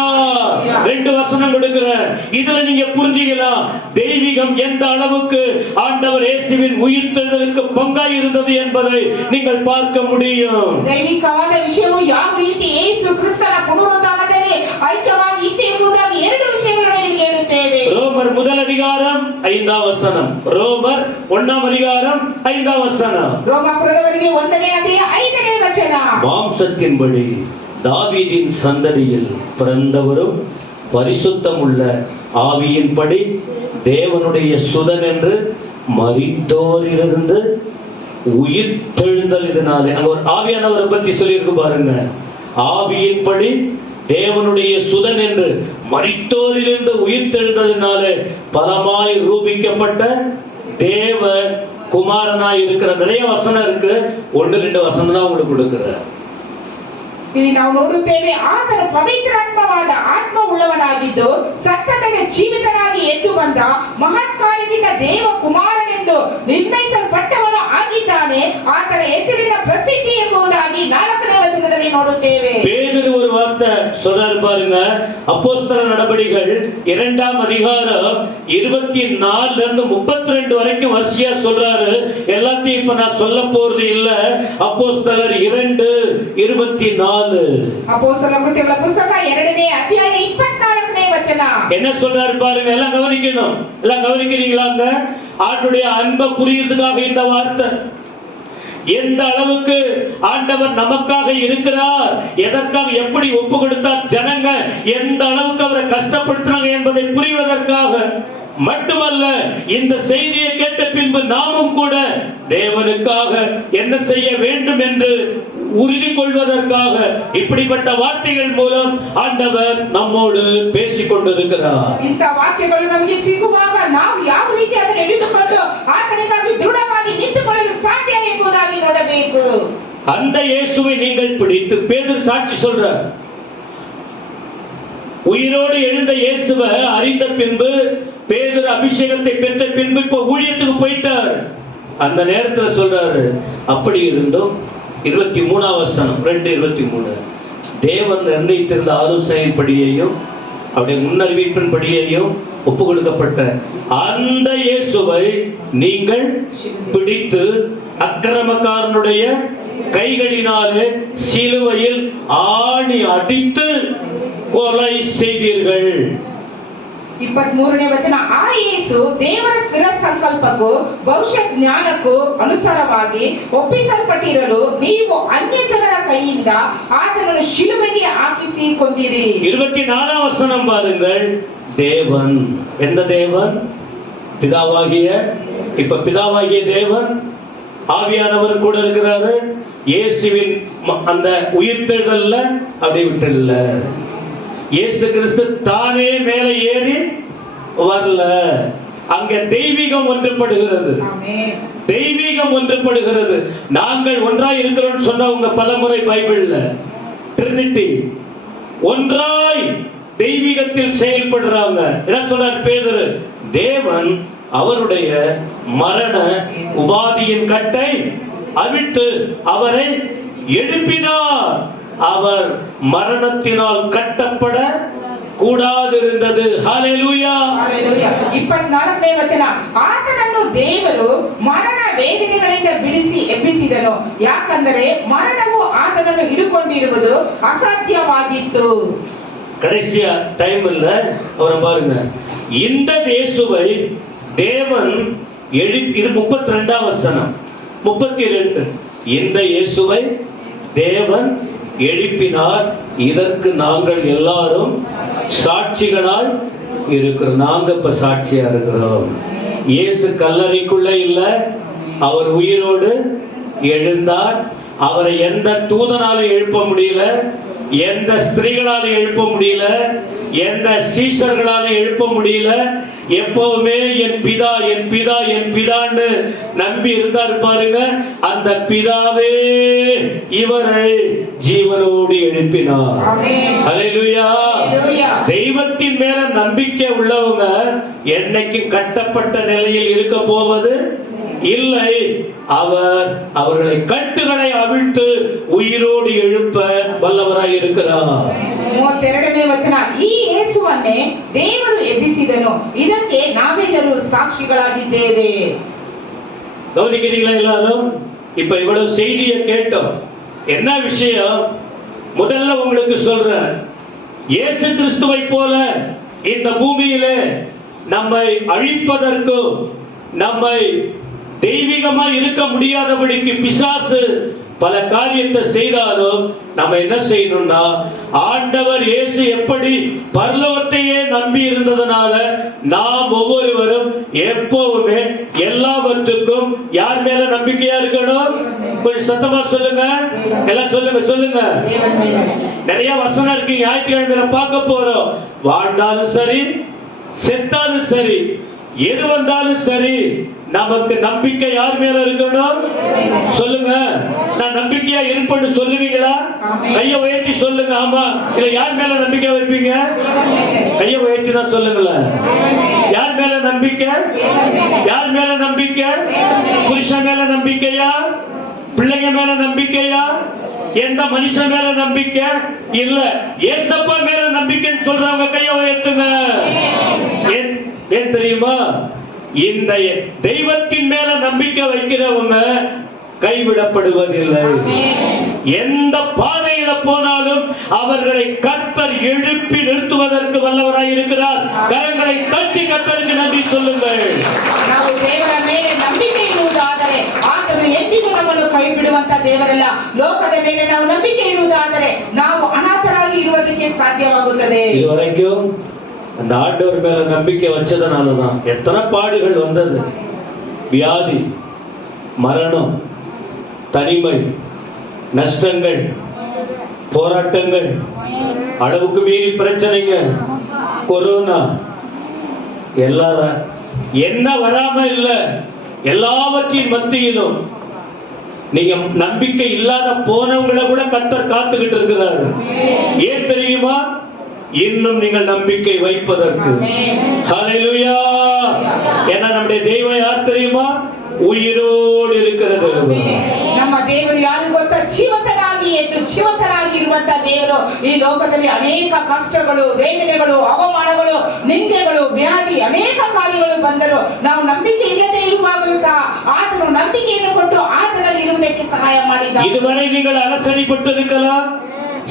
ரெண்டு வசனம் கொடுக்கிறேன், இதுல நீங்க புரிஞ்சுக்கலாம் தெய்வீகம் எந்த அளவுக்கு ஆண்டவர் இயேசுவின் உயிர்த்தெழுதலுக்கு பங்காய் இருந்தது என்பதை நீங்கள் பார்க்க முடியும். ದೈವಿಕವಾದ ವಿಷಯವು ಯಾವ ರೀತಿ ಯೇಸು ಕ್ರಿಸ್ತನ ಪುನರುತ್ಥಾನದಲ್ಲಿ ಐಕ್ಯವಾಗಿ ಇತ್ತು ಎಂಬುದಾಗಿ ಎರಡು ವಿಷಯಗಳನ್ನು ನಿಮಗೆ ಹೇಳುತ್ತೇವೆ. ரோமர் முதல் அதிகாரம் 5ஆம் வசனம். ரோமர் 1ஆம் அதிகாரம் 5ஆம் வசனம். ರೋಮಾಪುರದವರಿಗೆ 1ನೇ ಅಧ್ಯಾಯ 5ನೇ ವಚನ. மாம்சத்தின்படி தாவீதின் சந்ததியில் பிறந்தவரும் பரிசுத்தமுள்ள ஆவியின்படி தேவனுடைய சுதன் என்று மரித்தோரிலிருந்து உயிர்த்தெழுந்தலினாலே, அங்க ஒரு ஆவியானவரை பற்றி சொல்லியிருக்கு பாருங்க. ஆவியின்படி தேவனுடைய சுதன் என்று மரித்தோரிலிருந்து உயிர்த்தெழுந்ததினாலே பலமாய் ரூபிக்கப்பட்ட தேவ குமாரனாய் இருக்கிற நிறைய வசனம் இருக்கு. 1-2 வசனம் தான் உங்களுக்கு கொடுக்கிறேன். ಇಲ್ಲಿ ನಾವು ನೋಡುತ್ತೇವೆ, ಆತನು ಪವಿತ್ರಾತ್ಮವಾದ ಆತ್ಮ ಉಳ್ಳವನಾಗಿದ್ದು ಸತ್ತ ಮೇಲೆ ಜೀವಿತನಾಗಿ ಎದ್ದು ಬಂದ ಮಹತ್ ಕಾರ್ಯದಿಂದ ದೇವ ಕುಮಾರನೆಂದು ನಿರ್ಣಯಿಸಲ್ಪಟ್ಟವನು ಆಗಿದ್ದಾನೆ. ಆತನ ಹೆಸರಿನ ಪ್ರಸಿದ್ಧಿ ಎಂಬುದಾಗಿ 4ನೇ ವಚನದಲ್ಲಿ ನೋಡುತ್ತೇವೆ. பேதுரு ஒரு வார்த்தை சொல்றாரு பாருங்க. அப்போஸ்தல நடபடிகள் 2ஆம் அதிகாரம் 24 இருந்து 32 வரைக்கும் வரிசையா சொல்றாரு. எல்லாத்தையும் இப்ப நான் சொல்ல போறது இல்ல. அப்போஸ்தலர் 2:24. ಅಪೊಸ್ತಲರ ಕೃತ್ಯಗಳ ಪುಸ್ತಕ 2ನೇ ಅಧ್ಯಾಯ 24ನೇ ವಚನ. என்ன சொல்றாரு பாருங்க, எல்லாம் கவனிக்கணும். எல்லாம் கவனிக்கிறீங்களாங்க? ஆண்டுடைய அன்பை புரியுறதுக்காக இந்த வார்த்தை. எந்த அளவுக்கு ஆண்டவர் நமக்காக இருக்கிறார், எதற்காக, எப்படி ஒப்பு கொடுத்தார், ஜனங்க எந்த அளவுக்கு அவரை கஷ்டப்படுத்தினாங்க என்பதை புரிவதற்காக மட்டுமல்ல, இந்த செய்தியை கேட்ட பின்பு நாமும் கூட தேவனுக்காக என்ன செய்ய வேண்டும் என்று உறுதி கொள்வதற்காக இப்படிப்பட்ட வார்த்தைகள் மூலம் ஆண்டவர் நம்மோடு பேசிக் கொண்டிருக்கிறார். ಇಂಥ ವಾಕ್ಯಗಳು ನಮಗೆ ಸಿಗುವಾಗ ನಾವು ಯಾವ ರೀತಿ ಅದನ್ನು ಹಿಡಿದುಕೊಂಡು ಆತನಿಗಾಗಿ ದೃಢವಾಗಿ ನಿಂತುಕೊಳ್ಳಲು ಸಾಧ್ಯ ಎಂಬುದಾಗಿ ನೋಡಬೇಕು. அந்த இயேசுவை நீங்கள் பிடித்து, பேதுரு சாட்சி சொல்றார், உயிரோடு எழுந்த இயேசுவை அறிந்த பின்பு பேதுரு அபிஷேகத்தை பெற்ற பின்பு இப்ப ஊழியத்துக்கு போயிட்டார். அந்த நேரத்துல சொல்றாரு, அப்படி இருந்தும் 23ஆம் வசனம் 2:23, தேவன் நிர்ணயித்திருந்த ஆலோசனைப்படியையும் அவருடைய முன்னறிவிப்பின்படியையும் ஒப்பு கொடுக்கப்பட்ட அந்த இயேசுவை நீங்கள் பிடித்து அக்கிரமக்காரனுடைய கைகளினாலே சிலுவையில் ஆணி அடித்து கொலை செய்தீர்கள். 23ನೇ ವಚನ, ಆ ಯೇಸು ದೇವರ ಸ್ಥಿರ ಸಂಕಲ್ಪಕ್ಕೂ ಭವಿಷ್ಯ ಜ್ಞಾನಕ್ಕೂ ಅನುಸಾರವಾಗಿ ಒಪ್ಪಿಸಲ್ಪಟ್ಟಿರಲು ನೀವು ಅನ್ಯ ಜನರ ಕೈಯಿಂದ ಆತನನ್ನು ಶಿಲುಬೆಗೆ ಹಾಕಿಸಿ ಕೊಂದಿರಿ. 24ஆம் வசனம் பாருங்கள். தேவன், எந்த தேவன்? பிதாவாகிய, இப்ப பிதாவாகிய தேவன் ஆவியானவர் கூட இருக்கிறாரு. இயேசுவின் அந்த உயிர்த்தெழுதல்ல அப்படி விட்டுல, இயேசு கிறிஸ்து தானே மேலே ஏறி வரல. அங்க தெய்வீகம் ஒன்றுபடுகிறது, தெய்வீகம் ஒன்றுபடுகிறது. நாங்கள் ஒன்றாய் இருக்கிறோம் சொன்னவங்க பலமுறை பைபிள்ல ட்ரினிட்டி ஒன்றாய் தெய்வீகத்தில் செயல்படுறாங்க. என்ன சொல்றார் பேதுரு? தேவன் அவருடைய மரண உபாதியின் கட்டை அவிழ்த்து அவரை எழுப்பினார். அவர் மரணத்தினால் கட்டப்பட ಕೂಡಾದಿರುತ್ತದೆ. ಹಲ್ಲೆಲೂಯಾ. 24ನೇ ವಚನ, ಆತನನ್ನು ದೇವರು ಮರಣ ವೇದನೆಗಳಿಂದ ಬಿಡಿಸಿ ಎಬ್ಬಿಸಿದನು, ಯಾಕಂದರೆ ಮರಣವು ಆತನನ್ನು ಹಿಡಿಕೊಂಡಿರುವುದು ಅಸಾಧ್ಯವಾಗಿತ್ತು. கடைசியா டைம் இல்ல, அவரை பாருங்க. இந்த இயேசுவை தேவன் எழுப்பி, இது 32ஆம் வசனம் 32, இந்த இயேசுவை தேவன் எழுப்பினார். இதற்கு நாங்கள் எல்லாரும் சாட்சிகளாய் இருக்கிறோம். நாங்க இப்ப சாட்சியா இருக்கிறோம். இயேசு கல்லறைக்குள்ள இல்ல, அவர் உயிரோடு எழுந்தார். அவரை எந்த தூதனாலும் எழுப்ப முடியல, எந்த ஸ்திரீகளாலும் எழுப்ப முடியல, எந்த சீசர்களாலும் எழுப்ப முடியல. எப்பவுமே என் பிதா என் பிதா என் பிதான்னு நம்பி இருந்தார் பாருங்க. அந்த பிதாவே இவரை ஜீவனோடு எழுப்பினார். ஹல்லேலூயா. தெய்வத்தின் மேல நம்பிக்கை உள்ளவங்க என்னைக்கு கட்டப்பட்ட நிலையில் இருக்க போவது இல்லை. அவர் அவர்களை கட்டுகளை அவிழ்த்து உயிரோடு எழுப்ப வல்லவராய் இருக்கிறார். 32ನೇ ವಚನ, ಈ ಯೇಸುವನ್ನೇ ದೇವರು ಎಬ್ಬಿಸಿದನು, ಇದಕ್ಕೆ ನಾವೆಲ್ಲರೂ ಸಾಕ್ಷಿಗಳಾಗಿದ್ದೇವೆ. கவனிக்கிறீங்களா எல்லாரும்? இப்ப இவ்வளவு செய்தியை கேட்டோம். என்ன விஷயம்? முதல்ல உங்களுக்கு சொல்றேன், இயேசு கிறிஸ்துவை போல இந்த பூமியிலே நம்மை அழிப்பதற்கு, நம்மை தெய்வீகமா இருக்க முடியாதபடிக்கு பிசாசு பல காரியத்தை செய்தாலும் நம்ம என்ன செய்யணும்னா, ஆண்டவர் இயேசு எப்படி பரலோகத்தையே நம்பி இருந்ததனால நாம் ஒவ்வொருவரும் எப்பவுமே எல்லாவற்றுக்கும் யார் மேல நம்பிக்கையா இருக்கணும்? கொஞ்சம் சத்தமா சொல்லுங்க, எல்லாம் சொல்லுங்க சொல்லுங்க. நிறைய வசனம் இருக்கு, ஞாயிற்றுக்கிழமையில பார்க்க போறோம். வாழ்ந்தாலும் சரி, செத்தாலும் சரி, எது வந்தாலும் சரி, நமக்கு நம்பிக்கை யார் மேல இருக்கணும்? சொல்லுங்க. நான் நம்பிக்கையா இருப்பேன்னு சொல்லுவீங்களா? கையை உயர்த்தி சொல்லுங்க. ஆமா. இல்ல யார் மேல நம்பிக்கை வைப்பீங்க? கையை உயர்த்தி தான் சொல்லுங்களேன். யார் மேல நம்பிக்கை? யார் மேல நம்பிக்கை? புருஷன் மேல நம்பிக்கையா? பிள்ளைங்க மேல நம்பிக்கையா? எந்த மனுஷன் மேல நம்பிக்கை இல்ல, ஏசப்பா மேல நம்பிக்கைன்னு சொல்றவங்க கையை உயர்த்துங்க. ஏன் தெரியுமா? இந்த தெய்வத்தின் மேல நம்பிக்கை வைக்கிறவங்க கைவிடப்படுவதில்லை. எந்த பாதையில போனாலும் அவர்களை கர்த்தர் எழுப்பி நிறுத்துவதற்கு வல்லவராய் இருக்கிறார். கரங்களை தட்டி கர்த்தருக்கு நன்றி சொல்லுங்கள். ನಾವು ದೇವರ ಮೇಲೆ ನಂಬಿಕೆ ಇಡುವುದಾದರೆ ಆತನು ಎಂದಿಗೂ ನಮ್ಮನ್ನು ಕೈ ಬಿಡುವಂತ ದೇವರಲ್ಲ. ಲೋಕದ ಮೇಲೆ ನಾವು ನಂಬಿಕೆ ಇಡುವುದಾದರೆ ನಾವು ಅನಾಥರಾಗಿ ಇರುವುದಕ್ಕೆ ಸಾಧ್ಯವಾಗುತ್ತದೆ. இதுவரைக்கும் அந்த ஆண்டவர் மேல நம்பிக்கை வச்சதனாலதான் எத்தனை பாடுகள் வந்தது. வியாதி, மரணம், தனிமை, நஷ்டங்கள், போராட்டங்கள், அளவுக்கு மீறி பிரச்சனைங்க, கொரோனா, எல்லாரும் என்ன வராம இல்ல. எல்லாவற்றின் மத்தியிலும் நீங்க நம்பிக்கை இல்லாத போனவங்களை கூட கர்த்தர் காத்துக்கிட்டு இருக்கிறாரு. ஏன் தெரியுமா? இன்னும் நீங்கள் நம்பிக்கை வைப்பதற்கு. ஹல்லேலூயா. ஏன்னா நம்முடைய தெய்வம் யார் தெரியுமா? ಉಯಿರೋಡು ಇರುತ್ತದೆ. ನಮ್ಮ ದೇವರು ಯಾರು ಗೊತ್ತಾ? ಜೀವಂತನಾಗಿ ಎದ್ದು ಜೀವಂತನಾಗಿ ಇರುವಂತ ದೇವರು. ಈ ಲೋಕದಲ್ಲಿ ಅನೇಕ ಕಷ್ಟಗಳು, ವೇದನೆಗಳು, ಅವಮಾನಗಳು, ನಿಂದೆಗಳು, ವ್ಯಾಧಿ, ಅನೇಕ ಕಾರ್ಯಗಳು ಬಂದರು ನಾವು ನಂಬಿಕೆ ಇಲ್ಲದೆ ಇರುವಾಗಲೂ ಸಹ ಆತನು ನಂಬಿಕೆಯನ್ನು ಕೊಟ್ಟು ಆತನಲ್ಲಿ ಇರುವುದಕ್ಕೆ ಸಹಾಯ ಮಾಡಿದ. இதுவரை நீங்கள் அலசடிப்பட்டிருக்கலாம்,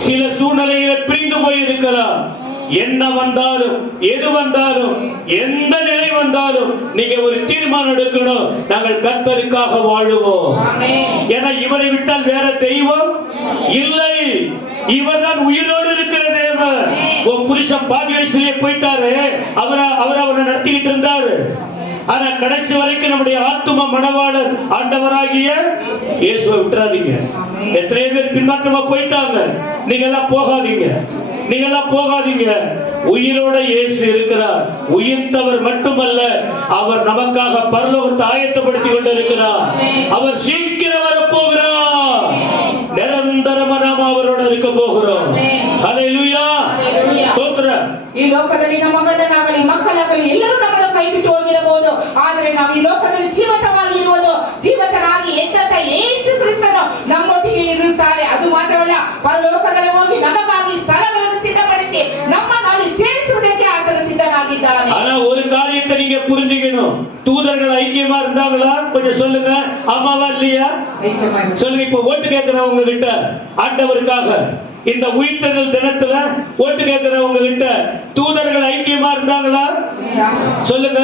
சில சூழ்நிலையில பிரிந்து போயிருக்கலாம். என்ன வந்தாலும் எது வந்தாலும் எந்த நிலை வந்தாலும் நீங்க ஒரு தீர்மானம் எடுக்கணும், நாங்கள் கர்த்தருக்காக வாழுவோம். ஏன்னா இவரை விட்டால் வேற தெய்வம் இல்லை. இவர்தான் உயிரோடு இருக்கிற தேவன். உன் புருஷன் பாதி வயசுலயே போயிட்டாரு, அவரை நடத்திக்கிட்டு இருந்தாரு. ஆனா கடைசி வரைக்கும் நம்முடைய ஆத்தும மணவாளர் ஆண்டவராகிய இயேசுவை விட்டுறாதீங்க. எத்தனை பேர் பின்மாற்றமா போயிட்டாங்க. நீங்க எல்லாம் போகாதீங்க, நீங்க எல்லாம் போகாதீங்க. உயிரோட இயேசு இருக்கிறார். உயிர்த்தவர் மட்டுமல்ல, அவர் நமக்காக பரலோகத்தை ஆயத்தப்படுத்தி கொண்டிருக்கிறார். அவர் சீக்கிரம் வரப்போகிறார். நிரந்தரமா நாம அவரோட இருக்க போகிறோம். ஹல்லேலூயா, ஸ்தோத்திரம். ಈ ಲೋಕದಲ್ಲಿ ನಮ್ಮ ಗಂಡನಾಗಲಿ ಮಕ್ಕಳಾಗಲಿ ಎಲ್ಲರೂ ನಮ್ಮನ್ನು ಕೈ ಬಿಟ್ಟು ಹೋಗಿರಬಹುದು, ಆದರೆ ನಾವು ಈ ಲೋಕದಲ್ಲಿ ಜೀವಂತವಾಗಿ ಇರುವುದು, ಜೀವಂತನಾಗಿ ಎದ್ದಂತ ಯೇಸು ಕ್ರಿಸ್ತನು ನಮ್ಮೊಟ್ಟಿಗೆ ಇರುತ್ತಾರೆ. ಅದು ಮಾತ್ರವಲ್ಲ, ಪರಲೋಕದಲ್ಲಿ ಹೋಗಿ ನಮಗಾಗಿ ಸ್ಥಳಗಳನ್ನು ಸಿದ್ಧಪಡಿಸಿ ನಮ್ಮನ್ನು ಅಲ್ಲಿ ಸೇರಿಸುವುದಕ್ಕೆ ಆತನು ಸಿದ್ಧನಾಗಿದ್ದಾನೆ. ஆனா ஒரு காரியத்தை நீங்க புரிஞ்சுக்கணும். தூதர்கள் ஐக்கியமா இருந்தாங்களா? கொஞ்சம் சொல்லுங்க. ஆமாவா இல்லையா? சொல்லுங்க. இப்ப ஓட்டு கேட்கிறவங்க கிட்ட ஆண்டவருக்காக இந்த உயிர்த்தெழுதல் தினத்துல ஓட்டு கேட்கிறவங்க கிட்ட தூதர்கள் ஐக்கியமா இருந்தாங்களா? சொல்லுங்க.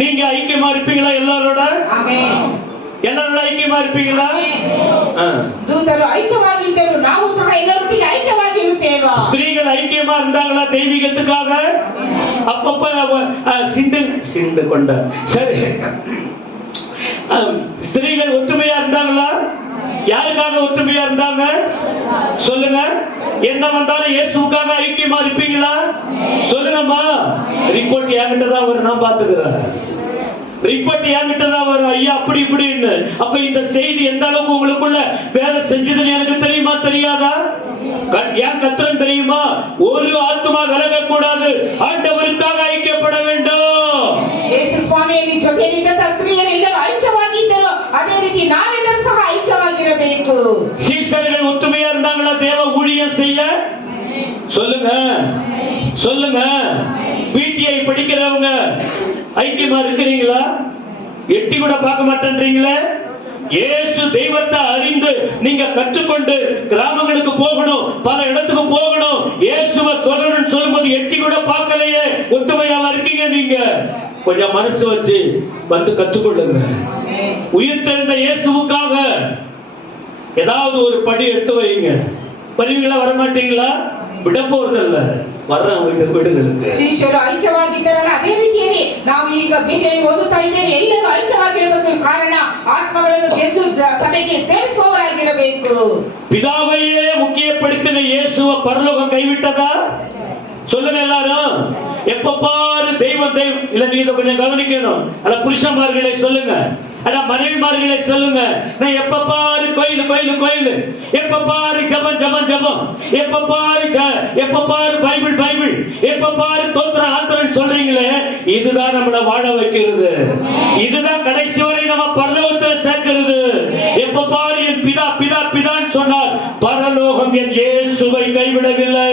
நீங்க ஐக்கியமா இருப்பீங்களா? எல்லாரோட ಐಕ್ಯமா இருப்பீங்களா? ದೂತರು ಐಕ್ಯವಾಗಿದ್ದರು, ನಾವು ಸಹ ಎಲ್ಲರೊಟ್ಟಿಗೆ ಐಕ್ಯವಾಗಿರುತ್ತೇವೆ. ಸ್ತ್ರೀಗಳು ಐಕ್ಯமா இருந்தாங்களா தெய்வீகத்துக்காக? அப்பப்ப சிண்டு கொண்ட சரி, ஸ்திரீகள் ஒற்றுமையா இருந்தாங்களா? யாருக்காக ஒற்றுமையா இருந்தாங்க? சொல்லுங்க. என்ன வந்தாலும் இயேசுவுக்காக ஐக்கியமா இருப்பீங்களா? சொல்லுங்கம்மா. ரிப்போர்ட் என்கிட்ட தான் வரும், நான் பாத்துக்கிறேன். ரிப்போர்ட் என்கிட்ட தான் வரும், ஐயா அப்படி இப்படின்னு. அப்ப இந்த செய்தி எந்த அளவுக்கு உங்களுக்குள்ள வேலை செஞ்சதுன்னு எனக்கு தெரியுமா தெரியாதா? ஏன் கத்துறேன் தெரியுமா? ஒரு ஆத்மா விலக கூடாது, ஆண்டவருக்காக ஐக்கியப்பட வேண்டும். ಯೇಸು ಸ್ವಾಮಿಯಲ್ಲಿ ಜೊತೆಯಲ್ಲಿದ್ದ ಸ್ತ್ರೀಯರೆಲ್ಲರೂ ಐಕ್ಯವಾಗಿದ್ದರು, ಅದೇ ರೀತಿ ನಾವೆಲ್ಲರೂ ಸಹ ಐಕ್ಯವಾಗಿರಬೇಕು. சீஷர்கள் ஒற்றுமையா இருந்தாங்களா தேவ ஊழியம் செய்ய? சொல்லுங்க, சொல்லுங்க. பிடிஐ படிக்கிறவங்க ஐக்கியமா இருக்கிறீங்களா? எட்டி கூட பார்க்க மாட்டேன்றீங்களே. இயேசு தெய்வத்தை அறிந்து நீங்க கற்றுக்கொண்டு கிராமங்களுக்கு போகணும், பல இடத்துக்கு போகணும், இயேசுவை சொல்லணும்னு சொல்லும்போது எட்டி கூட பார்க்கலையே, ஒத்துமையாவா இருக்கீங்க? நீங்க கொஞ்சம் மனசு வச்சு வந்து கற்றுக்கொள்ளுங்க. உயிர்த்தெழுந்த இயேசுவுக்காக ஏதாவது ஒரு படி எடுத்து வைங்க. வருவீங்களா? வரமாட்டீங்களா? விட போறதில்ல, வர்றவங்க வீடுகளுக்கு. ಶಿಷ್ಯರು ಐಕ್ಯವಾಗಿದ್ದರಲ್ಲ, ಅದೇ ರೀತಿಯಲ್ಲಿ ನಾವು ಈಗ ಬಿಜೆ ಓದುತ್ತಾ ಇದ್ದೇವೆ, ಎಲ್ಲರೂ ಐಕ್ಯವಾಗಿರಬೇಕು. ಕಾರಣ ಆತ್ಮಗಳನ್ನು ಗೆದ್ದು ಸಭೆಗೆ ಸೇರಿಸುವವರಾಗಿರಬೇಕು. பிதாவையே முக்கியப்படுத்தின இயேசுவ பரலோகம் கைவிட்டதா? சொல்லுங்க எல்லாரும். எப்ப பாரு தெய்வம் தெய்வம் இல்ல. நீங்க இதை கொஞ்சம் கவனிக்கணும். அல்ல புருஷன்மார்களை சொல்லுங்க, அட மனைவிமார்களை சொல்லுங்க. நான் எப்ப பாரு கோயில் கோயில் கோயில், எப்ப பாரு ஜபம் ஜபம் ஜபம், எப்ப பாரு பைபிள் பைபிள், எப்ப பாரு தோத்திரம் ஆத்திரம் சொல்றீங்களே, இதுதான் நம்மளை வாழ வைக்கிறது. இதுதான் கடைசி வரை நம்ம பரலோகத்தில் சேர்க்கிறது. எப்ப பாரு என் பிதா பிதா பிதான்னு சொன்னார், பரலோகம் என் இயேசுவை கைவிடவில்லை.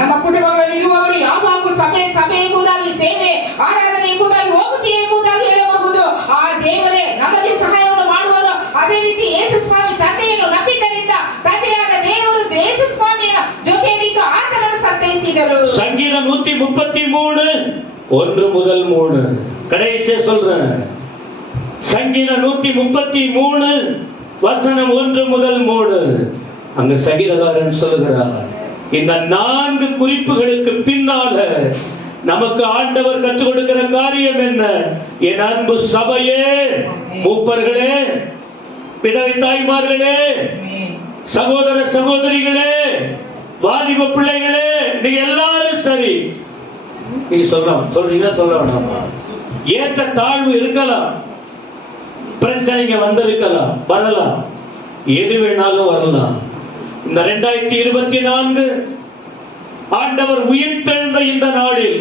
ನಮ್ಮ ಕುಟುಂಬಗಳಲ್ಲಿ ಇರುವವರು ಯಾವಾಗಲೂ ಸಭೆ ಸಭೆ ಎಂಬುದಾಗಿ, ಸೇವೆ ಆರಾಧನೆ ಎಂಬುದಾಗಿ, ಹೋಗುತ್ತೀವಿ ಎಂಬುದಾಗಿ ಹೇಳಬಹುದು. ಆ ದೇವರೇ ನಮಗೆ ಸಹಾಯವನ್ನು ಮಾಡುವರು. ಅದೇ ರೀತಿ ಯೇಸು ಸ್ವಾಮಿ ತಂದೆಯನ್ನು ನಂಬಿದ್ದರಿಂದ ತಂದೆಯಾದ ದೇವರು ಯೇಸು ಸ್ವಾಮಿಯ ಜೊತೆಯಲ್ಲಿದ್ದು ಆತನನ್ನು ಸಂತೈಸಿದರು. ಸಂಗೀತ 133 1 முதல் 3 கடைசியா சொல்றேன். சங்கீத 133 வசனம் 1 முதல் 3. அங்க சங்கீதக்காரன் சொல்லுகிறார், இந்த 4 குறிப்புகளுக்கு பின்னால நமக்கு ஆண்டவர் கற்றுக் கொடுக்கிற காரியம் என்ன? என் அன்பு சபையே, மூப்பர்களே, பிதவை தாய்மார்களே, சகோதர சகோதரிகளே, வாலிப பிள்ளைகளே, நீங்க எல்லாரும் சரி. நீ சொல்றீங்க சொல்ல வேண்டாமா? ஏற்ற தாழ்வு இருக்கலாம், பிரச்சனைங்க வந்திருக்கலாம், வரலாம், எது வேணாலும் வரலாம். இந்த 2024 ஆண்டவர் உயிர்த்தெழுந்த இந்த நாளில்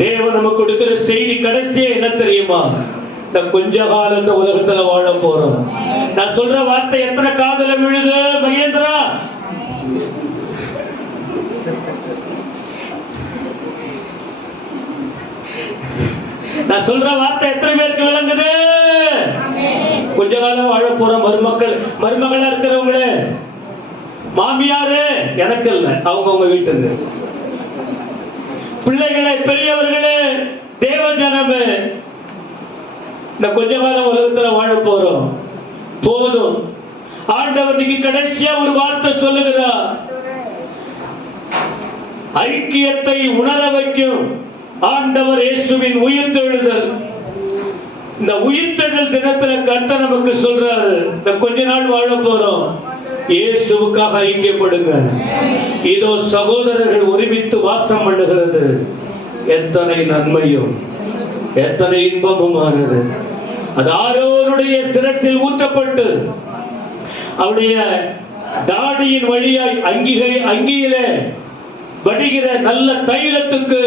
தேவன் நமக்கு கொடுக்கிற செய்தி கடைசியே என்ன தெரியுமா? இந்த கொஞ்ச காலம் இந்த உலகத்துல வாழ போறோம். நான் சொல்ற வார்த்தை எத்தனை காதுல விழுது மகேந்திரா? நான் சொல்ற வார்த்தை எத்தனை பேருக்கு விளங்குது? கொஞ்ச காலம் வாழ போறோம். மருமகளா இருக்கிறவங்களே, மாமியாரு எனக்கு இல்ல, அவங்க வீட்டுக்கு, பிள்ளைகளே, பெரியவர்களே, தேவ ஜனமே, இந்த கொஞ்ச காலம் உலகத்துல வாழ போறோம். போதும். ஆண்டவர் இன்னைக்கு கடைசியா ஒரு வார்த்தை சொல்லுகிறார். ஐக்கியத்தை உணர வைக்கும் ஆண்டவர் இயேசுவின் உயிர்த்தெழுதல். இந்த உயிர்த்தெழுதல் தினத்துல கர்த்தர் நமக்கு சொல்றாரு, இந்த கொஞ்ச நாள் வாழ போறோம், இயேசுவுக்காக ஐக்கியப்படுங்க. இதோ சகோதரர்கள் ஒருமித்து வாசம் பண்ணுகிறது. எத்தனை நன்மையும் எத்தனை இன்பமுமானது. அது ஆரோருடைய சிரசில் ஊற்றப்பட்டு அவருடைய தாடியின் வழியாய் அங்கியிலே வடிகிற நல்ல தைலத்துக்கு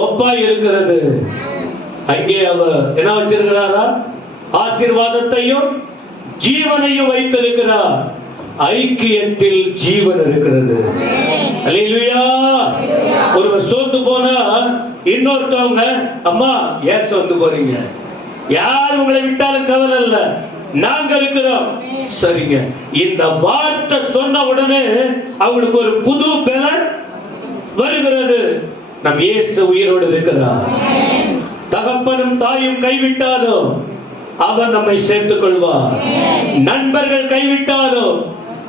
ஒப்பாய் இருக்கிறது. அங்கே அவர் என்ன வச்சிருக்கிறாரா? ஆசீர்வாதத்தையும் ஜீவனையும் வைத்திருக்கிறார். ஐக்கியத்தில் ஜீவன் இருக்கிறது. அல்லேலூயா. ஒருவர் சோர்ந்து போனா இன்னொருத்தவங்க, அம்மா ஏன் சோர்ந்து போறீங்க? யார் உங்களை விட்டாலும் கவலை இல்ல, நாங்க இருக்கிறோம். சரிங்க. இந்த வார்த்தை சொன்ன உடனே அவங்களுக்கு ஒரு புது பலன் வருகிறது. நம் இயேசு உயிரோடு இருக்கிறார். தகப்பனும் தாயும் கைவிட்டாலும் அவர் நம்மை சேர்த்துக் கொள்வார். நண்பர்கள் கைவிட்டாலும்,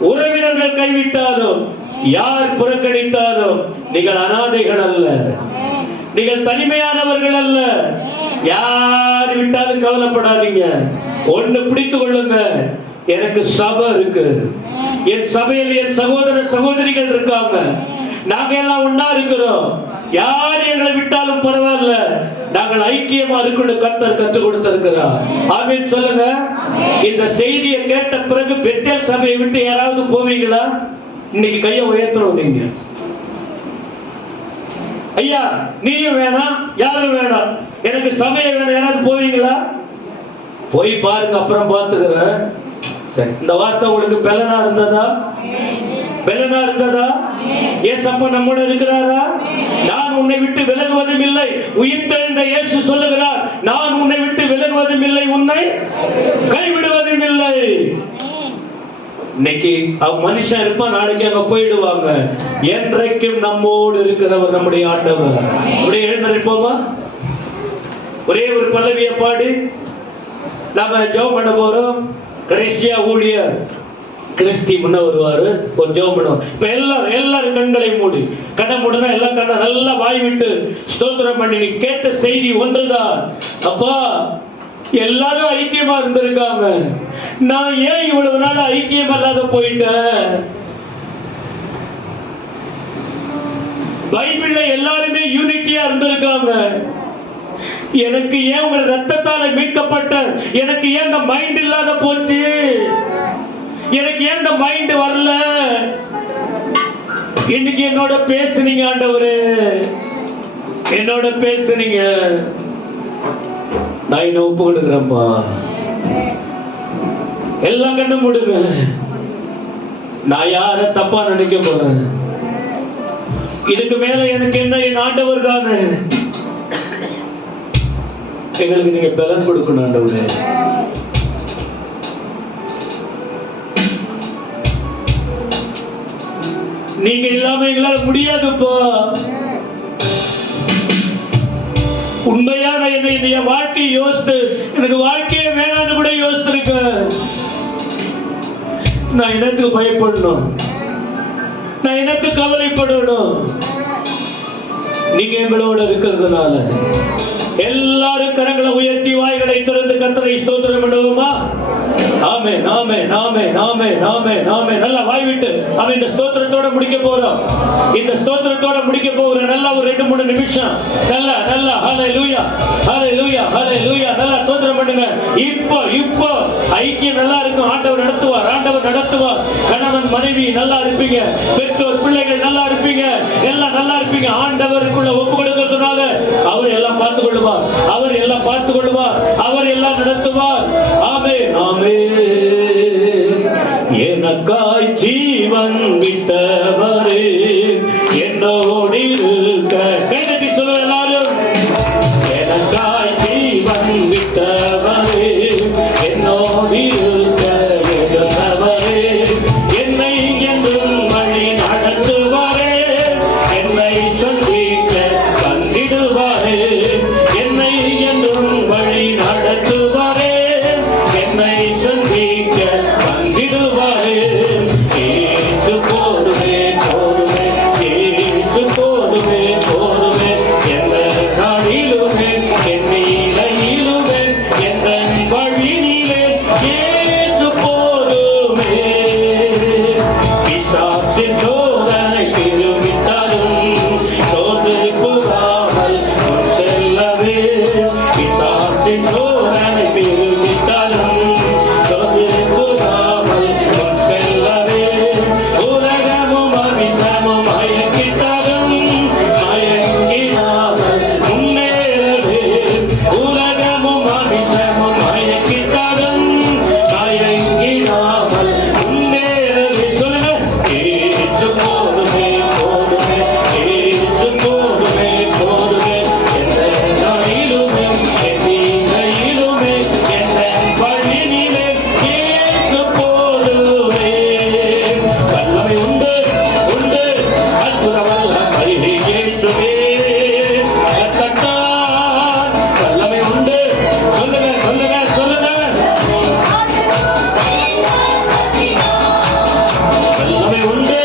உறவினர்கள் கைவிட்டாலும், யார் புறக்கணித்தாலும் நீங்கள் அனாதைகள் அல்ல, நீங்கள் தனிமையானவர்கள் அல்ல. யார் விட்டாலும் கவலைப்படாதீங்க. ஒண்ணு பிடித்துக் கொள்ளுங்க, எனக்கு சபை இருக்கு, என் சபையில் என் சகோதர சகோதரிகள் இருக்காங்க, நாங்க எல்லாம் ஒன்னா இருக்கிறோம். யார் எங்களை விட்டாலும் பரவாயில்ல, நாங்கள் ஐக்கியமா இருக்கணும். கர்த்தர் கற்றுக் கொடுத்திருக்கிறார். ஆமென் சொல்லுங்க. இந்த செய்தியை கேட்ட பிறகு பெத்தேல் சபையை விட்டு யாராவது போவீங்களா? இன்னைக்கு கையை உயர்த்தணும். நீங்க ஐயா நீயும் வேணாம், யாரும் வேணாம், எனக்கு சபையை வேணும், யாராவது போவீங்களா? போய் பாருங்க, அப்புறம் பார்த்துக்கிறேன். இந்த வார்த்தை உங்களுக்கு பலனா இருந்ததா? பலனா இருந்ததா? ஏசப்பா நம்மோடு இருக்கிறாரா? நான் உன்னை விட்டு விலகுவதும் இல்லை. உயிர்த்தெழுந்த இயேசு சொல்லுகிறார், நான் உன்னை விட்டு விலகுவதும் இல்லை, உன்னை கைவிடுவதும் இல்லை. இன்னைக்கு அவன் மனுஷன் இருப்பான், நாளைக்கு அங்க போயிடுவாங்க. என்றைக்கும் நம்மோடு இருக்கிறவர் நம்முடைய ஆண்டவர். அப்படியே எழுந்திருப்போமா? ஒரே ஒரு பல்லவியை பாடி நாம ஜெபம் பண்ண போறோம். கடைசியா ஊழியர் கிறிஸ்தி முன்ன வருவாரு, ஒரு ஜெபம் பண்ணுவோம். இப்ப எல்லாரும் கண்களை மூடி, கண்ணை மூடுனா எல்லாம் கண்ணை நல்லா வாய் விட்டு ஸ்தோத்திரம் பண்ணி. நீ கேட்ட செய்தி ஒன்றுதான், அப்பா எல்லாரும் ஐக்கியமா இருந்திருக்காங்க, நான் ஏன் இவ்வளவு நாள் ஐக்கியம் அல்லாத போயிட்டேன்? பைபிள்ல எல்லாருமே யூனிட்டியா இருந்திருக்காங்க, எனக்கு ஏன் உங்க ரத்தத்தால மீட்கப்பட்ட எனக்கு ஏன் இந்த மைண்ட் இல்லாத போச்சு? எனக்கு ஏன் இந்த மைண்ட் வரல? இன்னைக்கு என்னோட பேசுனீங்க ஆண்டவரே, என்னோட பேசுனீங்க. நான் என்ன ஒப்பு கொடுக்கிறேன்ப்பா. எல்லாம் கண்ணு மூடுங்க. நான் யார தப்பா நினைக்க போறேன்? இதுக்கு மேல எனக்கு என்ன, என் ஆண்டவர் தானே. எங்களுக்கு நீங்க பலன் கொடுக்கணும் ஆண்டவரே. நீங்க இல்லாம எங்களால முடியாதுப்பா. உண்மையா நான் என்னுடைய வாழ்க்கையை யோசித்து, எனக்கு வாழ்க்கையே வேணான்னு கூட யோசித்திருக்க. நான் எனக்கு பயப்படணும், நான் எனக்கு கவலைப்படணும். நீங்க எங்களோட இருக்கிறதுனால எல்லாரும் கரங்களை உயர்த்தி வாய்களை திறந்து கர்த்தரை ஸ்தோத்திரம் பண்ணுவோமா? ஆமென் ஆமென் ஆமென் ஆமென் ஆமென் ஆமென். நல்லா வாய் விட்டு அவன் இந்த ஸ்தோத்திரத்தோட முடிக்க போறோம். இந்த ஸ்தோத்திரத்தோட முடிக்க போறோம். நல்லா ஒரு 2-3 நிமிஷம் நல்லா நல்லா ஹalleluya ஹalleluya ஹalleluya நல்லா ஸ்தோத்திரம் பண்ணுங்க. இப்போ ஐக்கியம் நல்லா இருக்கும். ஆண்டவர் நடத்துவார், ஆண்டவர் நடத்துவார். கணவன் கணவன் மனைவி நல்லா இருப்பீங்க, பெற்றோர் பிள்ளைகள் நல்லா இருப்பீங்க, எல்லாம் நல்லா இருப்பீங்க. ஆண்டவருக்குள்ள ஒப்பு கொடுக்கிறதுனால அவர் எல்லாம் பார்த்துக் கொள்வார், அவர் எல்லாம் பார்த்துக் கொள்வார், அவர் எல்லாம் நடத்துவார். ஆமென், ஆமென். எனக்காய் ஜீவன் விட்டவரே என்னோடு இருக்க, கைதட்டி சொல்லுங்க எல்லாரும். எனக்காய் ஜீவன் விட்டவரே என்னோடு இருக்க விடுத்தவரே, என்னை என்றும் வழி நடத்துவாரே, என்னை சந்திக்க வந்திடுவாரே, என்னை என்றும் வழி நடத்துவாரே, என்னை சந்திக்க வந்திடுவாரே. ஏசு போதுமே போதுமே, ஏசு போதுமே போதுமே, எந்த நாளிலுமே என் நிலையிலுமே எந்த வழியிலே ஏசு போதுமே. பிசாசின் சோதனை திருவிட்டாலும் சோர்ந்து போகாமல் முன் செல்லவே, பிசாசின் சோதனை திருவிட்டாலும் சோர்ந்து போகாமல் முன் செல்லவே, உலகமும் அபிஷமும் மயக்கிட்டாலும் மயங்கிடாமல் முன்னேறவே, உலகமும் அபிஷமும் மயக்கிட்டாலும் மயங்கிடாமல் முன்னேறவே. சொல்லுங்க, ஏசு போதுமே போதுமே, ஏசு போதுமே போதுமே, எந்த நாளிலுமே என் நிலையிலுமே எந்த வழியிலே ஏசு போதுமே. வல்லமை உண்டு உண்டு, அற்புத வல்லமை இயேசுவே கர்த்தர். வல்லமை உண்டு, சொல்லுங்க சொல்லுங்க சொல்லுங்க. வல்லமை உண்டு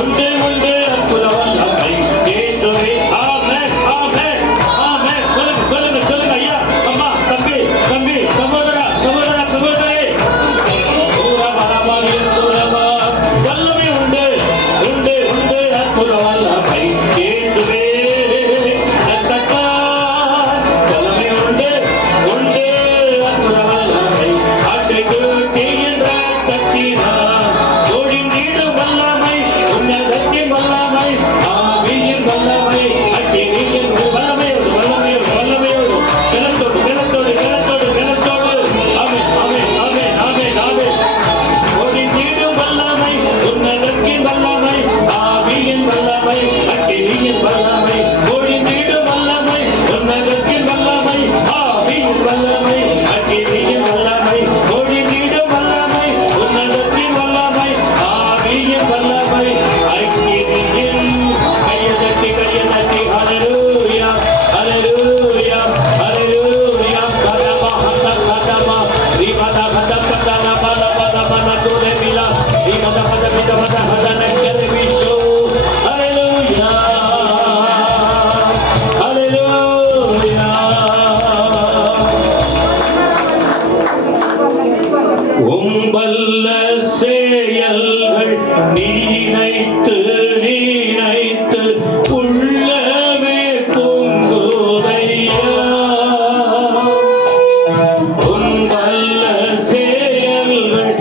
உண்டு உண்டு, அற்புத வல்லமை இயேசுவே. ஆமென், ஆமென், ஆமென். சொல்லுங்க சொல்லுங்க சொல்லுங்க. ஐயா, அம்மா, தம்பி தம்பி, சகோதரா சகோதரா சகோதரி, வல்லமை உண்டு உண்டு உண்டு, அற்புத வல்லமை இயேசுவே கர்த்தர். வல்லமை உண்டு உண்டு, அற்புத வல்லமை ஆட்டுக்குட்டியின் ரத்தத்தினால் ஒழிந்திடும் வல்லமை, உன்னதத்தின் வல்லமை, ஆவியின் வல்லமை, அக்கினியின் வல்லமையோடு வல்லமையோடு வல்லமையோடு கிளத்தோடு கிளத்தோடு கிளத்தோடு கிளத்தோடு. ஆமென், ஆமென், ஆமென், ஆமென், ஆமென். ஒழிந்திடும் வல்லமை, உன்னதத்தின் வல்லமை, ஆவியின் வல்லமை, அக்கினியின் வல்லமை, ஒழிந்திடும் வல்லமை, உன்னதத்தின் வல்லமை, ஆவியின் வல்லமை, அக்கினியின் வல்லமை, ஒழிந்திடும் வல்லமை, உன்னதத்தின் வல்லமை, ஆவியின் வல்லமை, அக்கினியின். கையதட்டி கையதட்டி, ஹல்லேலூயா ஹல்லேலூயா ஹல்லேலூயா. கதமா ஹந்த கதமா ரிபத பத பத லபல பத பத துரே மிலா ரிபத பத பத பத ஹதன கர்விஷோ. ஹல்லேலூயா ஹல்லேலூயா. உம்பல்ல செயல்கள் நினைத்து நினைத்து உள்ளமே பொங்குதையா, உம்பல்ல செயல்கள்